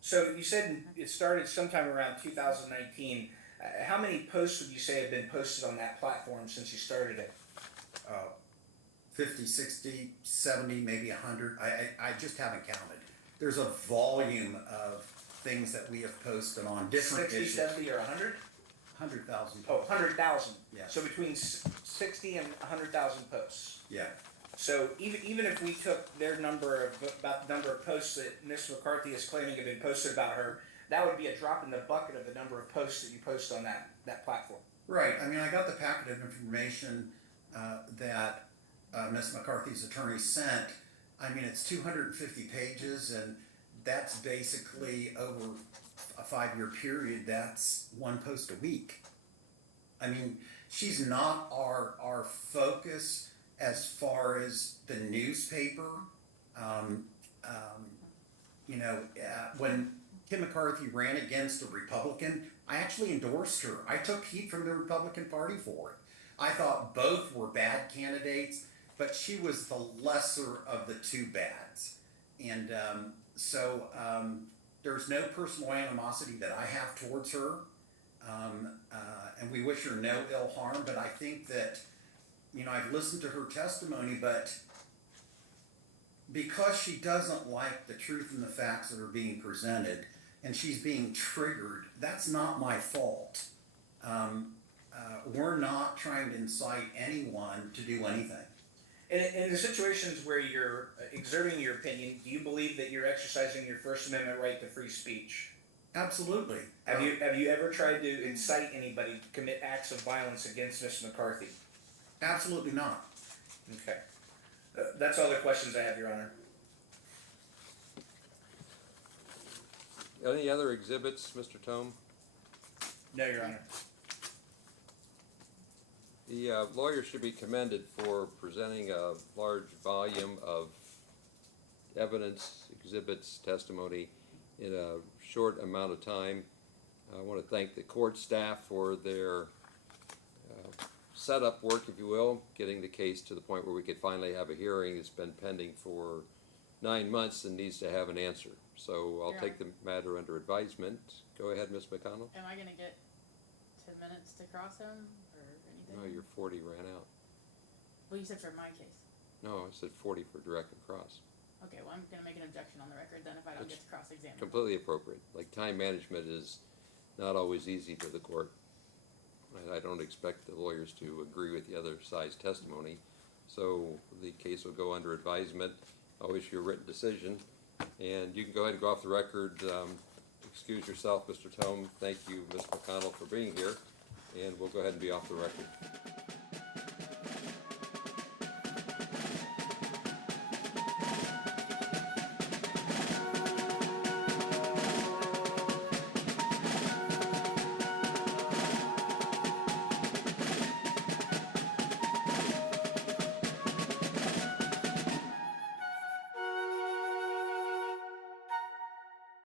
So you said it started sometime around 2019. How many posts would you say have been posted on that platform since you started it? 50, 60, 70, maybe 100. I just haven't counted. There's a volume of things that we have posted on different 60, issues. 70, or 100? 100,000. Oh, 100,000. Yeah. So between 60 and 100,000 posts. Yeah. So even if we took their number of, about the number of posts that Ms. McCarthy is claiming have been posted about her, that would be a drop in the bucket of the number of posts that you post on that platform. Right. I mean, I got the packet of information that Ms. McCarthy's attorney sent. I mean, it's 250 pages, and that's basically over a 5-year period. That's one post a week. I mean, she's not our focus as far as the newspaper. When Kim McCarthy ran against a Republican, I actually endorsed her. I took heat from the Republican Party for it. I thought both were bad candidates, but she was the lesser of the two bads. And there's no personal animosity that I have towards her. And we wish her no ill harm, but I think that, I've listened to her testimony, but because she doesn't like the truth and the facts that are being presented, and she's being triggered, that's not my fault. We're not trying to incite anyone to do anything. In the situations where you're exerting your opinion, do you believe that you're exercising your First Amendment right to free speech? Absolutely. Have you ever tried to incite anybody to commit acts of violence against Ms. McCarthy? Absolutely not. Okay. That's all the questions I have, Your Honor. Any other exhibits, Mr. Tome? No, Your Honor. The lawyer should be commended for presenting a large volume of evidence, exhibits, testimony in a short amount of time. I want to thank the court staff for their setup work, if you will, getting the case to the point where we could finally have a hearing. It's been pending for 9 months and needs to have an answer. So I'll take the matter under advisement. Go ahead, Ms. McConnell. Am I gonna get 10 minutes to cross him or anything? No, your 40 ran out. Well, you said for my case. No, I said 40 for direct and cross. Okay, well, I'm gonna make an objection on the record then if I don't get to cross-examine. Completely appropriate. Like, time management is not always easy for the court. And I don't expect the lawyers to agree with the other side's testimony. So the case will go under advisement. I'll issue a written decision. And you can go ahead and go off the record. Excuse yourself, Mr. Tome. Thank you, Ms. McConnell, for being here. And we'll go ahead and be off the record.